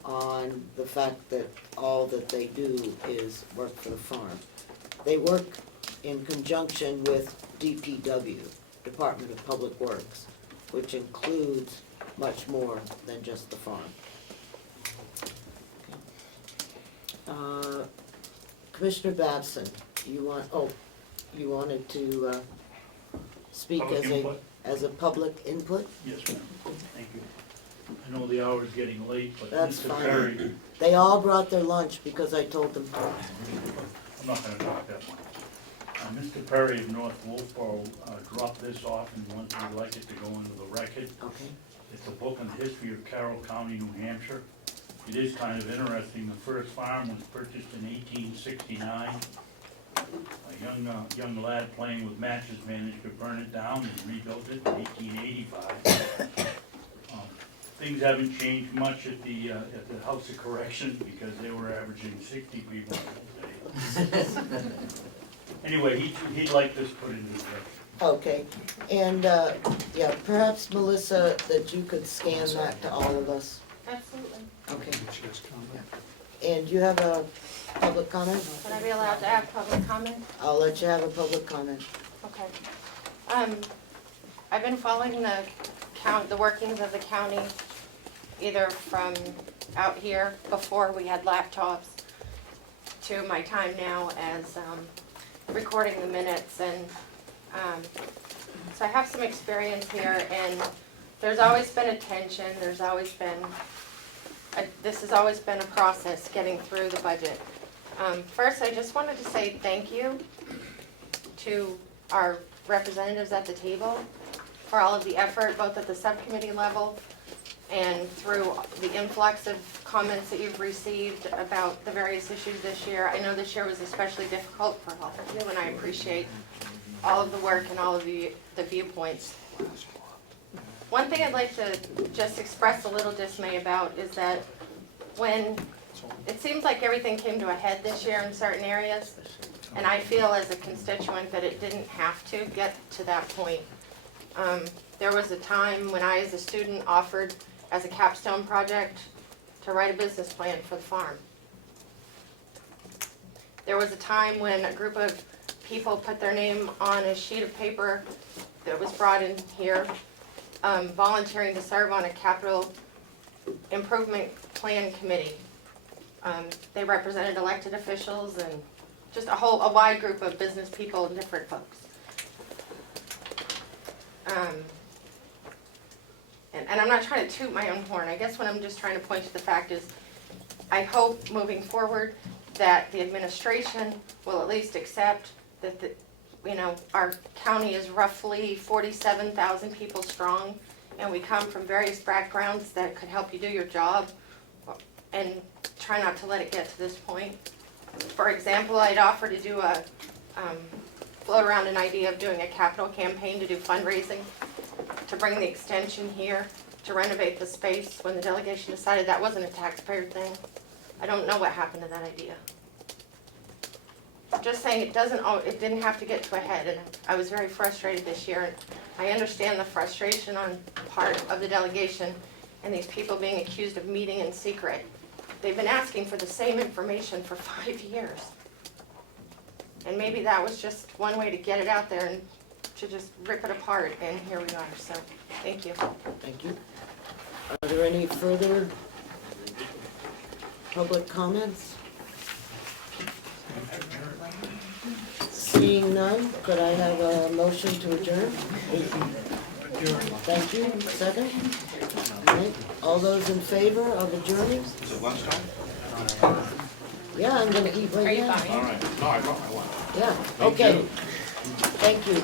on the fact that all that they do is work for the farm. They work in conjunction with DPW, Department of Public Works, which includes much more than just the farm. Commissioner Babson, you wanted to speak as a public input? Yes, ma'am. Thank you. I know the hour's getting late, but That's Mr. fine. Perry, They all brought their lunch because I told them to. I'm not gonna talk that much. Mr. Perry of North Wolfboro dropped this off and wants me like it to go into the record. Okay. It's a book on the history of Carroll County, New Hampshire. It is kind of interesting. The first farm was purchased in 1869. A young lad playing with matches managed to burn it down and rebuilt it in 1885. Things haven't changed much at the House of Correction because they were averaging 60 people in those days. Anyway, he'd like this put into the record. Okay, and, yeah, perhaps Melissa, that you could scan that to all of us. Absolutely. Okay. And you have a public comment? Would I be allowed to have public comment? I'll let you have a public comment. Okay. I've been following the workings of the county, either from out here before we had laptops to my time now as recording the minutes, and so I have some experience here, and there's always been a tension, there's always been, this has always been a process getting through the budget. First, I just wanted to say thank you to our representatives at the table for all of the effort, both at the subcommittee level, and through the influx of comments that you've received about the various issues this year. I know this year was especially difficult for all of you, and I appreciate all of the work and all of the viewpoints. One thing I'd like to just express a little dismay about is that when it seems like everything came to a head this year in certain areas, and I feel as a constituent that it didn't have to get to that point. There was a time when I, as a student, offered as a capstone project to write a business plan for the farm. There was a time when a group of people put their name on a sheet of paper that was brought in here, volunteering to serve on a capital improvement plan committee. They represented elected officials and just a wide group of business people and different folks. And I'm not trying to toot my own horn. I guess what I'm just trying to point to the fact is, I hope moving forward that the administration will at least accept that our county is roughly 47,000 people strong, and we come from various backgrounds that could help you do your job, and try not to let it get to this point. For example, I'd offer to do float around an idea of doing a capital campaign to do fundraising, to bring the extension here, to renovate the space, when the delegation decided that wasn't a taxpayer thing. I don't know what happened to that idea. Just saying it didn't have to get to a head, and I was very frustrated this year. And I understand the frustration on part of the delegation and these people being accused of meeting in secret. They've been asking for the same information for 5 years. And maybe that was just one way to get it out there and to just rip it apart, and here we are, so, thank you. Thank you. Are there any further public comments? Seeing none, could I have a motion to adjourn? Thank you. Second? Okay. All those in favor of adjourning? Is it lunchtime? Yeah, I'm gonna eat Are right you now. buying? All right, no, I brought my one. Yeah, okay. Thank you.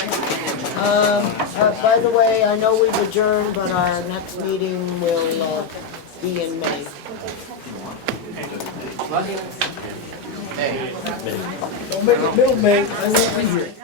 By the way, I know we've adjourned, but our next meeting will be in May. Don't make it middle, man. I won't be here.